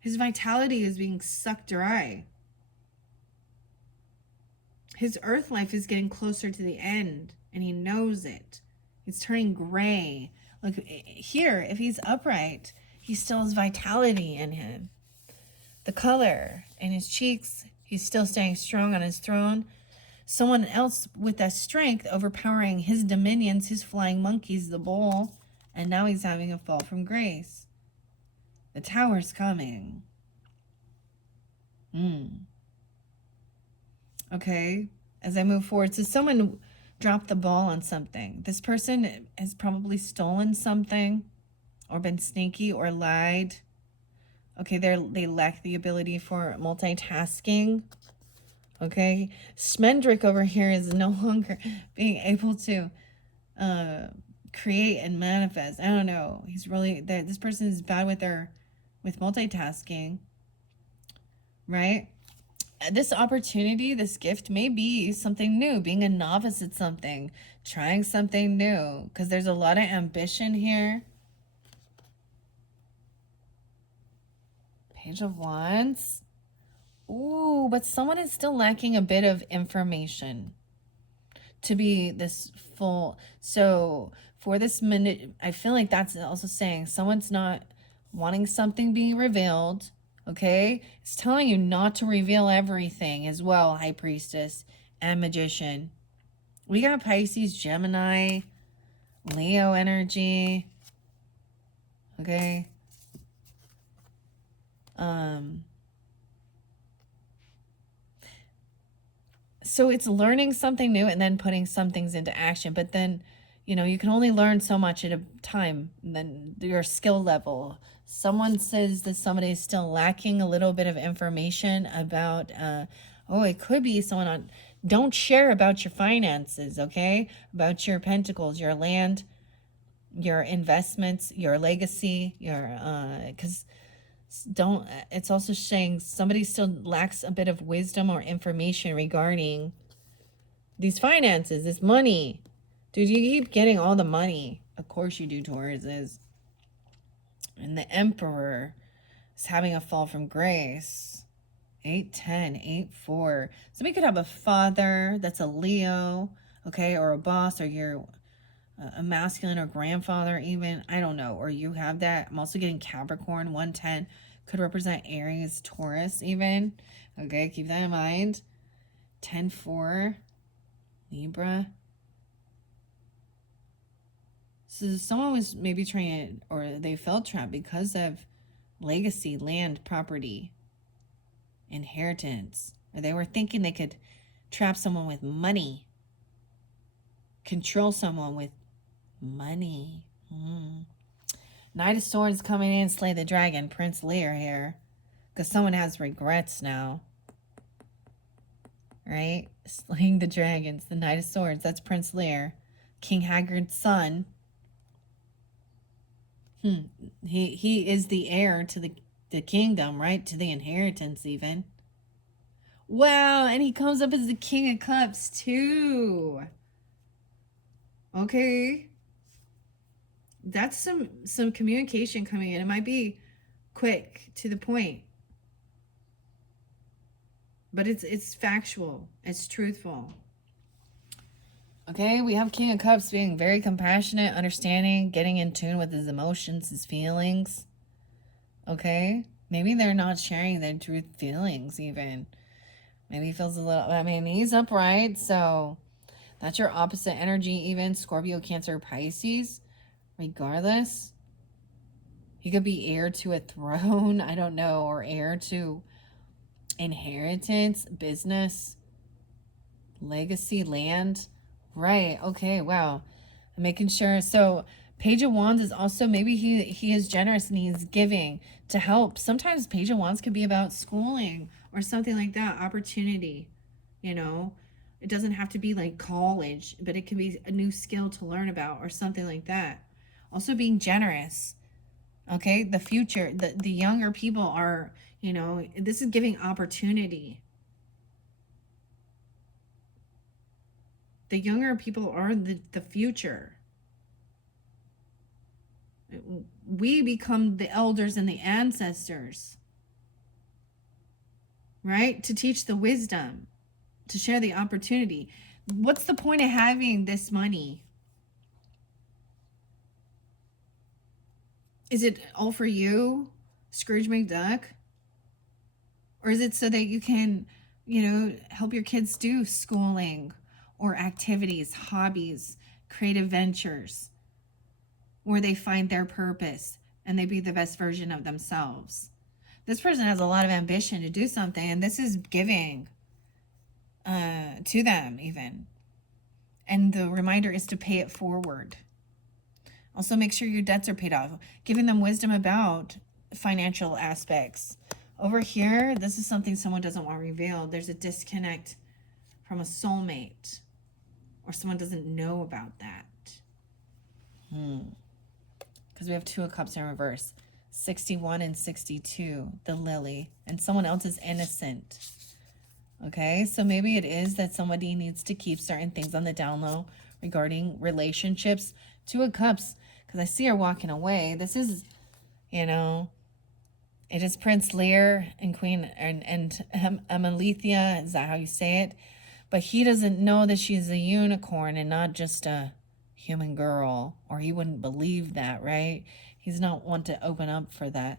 His vitality is being sucked dry. His earth life is getting closer to the end, and he knows it. He's turning gray. Look, here, if he's upright, he still has vitality in him. The color in his cheeks, he's still staying strong on his throne. Someone else with that strength overpowering his dominions, his flying monkeys, the bull, and now he's having a fall from grace. The tower's coming. Okay, as I move forward, so someone dropped the ball on something. This person has probably stolen something or been sneaky or lied. Okay, they lack the ability for multitasking. Okay, Smendrick over here is no longer being able to create and manifest. I don't know. He's really, this person is bad with multitasking, right? This opportunity, this gift may be something new, being a novice at something, trying something new, because there's a lot of ambition here. Page of Wands. Ooh, but someone is still lacking a bit of information to be this full. So for this minute, I feel like that's also saying someone's not wanting something being revealed. Okay, it's telling you not to reveal everything as well, High Priestess and Magician. We got Pisces, Gemini, Leo energy. Okay. So it's learning something new and then putting some things into action. But then, you can only learn so much at a time. And then your skill level. Someone says that somebody is still lacking a little bit of information about, it could be someone on, don't share about your finances, okay? About your pentacles, your land, your investments, your legacy, because it's also saying somebody still lacks a bit of wisdom or information regarding these finances, this money. Dude, you keep getting all the money. Of course you do, Taurus. And the Emperor is having a fall from grace. 8-10, 8-4. Somebody could have a father that's a Leo, okay, or a boss, or you're a masculine or grandfather even. I don't know. Or you have that. I'm also getting Capricorn. 110 could represent Aries, Taurus even. Okay, keep that in mind. 10-4, Libra. So someone was maybe trying to, or they felt trapped because of legacy, land, property, inheritance. Or they were thinking they could trap someone with money, control someone with money. Knight of Swords coming in, slay the dragon. Prince Lear here. Because someone has regrets now. right? Slaying the dragons, the Knight of Swords, that's Prince Lear, King Haggard's son. He is the heir to the kingdom, right? To the inheritance, even. Wow, and he comes up as the King of Cups, too. Okay. That's some communication coming in. It might be quick, to the point. But it's factual. It's truthful. Okay, we have King of Cups being very compassionate, understanding, getting in tune with his emotions, his feelings. Okay? Maybe they're not sharing their true feelings, even. Maybe he feels a little, I mean, he's upright, so that's your opposite energy, even Scorpio, Cancer, Pisces. Regardless, he could be heir to a throne, I don't know, or heir to inheritance, business, legacy, land. Right. Okay. Wow. I'm making sure. So, Page of Wands is also, maybe he is generous and he's giving to help. Sometimes Page of Wands could be about schooling or something like that, opportunity. You know, it doesn't have to be like college, but it can be a new skill to learn about or something like that. Also, being generous. Okay, the future, the younger people are, you know, this is giving opportunity. The younger people are the future. We become the elders and the ancestors, right? To teach the wisdom, to share the opportunity. What's the point of having this money? Is it all for you, Scrooge McDuck? Or is it so that you can, you know, help your kids do schooling or activities, hobbies, creative ventures, where they find their purpose and they be the best version of themselves? This person has a lot of ambition to do something, and this is giving to them, even. And the reminder is to pay it forward. Also, make sure your debts are paid off, giving them wisdom about financial aspects. Over here, this is something someone doesn't want revealed. There's a disconnect from a soulmate, or someone doesn't know about that. Because we have Two of Cups in reverse. 61 and 62, the lily, and someone else is innocent. Okay, so maybe it is that somebody needs to keep certain things on the down low regarding relationships. Two of Cups, because I see her walking away. This is, you know, it is Prince Lear and Queen and Amalethea. Is that how you say it? But he doesn't know that she's a unicorn and not just a human girl, or he wouldn't believe that, right? He's not one to open up for that.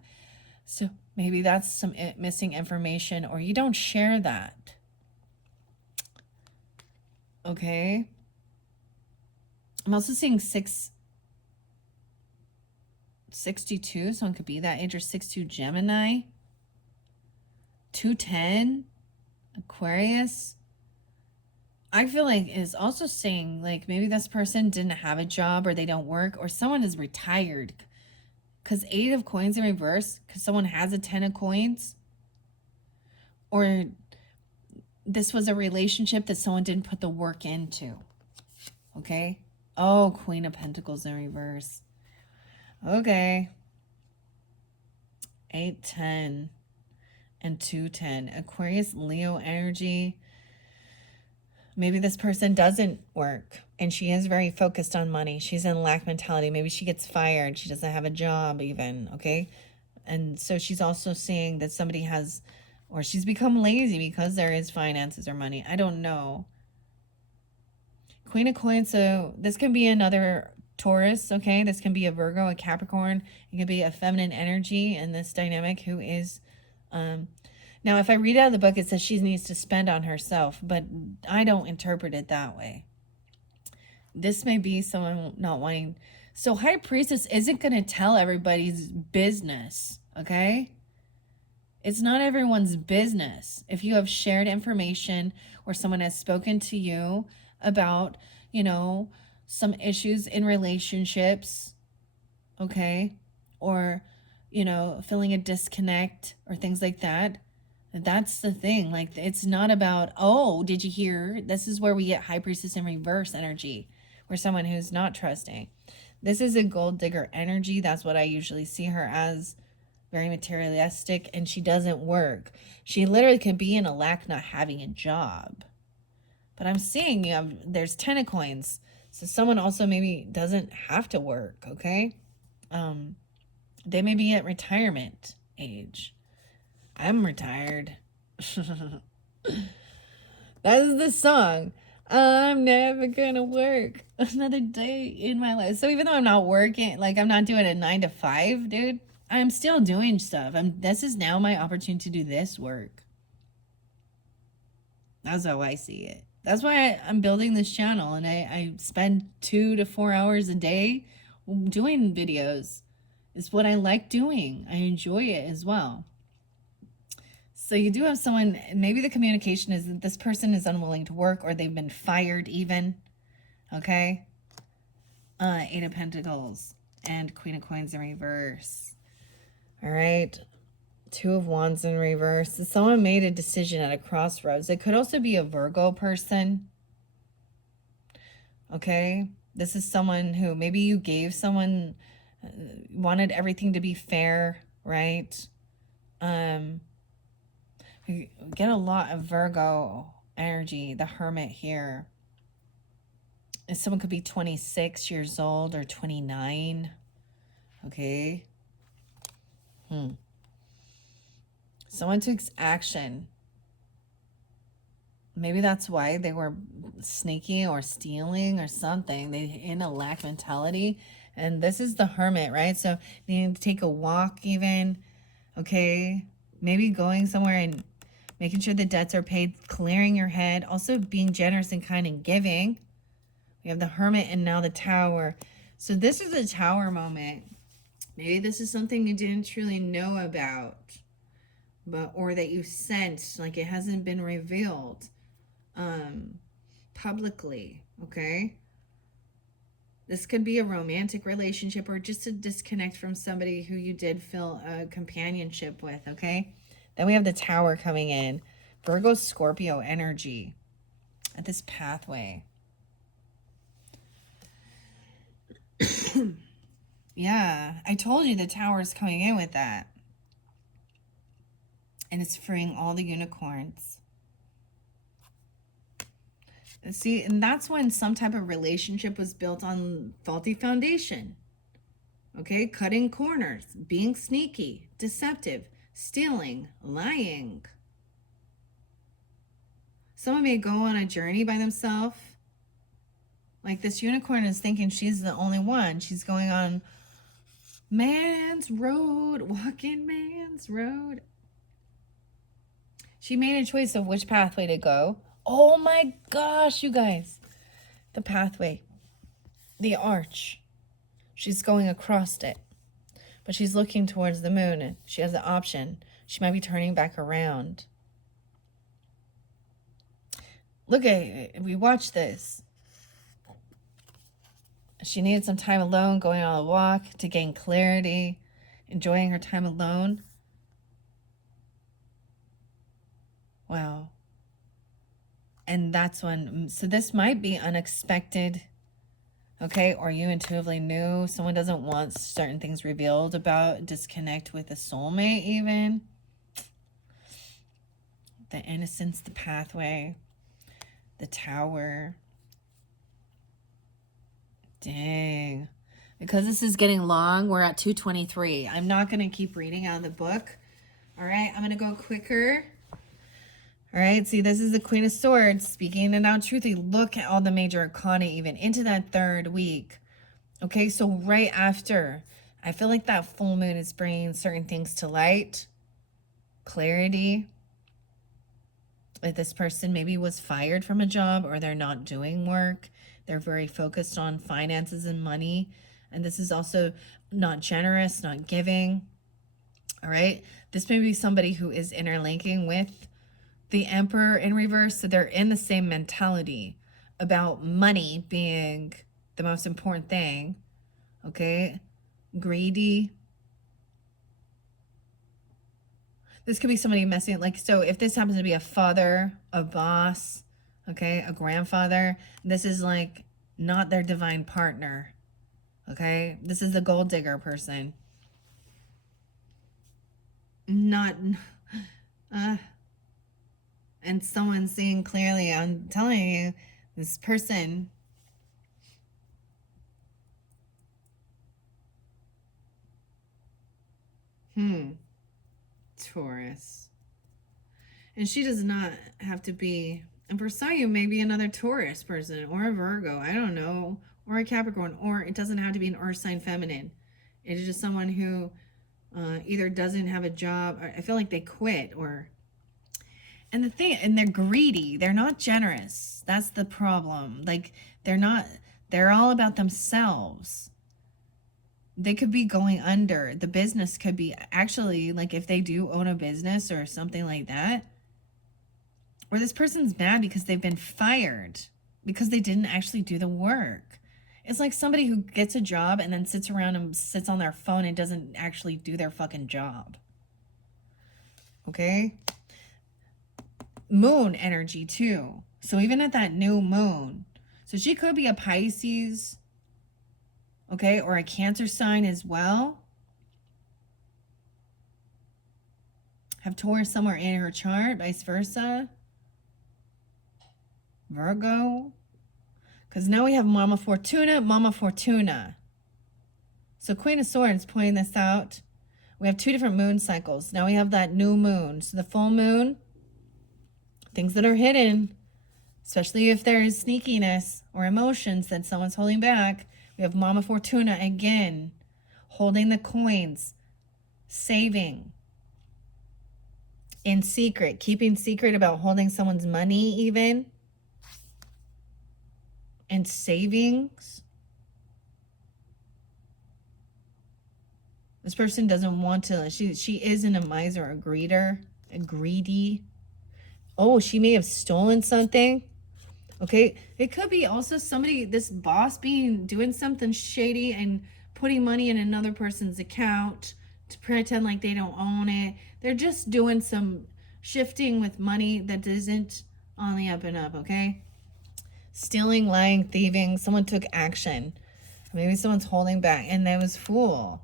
So maybe that's some missing information, or you don't share that. Okay. I'm also seeing 62, someone could be that age, or 62 Gemini. 210 Aquarius. I feel like is also saying like maybe this person didn't have a job, or they don't work, or someone is retired. Because 8 of coins in reverse, because someone has a 10 of coins, or this was a relationship that someone didn't put the work into. Okay. Oh, Queen of Pentacles in reverse. Okay. 8, 10, and 210. Aquarius, Leo energy. Maybe this person doesn't work and she is very focused on money. She's in lack mentality. Maybe she gets fired. She doesn't have a job even, okay? And so she's also seeing that somebody has, or she's become lazy because there is finances or money. I don't know. Queen of Coins, so this can be another Taurus, okay? This can be a Virgo, a Capricorn. It could be a feminine energy in this dynamic who is... now, if I read out of the book, it says she needs to spend on herself, but I don't interpret it that way. This may be someone not wanting... So High Priestess isn't going to tell everybody's business, okay? It's not everyone's business. If you have shared information or someone has spoken to you about, you know, some issues in relationships, okay? Or, you know, feeling a disconnect or things like that, That's the thing. Like, it's not about, oh, did you hear? This is where we get high priestess in reverse energy. We're someone who's not trusting. This is a gold digger energy. That's what I usually see her as. Very materialistic, and she doesn't work. She literally could be in a lack not having a job. But I'm seeing there's 10 of coins. So someone also maybe doesn't have to work, okay? They may be at retirement age. I'm retired. That is the song. I'm never gonna work another day in my life. So even though I'm not working, like I'm not doing a 9 to 5, dude, I'm still doing stuff. This is now my opportunity to do this work. That's how I see it. That's why I'm building this channel, and I spend 2 to 4 hours a day doing videos. It's what I like doing. I enjoy it as well. So you do have someone, maybe the communication is that this person is unwilling to work, or they've been fired even. Okay? 8 of Pentacles and Queen of Coins in reverse. All right? 2 of Wands in reverse. So someone made a decision at a crossroads. It could also be a Virgo person. Okay? This is someone who maybe you gave someone, wanted everything to be fair, right? We get a lot of Virgo energy, the Hermit here. And someone could be 26 years old or 29. Okay. Someone takes action. Maybe that's why they were sneaky or stealing or something. They in a lack mentality. And this is the Hermit, right? So needing to take a walk even. Okay. Maybe going somewhere and making sure the debts are paid, clearing your head, also being generous and kind and giving. We have the Hermit and now the Tower. So this is a Tower moment. Maybe this is something you didn't truly know about, or that you sensed, like it hasn't been revealed publicly, okay? This could be a romantic relationship or just a disconnect from somebody who you did feel a companionship with, okay? Then we have the Tower coming in. Virgo, Scorpio energy at this pathway. Yeah, I told you the Tower is coming in with that. And it's freeing all the unicorns. See, and that's when some type of relationship was built on faulty foundation. Okay, cutting corners, being sneaky, deceptive, stealing, lying. Someone may go on a journey by themselves. Like this unicorn is thinking she's the only one. She's going on man's road, walking man's road. She made a choice of which pathway to go. Oh my gosh, you guys. The pathway. The arch. She's going across it. But she's looking towards the moon. She has the option. She might be turning back around. Look at it. We watched this. She needed some time alone, going on a walk to gain clarity, enjoying her time alone. Wow. And that's when, so this might be unexpected, okay? Or you intuitively knew someone doesn't want certain things revealed about, disconnect with a soulmate even. The innocence, the pathway, the Tower. Dang. Because this is getting long, we're at 2:23. I'm not going to keep reading out of the book. All right, I'm going to go quicker. All right, see, this is the Queen of Swords, speaking it out truthfully. Look at all the major arcana even into that third week. Okay, so right after, I feel like that full moon is bringing certain things to light. Clarity. If this person maybe was fired from a job or they're not doing work. They're very focused on finances and money. And this is also not generous, not giving. All right, this may be somebody who is interlinking with the Emperor in reverse, so they're in the same mentality about money being the most important thing, okay? Greedy. This could be somebody messing, like, so if this happens to be a father, a boss, okay, a grandfather, this is like not their divine partner, okay? This is the gold digger person. Not, and someone seeing clearly, I'm telling you, this person, Taurus. And she does not have to be, and for some of you, maybe another Taurus person or a Virgo, I don't know, or a Capricorn, or it doesn't have to be an earth sign feminine. It is just someone who either doesn't have a job, or I feel like they quit, or, and the thing, and they're greedy. They're not generous. That's the problem. Like, they're all about themselves. They could be going under. The business could be actually, like, if they do own a business or something like that, or this person's mad because they've been fired because they didn't actually do the work. It's like somebody who gets a job and then sits around and sits on their phone and doesn't actually do their fucking job. Okay? Moon energy too. So even at that new moon, so she could be a Pisces, okay, or a Cancer sign as well. Have Taurus somewhere in her chart, vice versa. Virgo. Because now we have Mama Fortuna, Mama Fortuna. So Queen of Swords pointing this out. We have two different moon cycles. Now we have that new moon. So the full moon, things that are hidden, especially if there is sneakiness or emotions that someone's holding back. We have Mama Fortuna again, holding the coins, saving in secret, keeping secret about holding someone's money even. And savings. This person doesn't want to, she isn't a miser, a greeter, a greedy. Oh, she may have stolen something. Okay, it could be also somebody, this boss doing something shady and putting money in another person's account to pretend like they don't own it. They're just doing some shifting with money that isn't on the up and up, okay? Stealing, lying, thieving. Someone took action. Maybe someone's holding back. And that was Fool.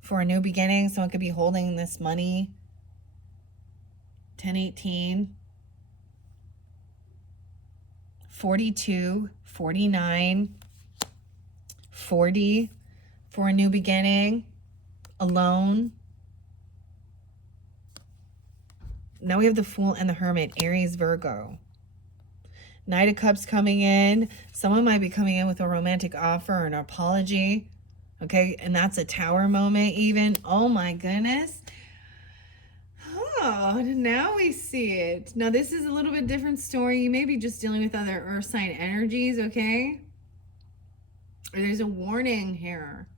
For a new beginning, someone could be holding this money. 1018. 42. 49. 40. For a new beginning. Alone. Now we have the Fool and the Hermit. Aries, Virgo. Knight of Cups coming in. Someone might be coming in with a romantic offer or an apology. Okay, and that's a Tower moment even. Oh my goodness. Oh, now we see it. Now this is a little bit different story. You may be just dealing with other earth sign energies, okay? Or there's a warning here.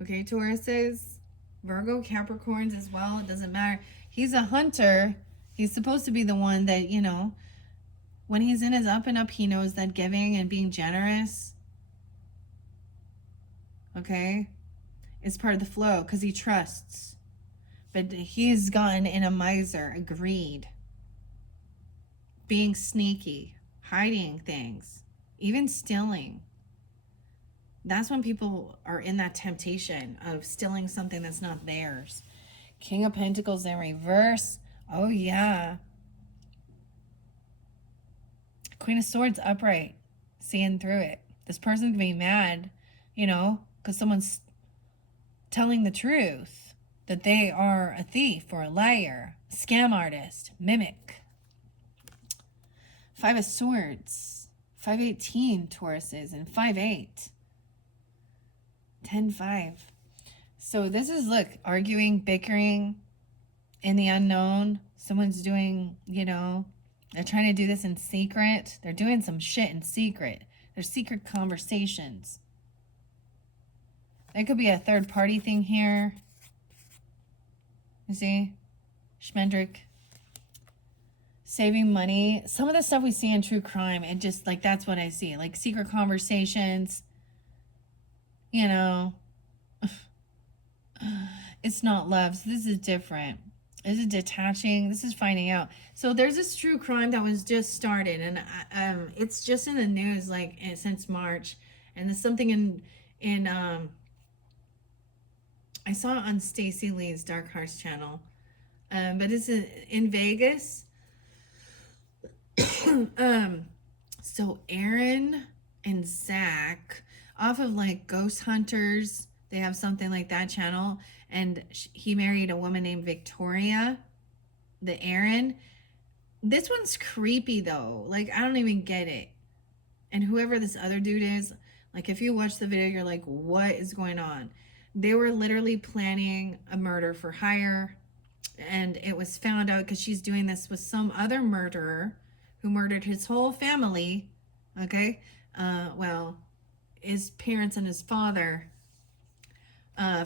Okay, Tauruses, Virgo, Capricorns as well. It doesn't matter. He's a hunter. He's supposed to be the one that, you know, when he's in his up and up, he knows that giving and being generous, okay, is part of the flow because he trusts. But he's gotten in a miser, a greed, being sneaky, hiding things, even stealing. That's when people are in that temptation of stealing something that's not theirs. King of Pentacles in reverse. Oh, yeah. Queen of Swords upright, seeing through it. This person can be mad, you know, because someone's telling the truth, that they are a thief or a liar, scam artist, mimic. 5 of Swords, 518 Tauruses, and 5-8. 10-5. So this is, look, arguing, bickering in the unknown. Someone's doing, you know, they're trying to do this in secret. They're doing some shit in secret. There's secret conversations. There could be a third party thing here. You see? Schmendrick. Saving money. Some of the stuff we see in true crime, it just, like, that's what I see. Like, secret conversations. You know. It's not love. So this is different. This is detaching. This is finding out. So there's this true crime that was just started, and it's just in the news like since March, and there's something in I saw it on Stacey Lee's Dark Hearts channel, but it's in Vegas. So Aaron and Zach, off of like Ghost Hunters, they have something like that channel, and he married a woman named Victoria. The Aaron, this one's creepy though. Like I don't even get it. And whoever this other dude is, like if you watch the video, you're like, what is going on? They were literally planning a murder for hire, and it was found out because she's doing this with some other murderer who murdered his whole family. Okay, well, his parents and his father,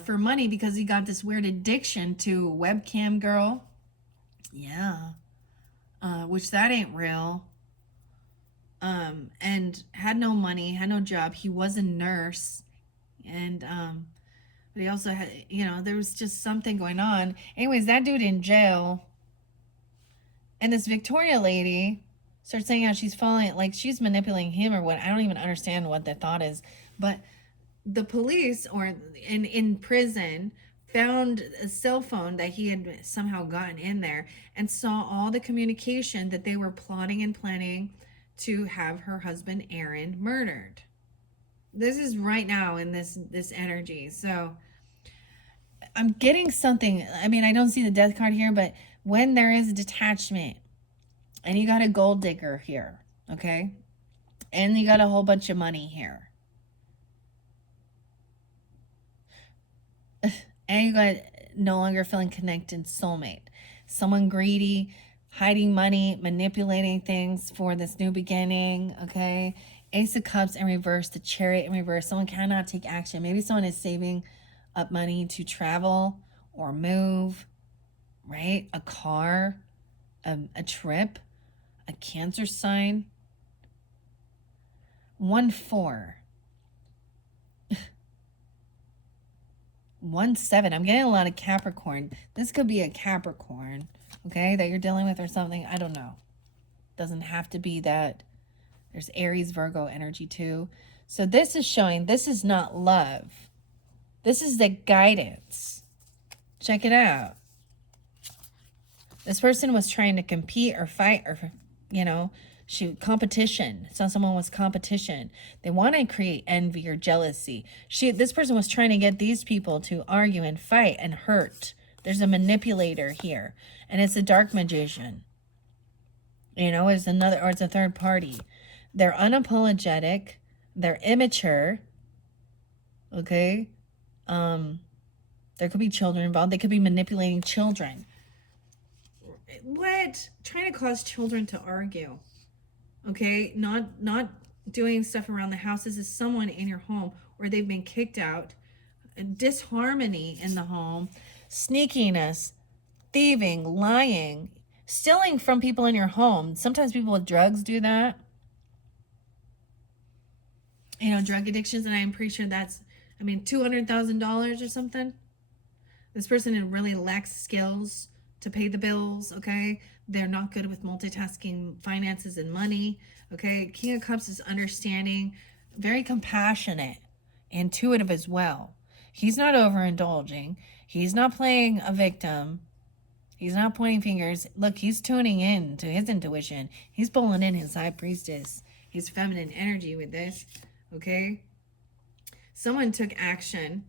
for money because he got this weird addiction to webcam girl. Yeah, which that ain't real. And had no money, had no job. He was a nurse, and but he also had, there was just something going on. Anyways, that dude in jail, and this Victoria lady starts saying how she's falling, like she's manipulating him or what. I don't even understand what the thought is, but the police or in prison found a cell phone that he had somehow gotten in there and saw all the communication that they were plotting and planning to have her husband Aaron murdered. This is right now in this energy. So I'm getting something. I mean, I don't see the death card here, but when there is detachment and you got a gold digger here, okay? And you got a whole bunch of money here. And you got no longer feeling connected soulmate. Someone greedy, hiding money, manipulating things for this new beginning, okay? Ace of Cups in reverse, the Chariot in reverse. Someone cannot take action. Maybe someone is saving up money to travel or move, right? A car, a trip, a Cancer sign. 1-4. 1-7. I'm getting a lot of Capricorn. This could be a Capricorn, okay, that you're dealing with or something. I don't know. Doesn't have to be that. There's Aries, Virgo energy too. So this is showing this is not love. This is the guidance. Check it out. This person was trying to compete or fight or, competition. So someone was competition. They want to create envy or jealousy. This person was trying to get these people to argue and fight and hurt. There's a manipulator here, and it's a dark magician. It's it's a third party. They're unapologetic. They're immature. Okay. There could be children involved. They could be manipulating children. What? Trying to cause children to argue. Okay, not doing stuff around the house. This is someone in your home or they've been kicked out. Disharmony in the home, sneakiness, thieving, lying, stealing from people in your home. Sometimes people with drugs do that. Drug addictions, and I'm pretty sure that's, $200,000 or something. This person really lacks skills to pay the bills, okay? They're not good with multitasking finances and money, okay? King of Cups is understanding, very compassionate, intuitive as well. He's not overindulging. He's not playing a victim. He's not pointing fingers. Look, he's tuning in to his intuition. He's pulling in his high priestess, his feminine energy with this, okay? Someone took action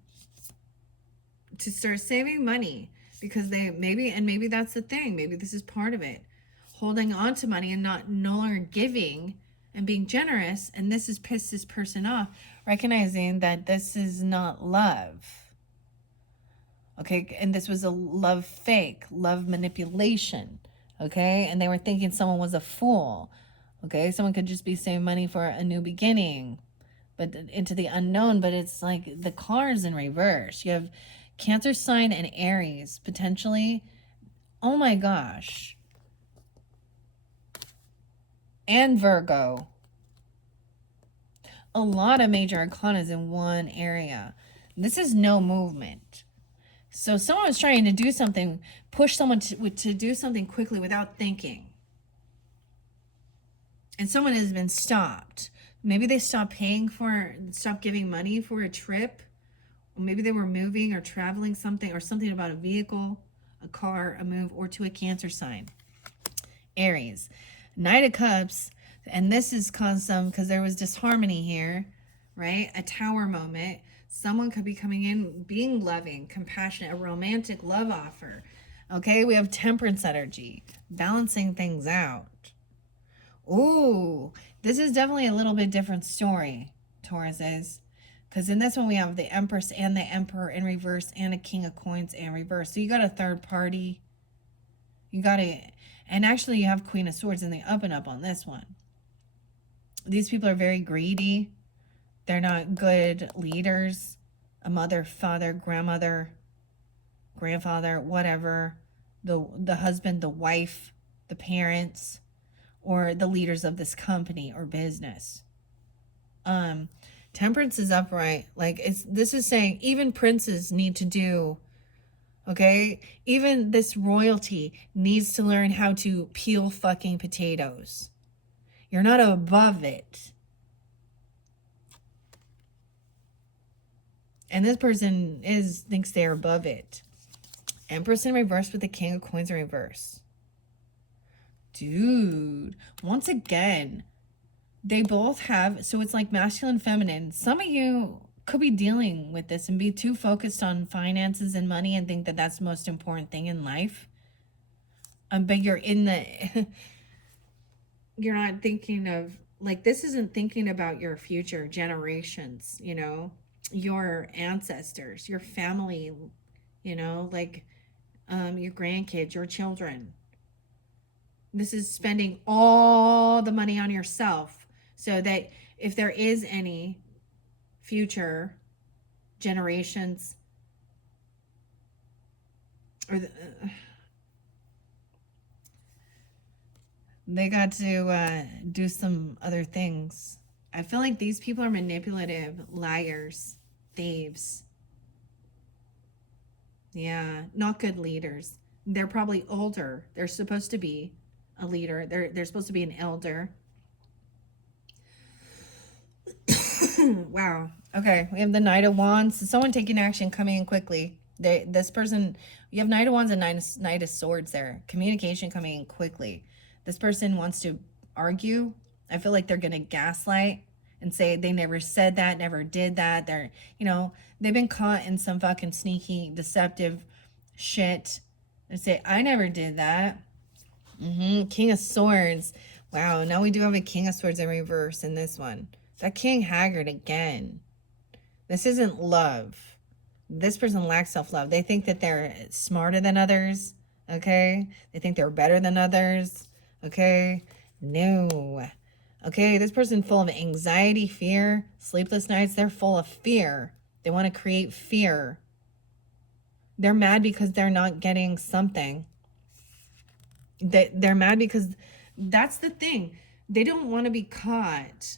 to start saving money because maybe that's the thing. Maybe this is part of it. Holding on to money and no longer giving and being generous. And this has pissed this person off. Recognizing that this is not love. Okay. And this was a love fake, love manipulation. Okay. And they were thinking someone was a fool. Okay. Someone could just be saving money for a new beginning, but into the unknown. But it's like the car's in reverse. You have Cancer sign and Aries potentially. Oh my gosh. And Virgo. A lot of major arcanas in one area. This is no movement. So someone was trying to do something, push someone to do something quickly without thinking. And someone has been stopped. Maybe they stopped stopped giving money for a trip. Or maybe they were moving or traveling something, or something about a vehicle, a car, a move, or to a Cancer sign. Aries, Knight of Cups, and this is caused some because there was disharmony here, right? A tower moment. Someone could be coming in being loving, compassionate, a romantic love offer. Okay, we have Temperance energy, balancing things out. Ooh, this is definitely a little bit different story, Taurus is. Because in this one, we have the Empress and the Emperor in reverse and a King of Coins in reverse. So you got a third party. You got it. And actually, you have Queen of Swords in the up and up on this one. These people are very greedy. They're not good leaders. A mother, father, grandmother, grandfather, whatever. The husband, the wife, the parents, or the leaders of this company or business. Temperance is upright. Like this is saying even princes need to do, okay? Even this royalty needs to learn how to peel fucking potatoes. You're not above it. And this person thinks they're above it. Empress in reverse with the King of Coins in reverse. Dude, once again, they both have, so it's like masculine, feminine. Some of you could be dealing with this and be too focused on finances and money and think that that's the most important thing in life. But you're in the, you're not thinking of, like, this isn't thinking about your future generations, you know, your ancestors, your family, you know, like your grandkids, your children. This is spending all the money on yourself so that if there is any future generations or they got to do some other things. I feel like these people are manipulative, liars, thieves. Yeah, not good leaders. They're probably older. They're supposed to be a leader. They're supposed to be an elder. Wow. Okay, we have the Knight of Wands. Someone taking action, coming in quickly. This person, you have Knight of Wands and Knight of Swords there. Communication coming in quickly. This person wants to argue. I feel like they're gonna gaslight and say they never said that, never did that. They're, you know, they've been caught in some fucking sneaky, deceptive shit. They say, I never did that. King of Swords. Wow, now we do have a King of Swords in reverse in this one. That King Haggard again. This isn't love. This person lacks self-love. They think that they're smarter than others. Okay? They think they're better than others. Okay? No. Okay, this person full of anxiety, fear, sleepless nights. They're full of fear. They want to create fear. They're mad because they're not getting something. They're mad because that's the thing. They don't want to be caught.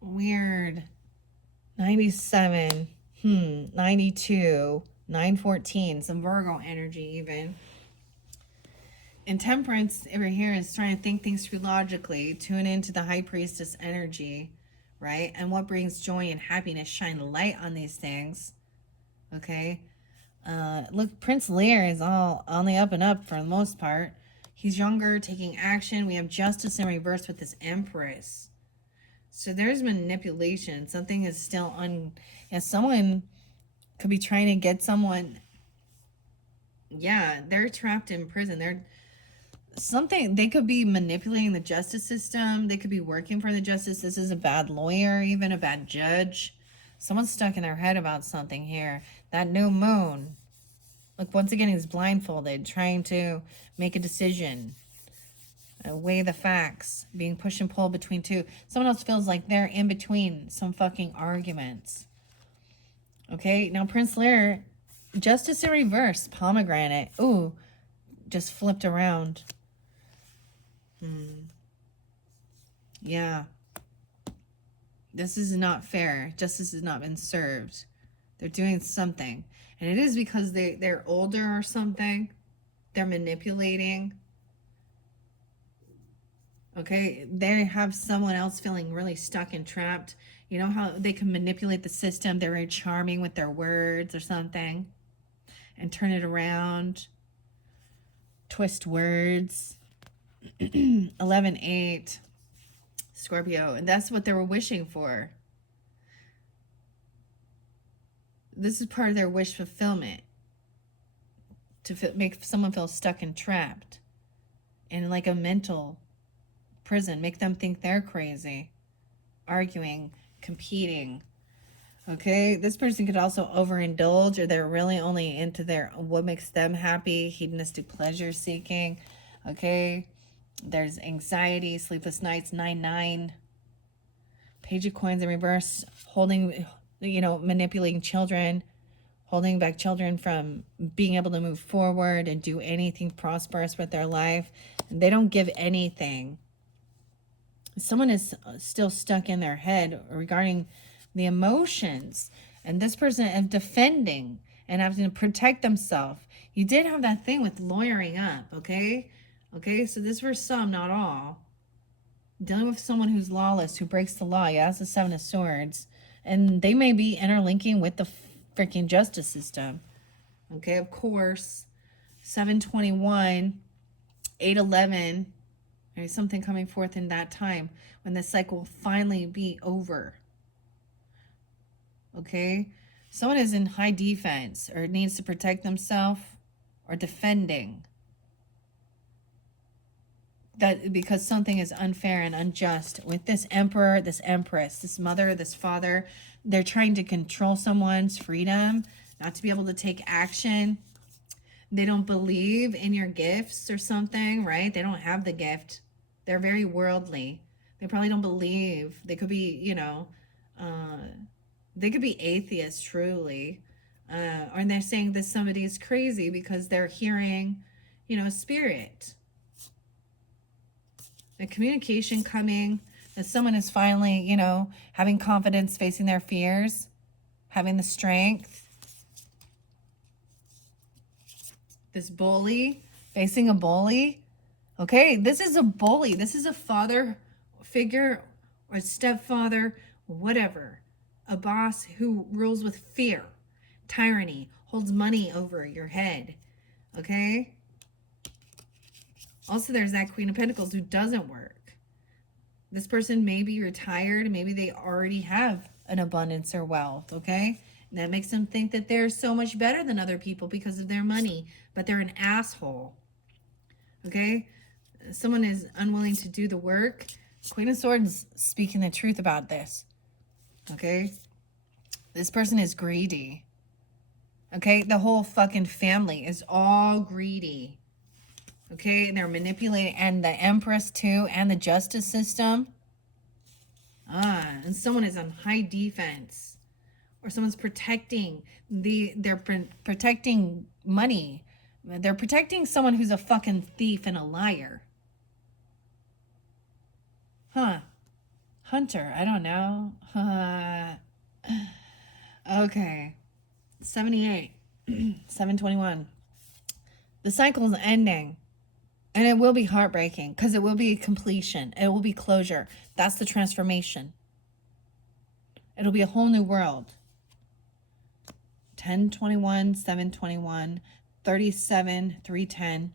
Weird. 97. 92. 914. Some Virgo energy even. And Temperance over here is trying to think things through logically. Tune into the High Priestess energy, right? And what brings joy and happiness. Shine light on these things. Okay? Look, Prince Lear is all on the up and up for the most part. He's younger, taking action. We have Justice in reverse with this Empress. So there's manipulation. Something is still someone could be trying to get someone. Yeah, they're trapped in prison. They could be manipulating the justice system. They could be working for the justice. This is a bad lawyer, even a bad judge. Someone's stuck in their head about something here. That new moon. Look, once again, he's blindfolded, trying to make a decision. Weigh the facts, being pushed and pulled between two. Someone else feels like they're in between some fucking arguments. Okay, now Prince Lear, Justice in reverse, pomegranate. Ooh, just flipped around. Yeah. This is not fair. Justice has not been served. They're doing something. And it is because they're older or something. They're manipulating. Okay, they have someone else feeling really stuck and trapped. You know how they can manipulate the system? They're very charming with their words or something and turn it around, twist words. 11-8, Scorpio, and that's what they were wishing for. This is part of their wish fulfillment, to make someone feel stuck and trapped in like a mental prison, make them think they're crazy, arguing, competing. Okay, this person could also overindulge, or they're really only into their what makes them happy, hedonistic pleasure seeking. Okay, there's anxiety, sleepless nights, 9-9. Page of Coins in reverse, holding, manipulating children, holding back children from being able to move forward and do anything prosperous with their life. And they don't give anything. Someone is still stuck in their head regarding the emotions, and this person is defending and having to protect themselves. You did have that thing with lawyering up, okay? Okay, so this for some, not all. Dealing with someone who's lawless, who breaks the law. Yeah, that's the 7 of Swords. And they may be interlinking with the freaking justice system. Okay, of course. 7-21, 8-11. There's something coming forth in that time when the cycle will finally be over. Okay? Someone is in high defense or needs to protect themselves or defending. That because something is unfair and unjust with this emperor, this empress, this mother, this father. They're trying to control someone's freedom, not to be able to take action. They don't believe in your gifts or something, right? They don't have the gift. They're very worldly. They probably don't believe. They could be, they could be atheists, truly. Or they're saying that somebody is crazy because they're hearing, spirit. The communication coming, that someone is finally, having confidence, facing their fears, having the strength. This bully, facing a bully. Okay, this is a bully. This is a father figure or stepfather, whatever. A boss who rules with fear, tyranny, holds money over your head. Okay? Also, there's that Queen of Pentacles who doesn't work. This person may be retired. Maybe they already have an abundance or wealth, okay? And that makes them think that they're so much better than other people because of their money, but they're an asshole, okay? Someone is unwilling to do the work. Queen of Swords speaking the truth about this, okay? This person is greedy, okay? The whole fucking family is all greedy. Okay, they're manipulating, and the Empress too, and the justice system. And someone is on high defense, or someone's protecting they're protecting money. They're protecting someone who's a fucking thief and a liar. Hunter, I don't know. Okay, 78, 7-21. The cycle is ending. And it will be heartbreaking because it will be completion. It will be closure. That's the transformation. It'll be a whole new world. 10-21, 7-21, 37, 3-10.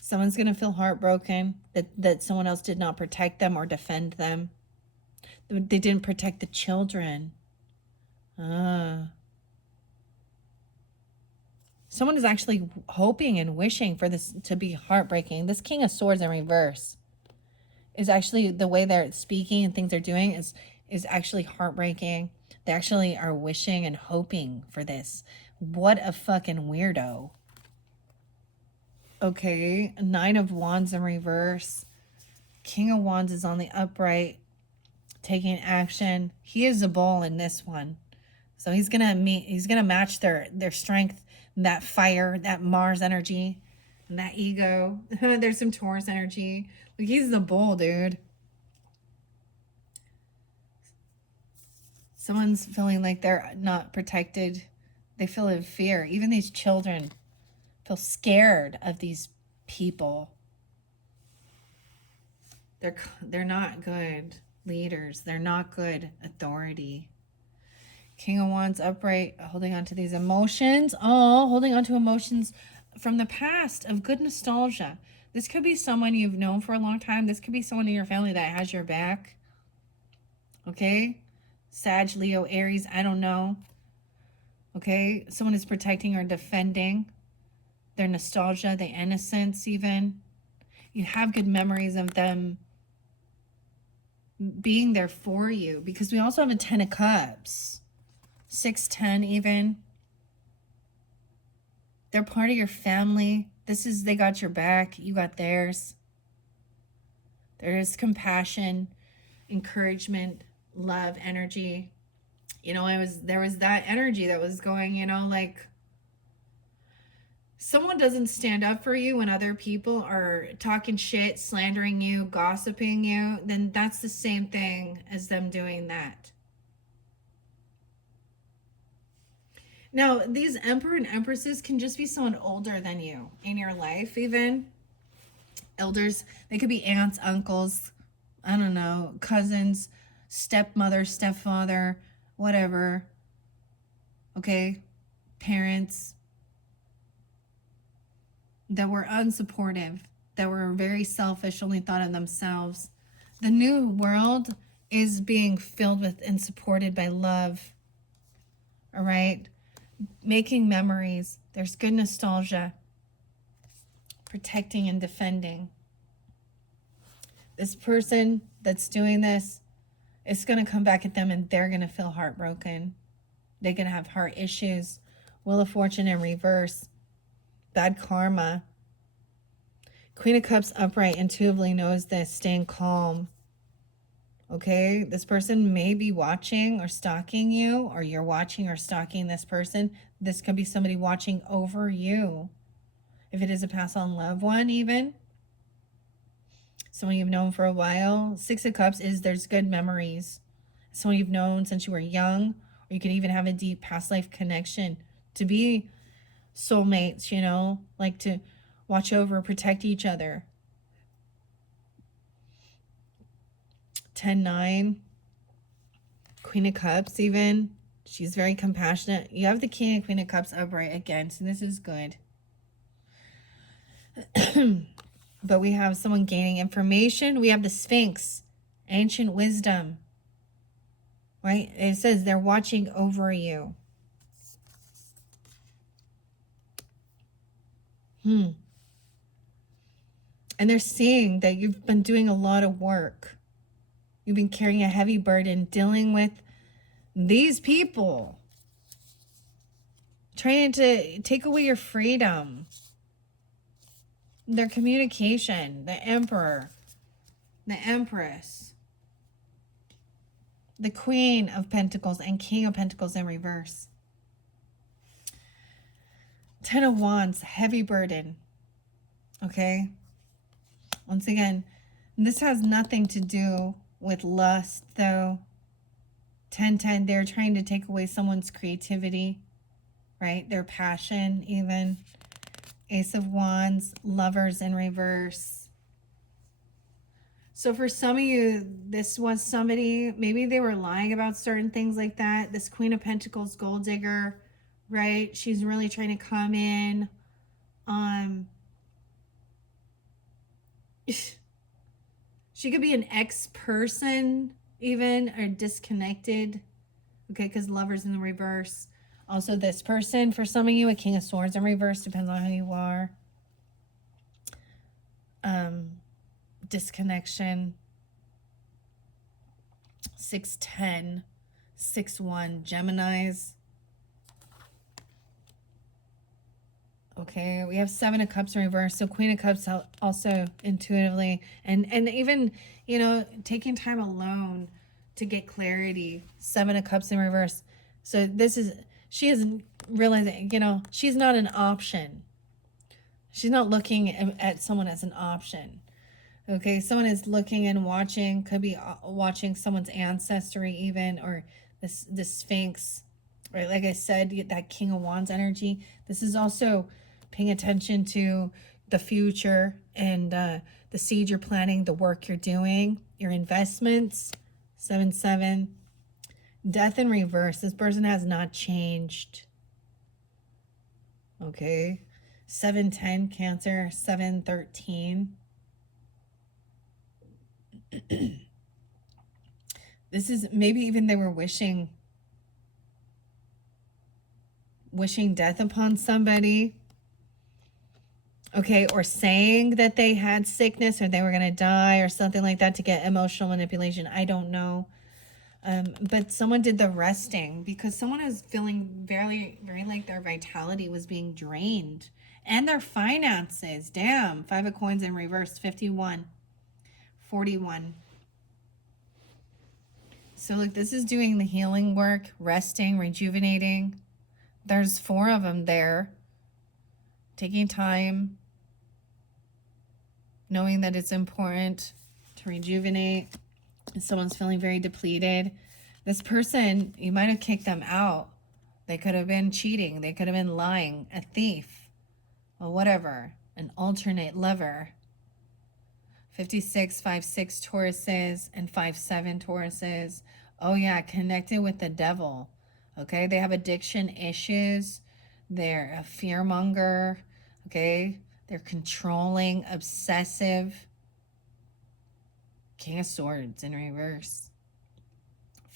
Someone's going to feel heartbroken that someone else did not protect them or defend them. They didn't protect the children. Someone is actually hoping and wishing for this to be heartbreaking. This King of Swords in reverse is actually, the way they're speaking and things they're doing is actually heartbreaking. They actually are wishing and hoping for this. What a fucking weirdo. Okay, 9 of Wands in reverse. King of Wands is on the upright, taking action. He is a bull in this one. So he's gonna match their strength, that fire, that Mars energy, and that ego. There's some Taurus energy. Like, he's the bull, dude. Someone's feeling like they're not protected. They feel in fear. Even these children feel scared of these people. They're not good leaders. They're not good authority. King of Wands upright, holding on to these emotions. Oh, holding on to emotions from the past of good nostalgia. This could be someone you've known for a long time. This could be someone in your family that has your back. Okay? Sag, Leo, Aries, I don't know. Okay? Someone is protecting or defending their nostalgia, their innocence even. You have good memories of them being there for you, because we also have a 10 of Cups. 610 even. They're part of your family. They got your back, you got theirs. There is compassion, encouragement, love, energy. There was that energy that was going, like someone doesn't stand up for you when other people are talking shit, slandering you, gossiping you, then that's the same thing as them doing that. Now, these emperor and empresses can just be someone older than you in your life, even. Elders, they could be aunts, uncles, I don't know, cousins, stepmother, stepfather, whatever. Okay? Parents that were unsupportive, that were very selfish, only thought of themselves. The new world is being filled with and supported by love. All right? Making memories. There's good nostalgia. Protecting and defending. This person that's doing this, it's going to come back at them and they're going to feel heartbroken. They're going to have heart issues. Wheel of Fortune in reverse. Bad karma. Queen of Cups upright intuitively knows this. Staying calm. Okay, this person may be watching or stalking you, or you're watching or stalking this person. This could be somebody watching over you. If it is a pass on loved one, even someone you've known for a while. 6 of Cups is there's good memories. Someone you've known since you were young, or you could even have a deep past life connection. To be soulmates, like to watch over, protect each other. 10-9, Queen of Cups even. She's very compassionate. You have the King and Queen of Cups upright again, so this is good. But we have someone gaining information. We have the Sphinx, ancient wisdom. Right? It says they're watching over you. And they're seeing that you've been doing a lot of work. You've been carrying a heavy burden, dealing with these people, trying to take away your freedom, their communication, the Emperor, the Empress, the Queen of Pentacles, and King of Pentacles in reverse. 10 of Wands, heavy burden. Okay? Once again, this has nothing to do with lust, though. 10-10, they're trying to take away someone's creativity, right? Their passion, even. Ace of Wands, Lovers in reverse. So for some of you, this was somebody, maybe they were lying about certain things like that. This Queen of Pentacles, gold digger, right? She's really trying to come in. She could be an ex-person even, or disconnected. Okay, because Lovers in the reverse. Also this person, for some of you, a King of Swords in reverse, depends on who you are. Disconnection. 6-10, 6-1, Geminis. Okay, we have 7 of Cups in reverse. So Queen of Cups also intuitively. And even, taking time alone to get clarity. 7 of Cups in reverse. So she is realizing, she's not an option. She's not looking at someone as an option. Okay, someone is looking and watching, could be watching someone's ancestry even, or the Sphinx, right? Like I said, that King of Wands energy. This is also paying attention to the future and the seed you're planting, the work you're doing, your investments. 7-7. Death in reverse. This person has not changed. Okay. 7-10, Cancer. 7-13. This is maybe even they were wishing death upon somebody. Okay, or saying that they had sickness or they were going to die or something like that to get emotional manipulation. I don't know. But someone did the resting because someone is feeling very, very like their vitality was being drained and their finances. Damn. 5 of Coins in reverse. 51. 41. So look, this is doing the healing work, resting, rejuvenating. There's 4 of them there. Taking time, knowing that it's important to rejuvenate. If someone's feeling very depleted, this person, you might have kicked them out. They could have been cheating. They could have been lying, a thief, or whatever, an alternate lover. 56, 5-6 Tauruses and 5-7 Tauruses. Oh yeah, connected with the devil. Okay, they have addiction issues. They're a fearmonger. Okay, they're controlling, obsessive. King of Swords in reverse.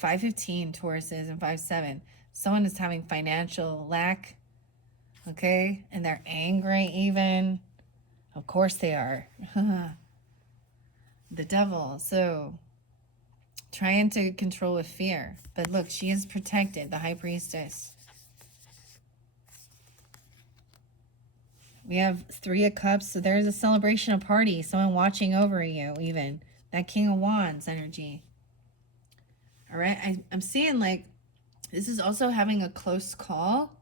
5-15 Tauruses and 5-7. Someone is having financial lack. Okay, and they're angry even. Of course they are. The devil. So trying to control with fear. But look, she is protected, the High Priestess. We have 3 of Cups. So there's a celebration, a party, someone watching over you even. That King of Wands energy. All right. I'm seeing like this is also having a close call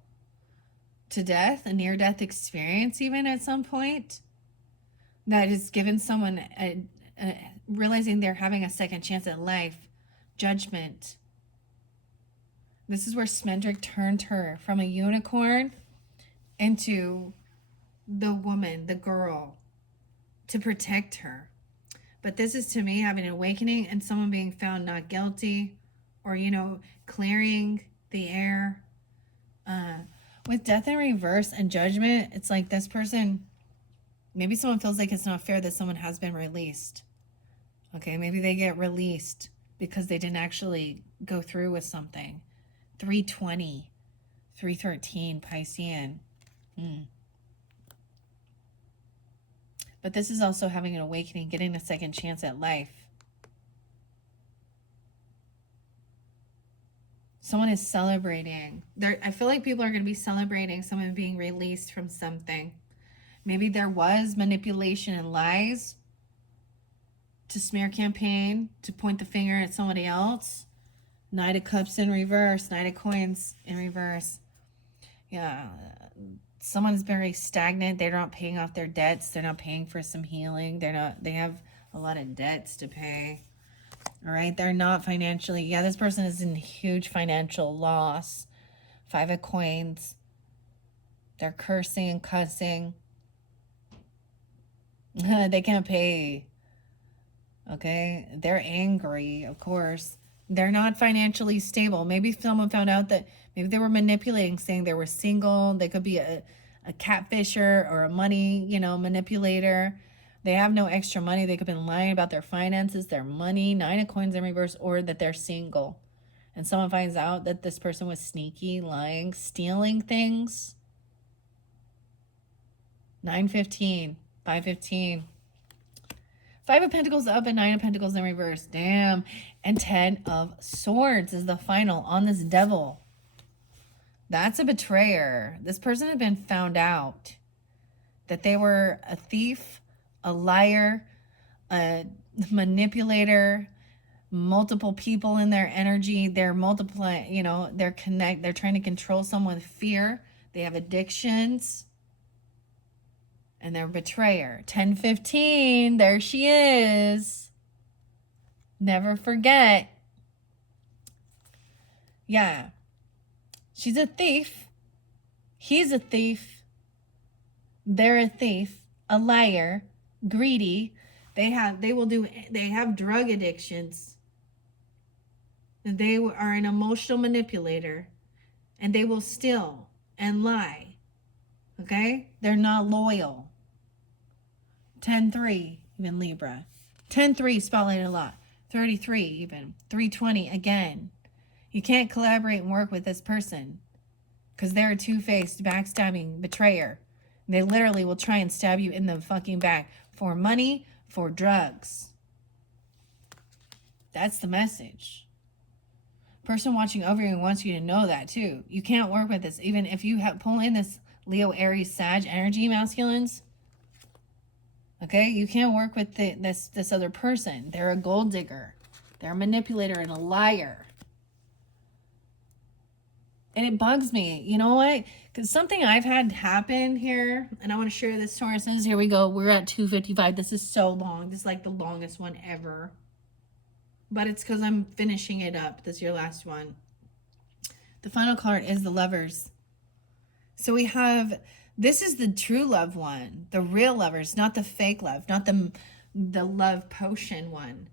to death, a near-death experience even at some point. That has given someone realizing they're having a second chance at life. Judgment. This is where Smendrick turned her from a unicorn into the woman, the girl, to protect her. But this is to me having an awakening and someone being found not guilty or, you know, clearing the air. With death in reverse and judgment, it's like this person, maybe someone feels like it's not fair that someone has been released. Okay, maybe they get released because they didn't actually go through with something. 320, 313, Piscean. But this is also having an awakening, getting a second chance at life. Someone is celebrating. I feel like people are going to be celebrating someone being released from something. Maybe there was manipulation and lies to smear campaign, to point the finger at somebody else. Knight of Cups in reverse, Knight of Coins in reverse. Yeah, someone's very stagnant. They're not paying off their debts. They're not paying for some healing. They have a lot of debts to pay. All right, they're not financially. Yeah, this person is in huge financial loss. 5 of Coins. They're cursing and cussing. They can't pay. Okay, they're angry, of course. They're not financially stable. Maybe someone found out that maybe they were manipulating, saying they were single. They could be a catfisher or a money, manipulator. They have no extra money. They could have been lying about their finances, their money, 9 of Coins in reverse, or that they're single. And someone finds out that this person was sneaky, lying, stealing things. 9-15, 5-15. 5 of Pentacles up and 9 of Pentacles in reverse. Damn. And 10 of Swords is the final on this devil. That's a betrayer. This person had been found out that they were a thief, a liar, a manipulator, multiple people in their energy. They're multiplying, they're trying to control someone with fear. They have addictions. And they're a betrayer. 10-15, there she is. Never forget. Yeah. She's a thief. He's a thief. They're a thief, a liar, greedy. They have drug addictions. They are an emotional manipulator, and they will steal and lie. Okay? They're not loyal. 10-3, even Libra. 10-3, spotlight a lot. 33, even. 320, again. You can't collaborate and work with this person because they're a two-faced, backstabbing betrayer. They literally will try and stab you in the fucking back for money, for drugs. That's the message. Person watching over you wants you to know that too. You can't work with this. Even if you pull in this Leo, Aries, Sag energy, masculines. Okay, you can't work with this other person. They're a gold digger. They're a manipulator and a liar. And it bugs me. You know what? Because something I've had happen here, and I want to share this, Tauruses. Here we go. We're at 2:55. This is so long. This is like the longest one ever. But it's because I'm finishing it up. This is your last one. The final card is the Lovers. So we have, this is the true love one. The real lovers, not the fake love. Not the love potion one.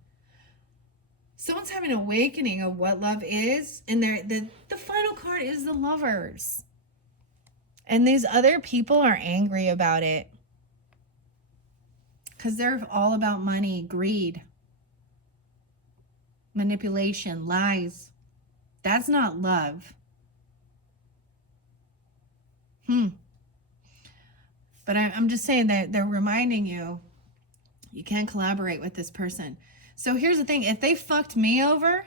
Someone's having an awakening of what love is. And the final card is the Lovers. And these other people are angry about it. Because they're all about money, greed, manipulation, lies. That's not love. But I'm just saying that they're reminding you, you can't collaborate with this person. So here's the thing. If they fucked me over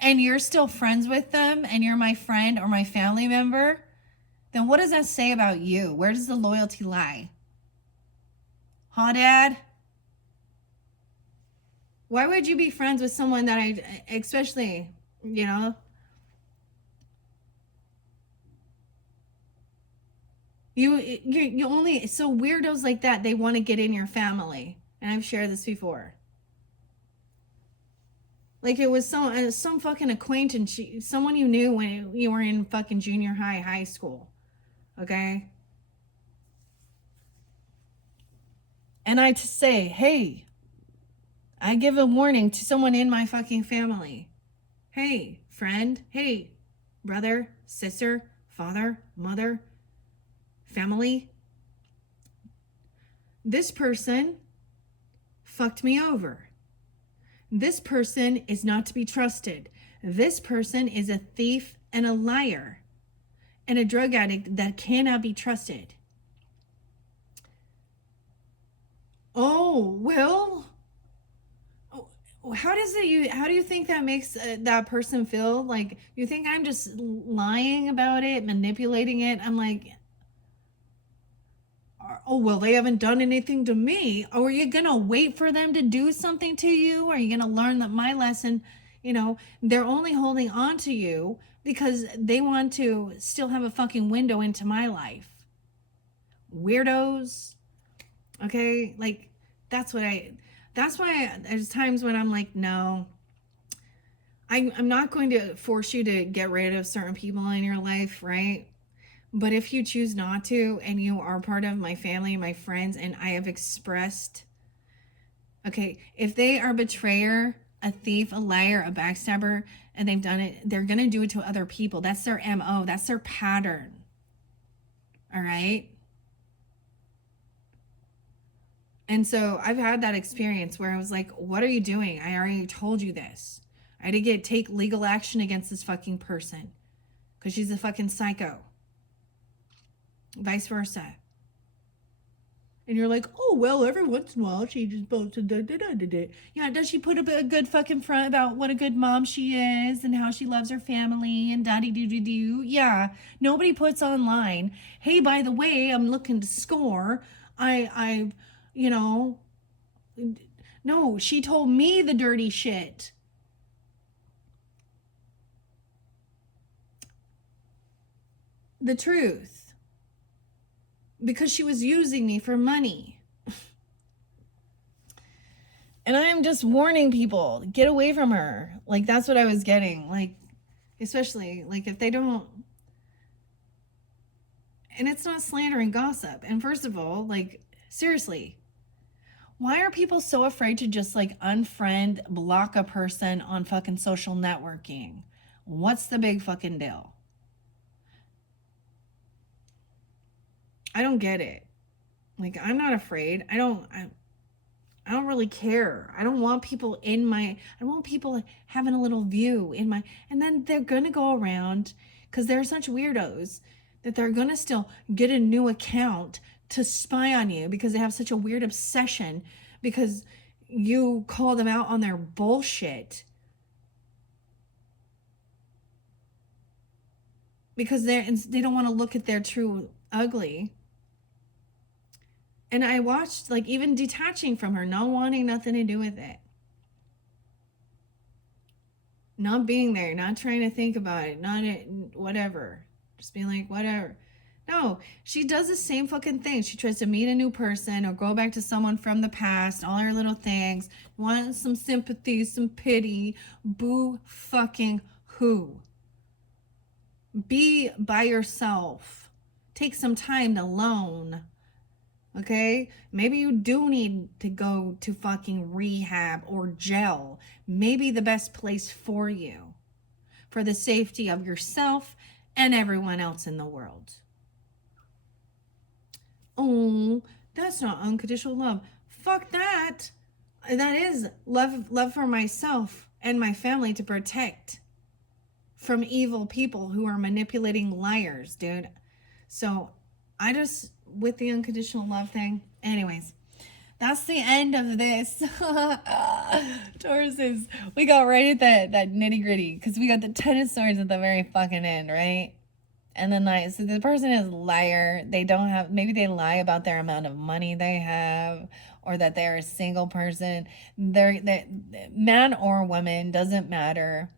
and you're still friends with them and you're my friend or my family member, then what does that say about you? Where does the loyalty lie? Huh, Dad? Why would you be friends with someone that especially, you know, you only, so weirdos like that, they want to get in your family. And I've shared this before. Like it was some fucking acquaintance, someone you knew when you were in fucking junior high school. Okay? And I say, hey, I give a warning to someone in my fucking family. Hey, friend. Hey, brother, sister, father, mother, family. This person fucked me over. This person is not to be trusted. This person is a thief and a liar and a drug addict that cannot be trusted. Oh, well, how do you think that makes that person feel? Like, you think I'm just lying about it, manipulating it? I'm like, oh, well, they haven't done anything to me. Or are you going to wait for them to do something to you? Or are you going to learn that my lesson, they're only holding on to you because they want to still have a fucking window into my life. Weirdos. Okay? Like, that's why there's times when I'm like, no, I'm not going to force you to get rid of certain people in your life, right? But if you choose not to, and you are part of my family, my friends, and I have expressed, okay, if they are a betrayer, a thief, a liar, a backstabber, and they've done it, they're going to do it to other people. That's their MO. That's their pattern. All right? And so I've had that experience where I was like, what are you doing? I already told you this. I had to take legal action against this fucking person because she's a fucking psycho. Vice versa. And you're like, oh, well, every once in a while she just posted da. Yeah, does she put a good fucking front about what a good mom she is and how she loves her family and da-dee-doo-doo-doo? Yeah, nobody puts online, hey, by the way, I'm looking to score. No, she told me the dirty shit. The truth. Because she was using me for money. And I am just warning people, get away from her. Like, that's what I was getting. Like, especially like if they don't, and it's not slander and gossip. And first of all, like, seriously, why are people so afraid to just like unfriend, block a person on fucking social networking? What's the big fucking deal? I don't get it. Like, I'm not afraid. I don't really care. I don't want people in my, I don't want people having a little view in my, and then they're going to go around because they're such weirdos that they're going to still get a new account to spy on you because they have such a weird obsession because you call them out on their bullshit. Because they don't want to look at their true ugly. And I watched, like, even detaching from her, not wanting nothing to do with it. Not being there, not trying to think about it, not it, whatever. Just being like, whatever. No, she does the same fucking thing. She tries to meet a new person or go back to someone from the past, all her little things, want some sympathy, some pity. Boo fucking who? Be by yourself. Take some time alone. Okay? Maybe you do need to go to fucking rehab or jail. Maybe the best place for you. For the safety of yourself and everyone else in the world. Oh, that's not unconditional love. Fuck that. That is love for myself and my family to protect from evil people who are manipulating liars, dude. So I just, with the unconditional love thing, anyways, that's the end of this. Tauruses, we got right at that nitty gritty because we got the 10 of swords at the very fucking end, right? And then like, so the person is a liar. They don't have, maybe they lie about their amount of money they have, or that they're a single person. They're man or woman, doesn't matter.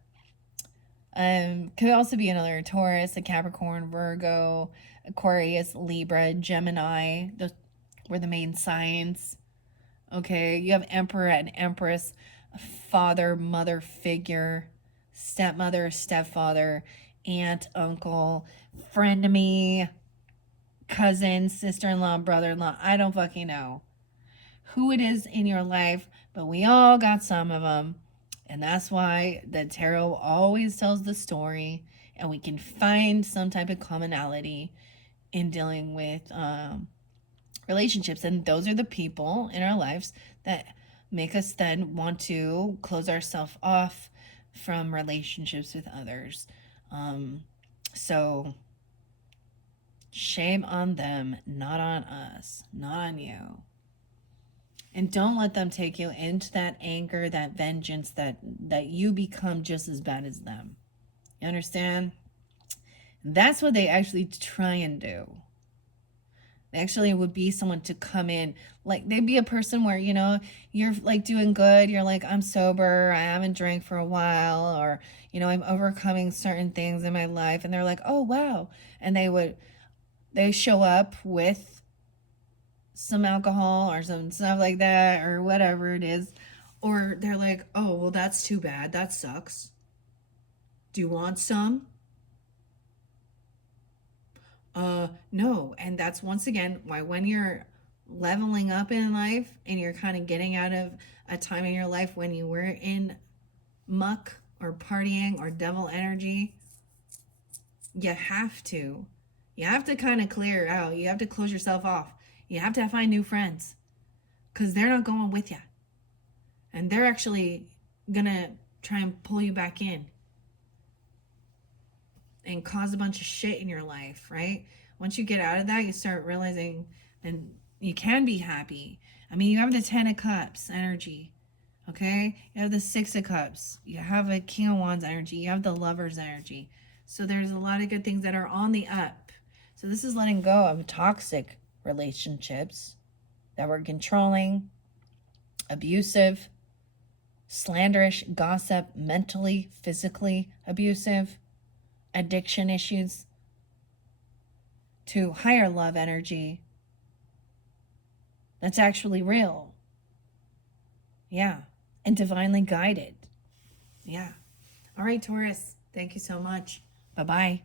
Could also be another Taurus, a Capricorn, Virgo, Aquarius, Libra, Gemini. Those were the main signs. Okay, you have Emperor and Empress, father, mother figure, stepmother, stepfather, aunt, uncle, frenemy, cousin, sister-in-law, brother-in-law. I don't fucking know who it is in your life, but we all got some of them. And that's why the tarot always tells the story, and we can find some type of commonality in dealing with relationships. And those are the people in our lives that make us then want to close ourselves off from relationships with others. So shame on them, not on us, not on you. And don't let them take you into that anger, that vengeance, that you become just as bad as them. You understand? That's what they actually try and do. They actually would be someone to come in. Like, they'd be a person where, you know, you're like doing good. You're like, I'm sober. I haven't drank for a while. Or, you know, I'm overcoming certain things in my life. And they're like, oh, wow. And they show up with some alcohol or some stuff like that or whatever it is, or they're like, oh, well, that's too bad, that sucks, do you want some? No. And that's once again why when you're leveling up in life and you're kind of getting out of a time in your life when you were in muck or partying or devil energy, you have to kind of clear out. You have to close yourself off. You have to find new friends because they're not going with you. And they're actually going to try and pull you back in and cause a bunch of shit in your life, right? Once you get out of that, you start realizing and you can be happy. I mean, you have the 10 of Cups energy, okay? You have the 6 of Cups. You have a King of Wands energy. You have the Lover's energy. So there's a lot of good things that are on the up. So this is letting go of toxic relationships that were controlling, abusive, slanderish, gossip, mentally, physically abusive, addiction issues, to higher love energy that's actually real. Yeah. And divinely guided. Yeah. All right, Taurus. Thank you so much. Bye-bye.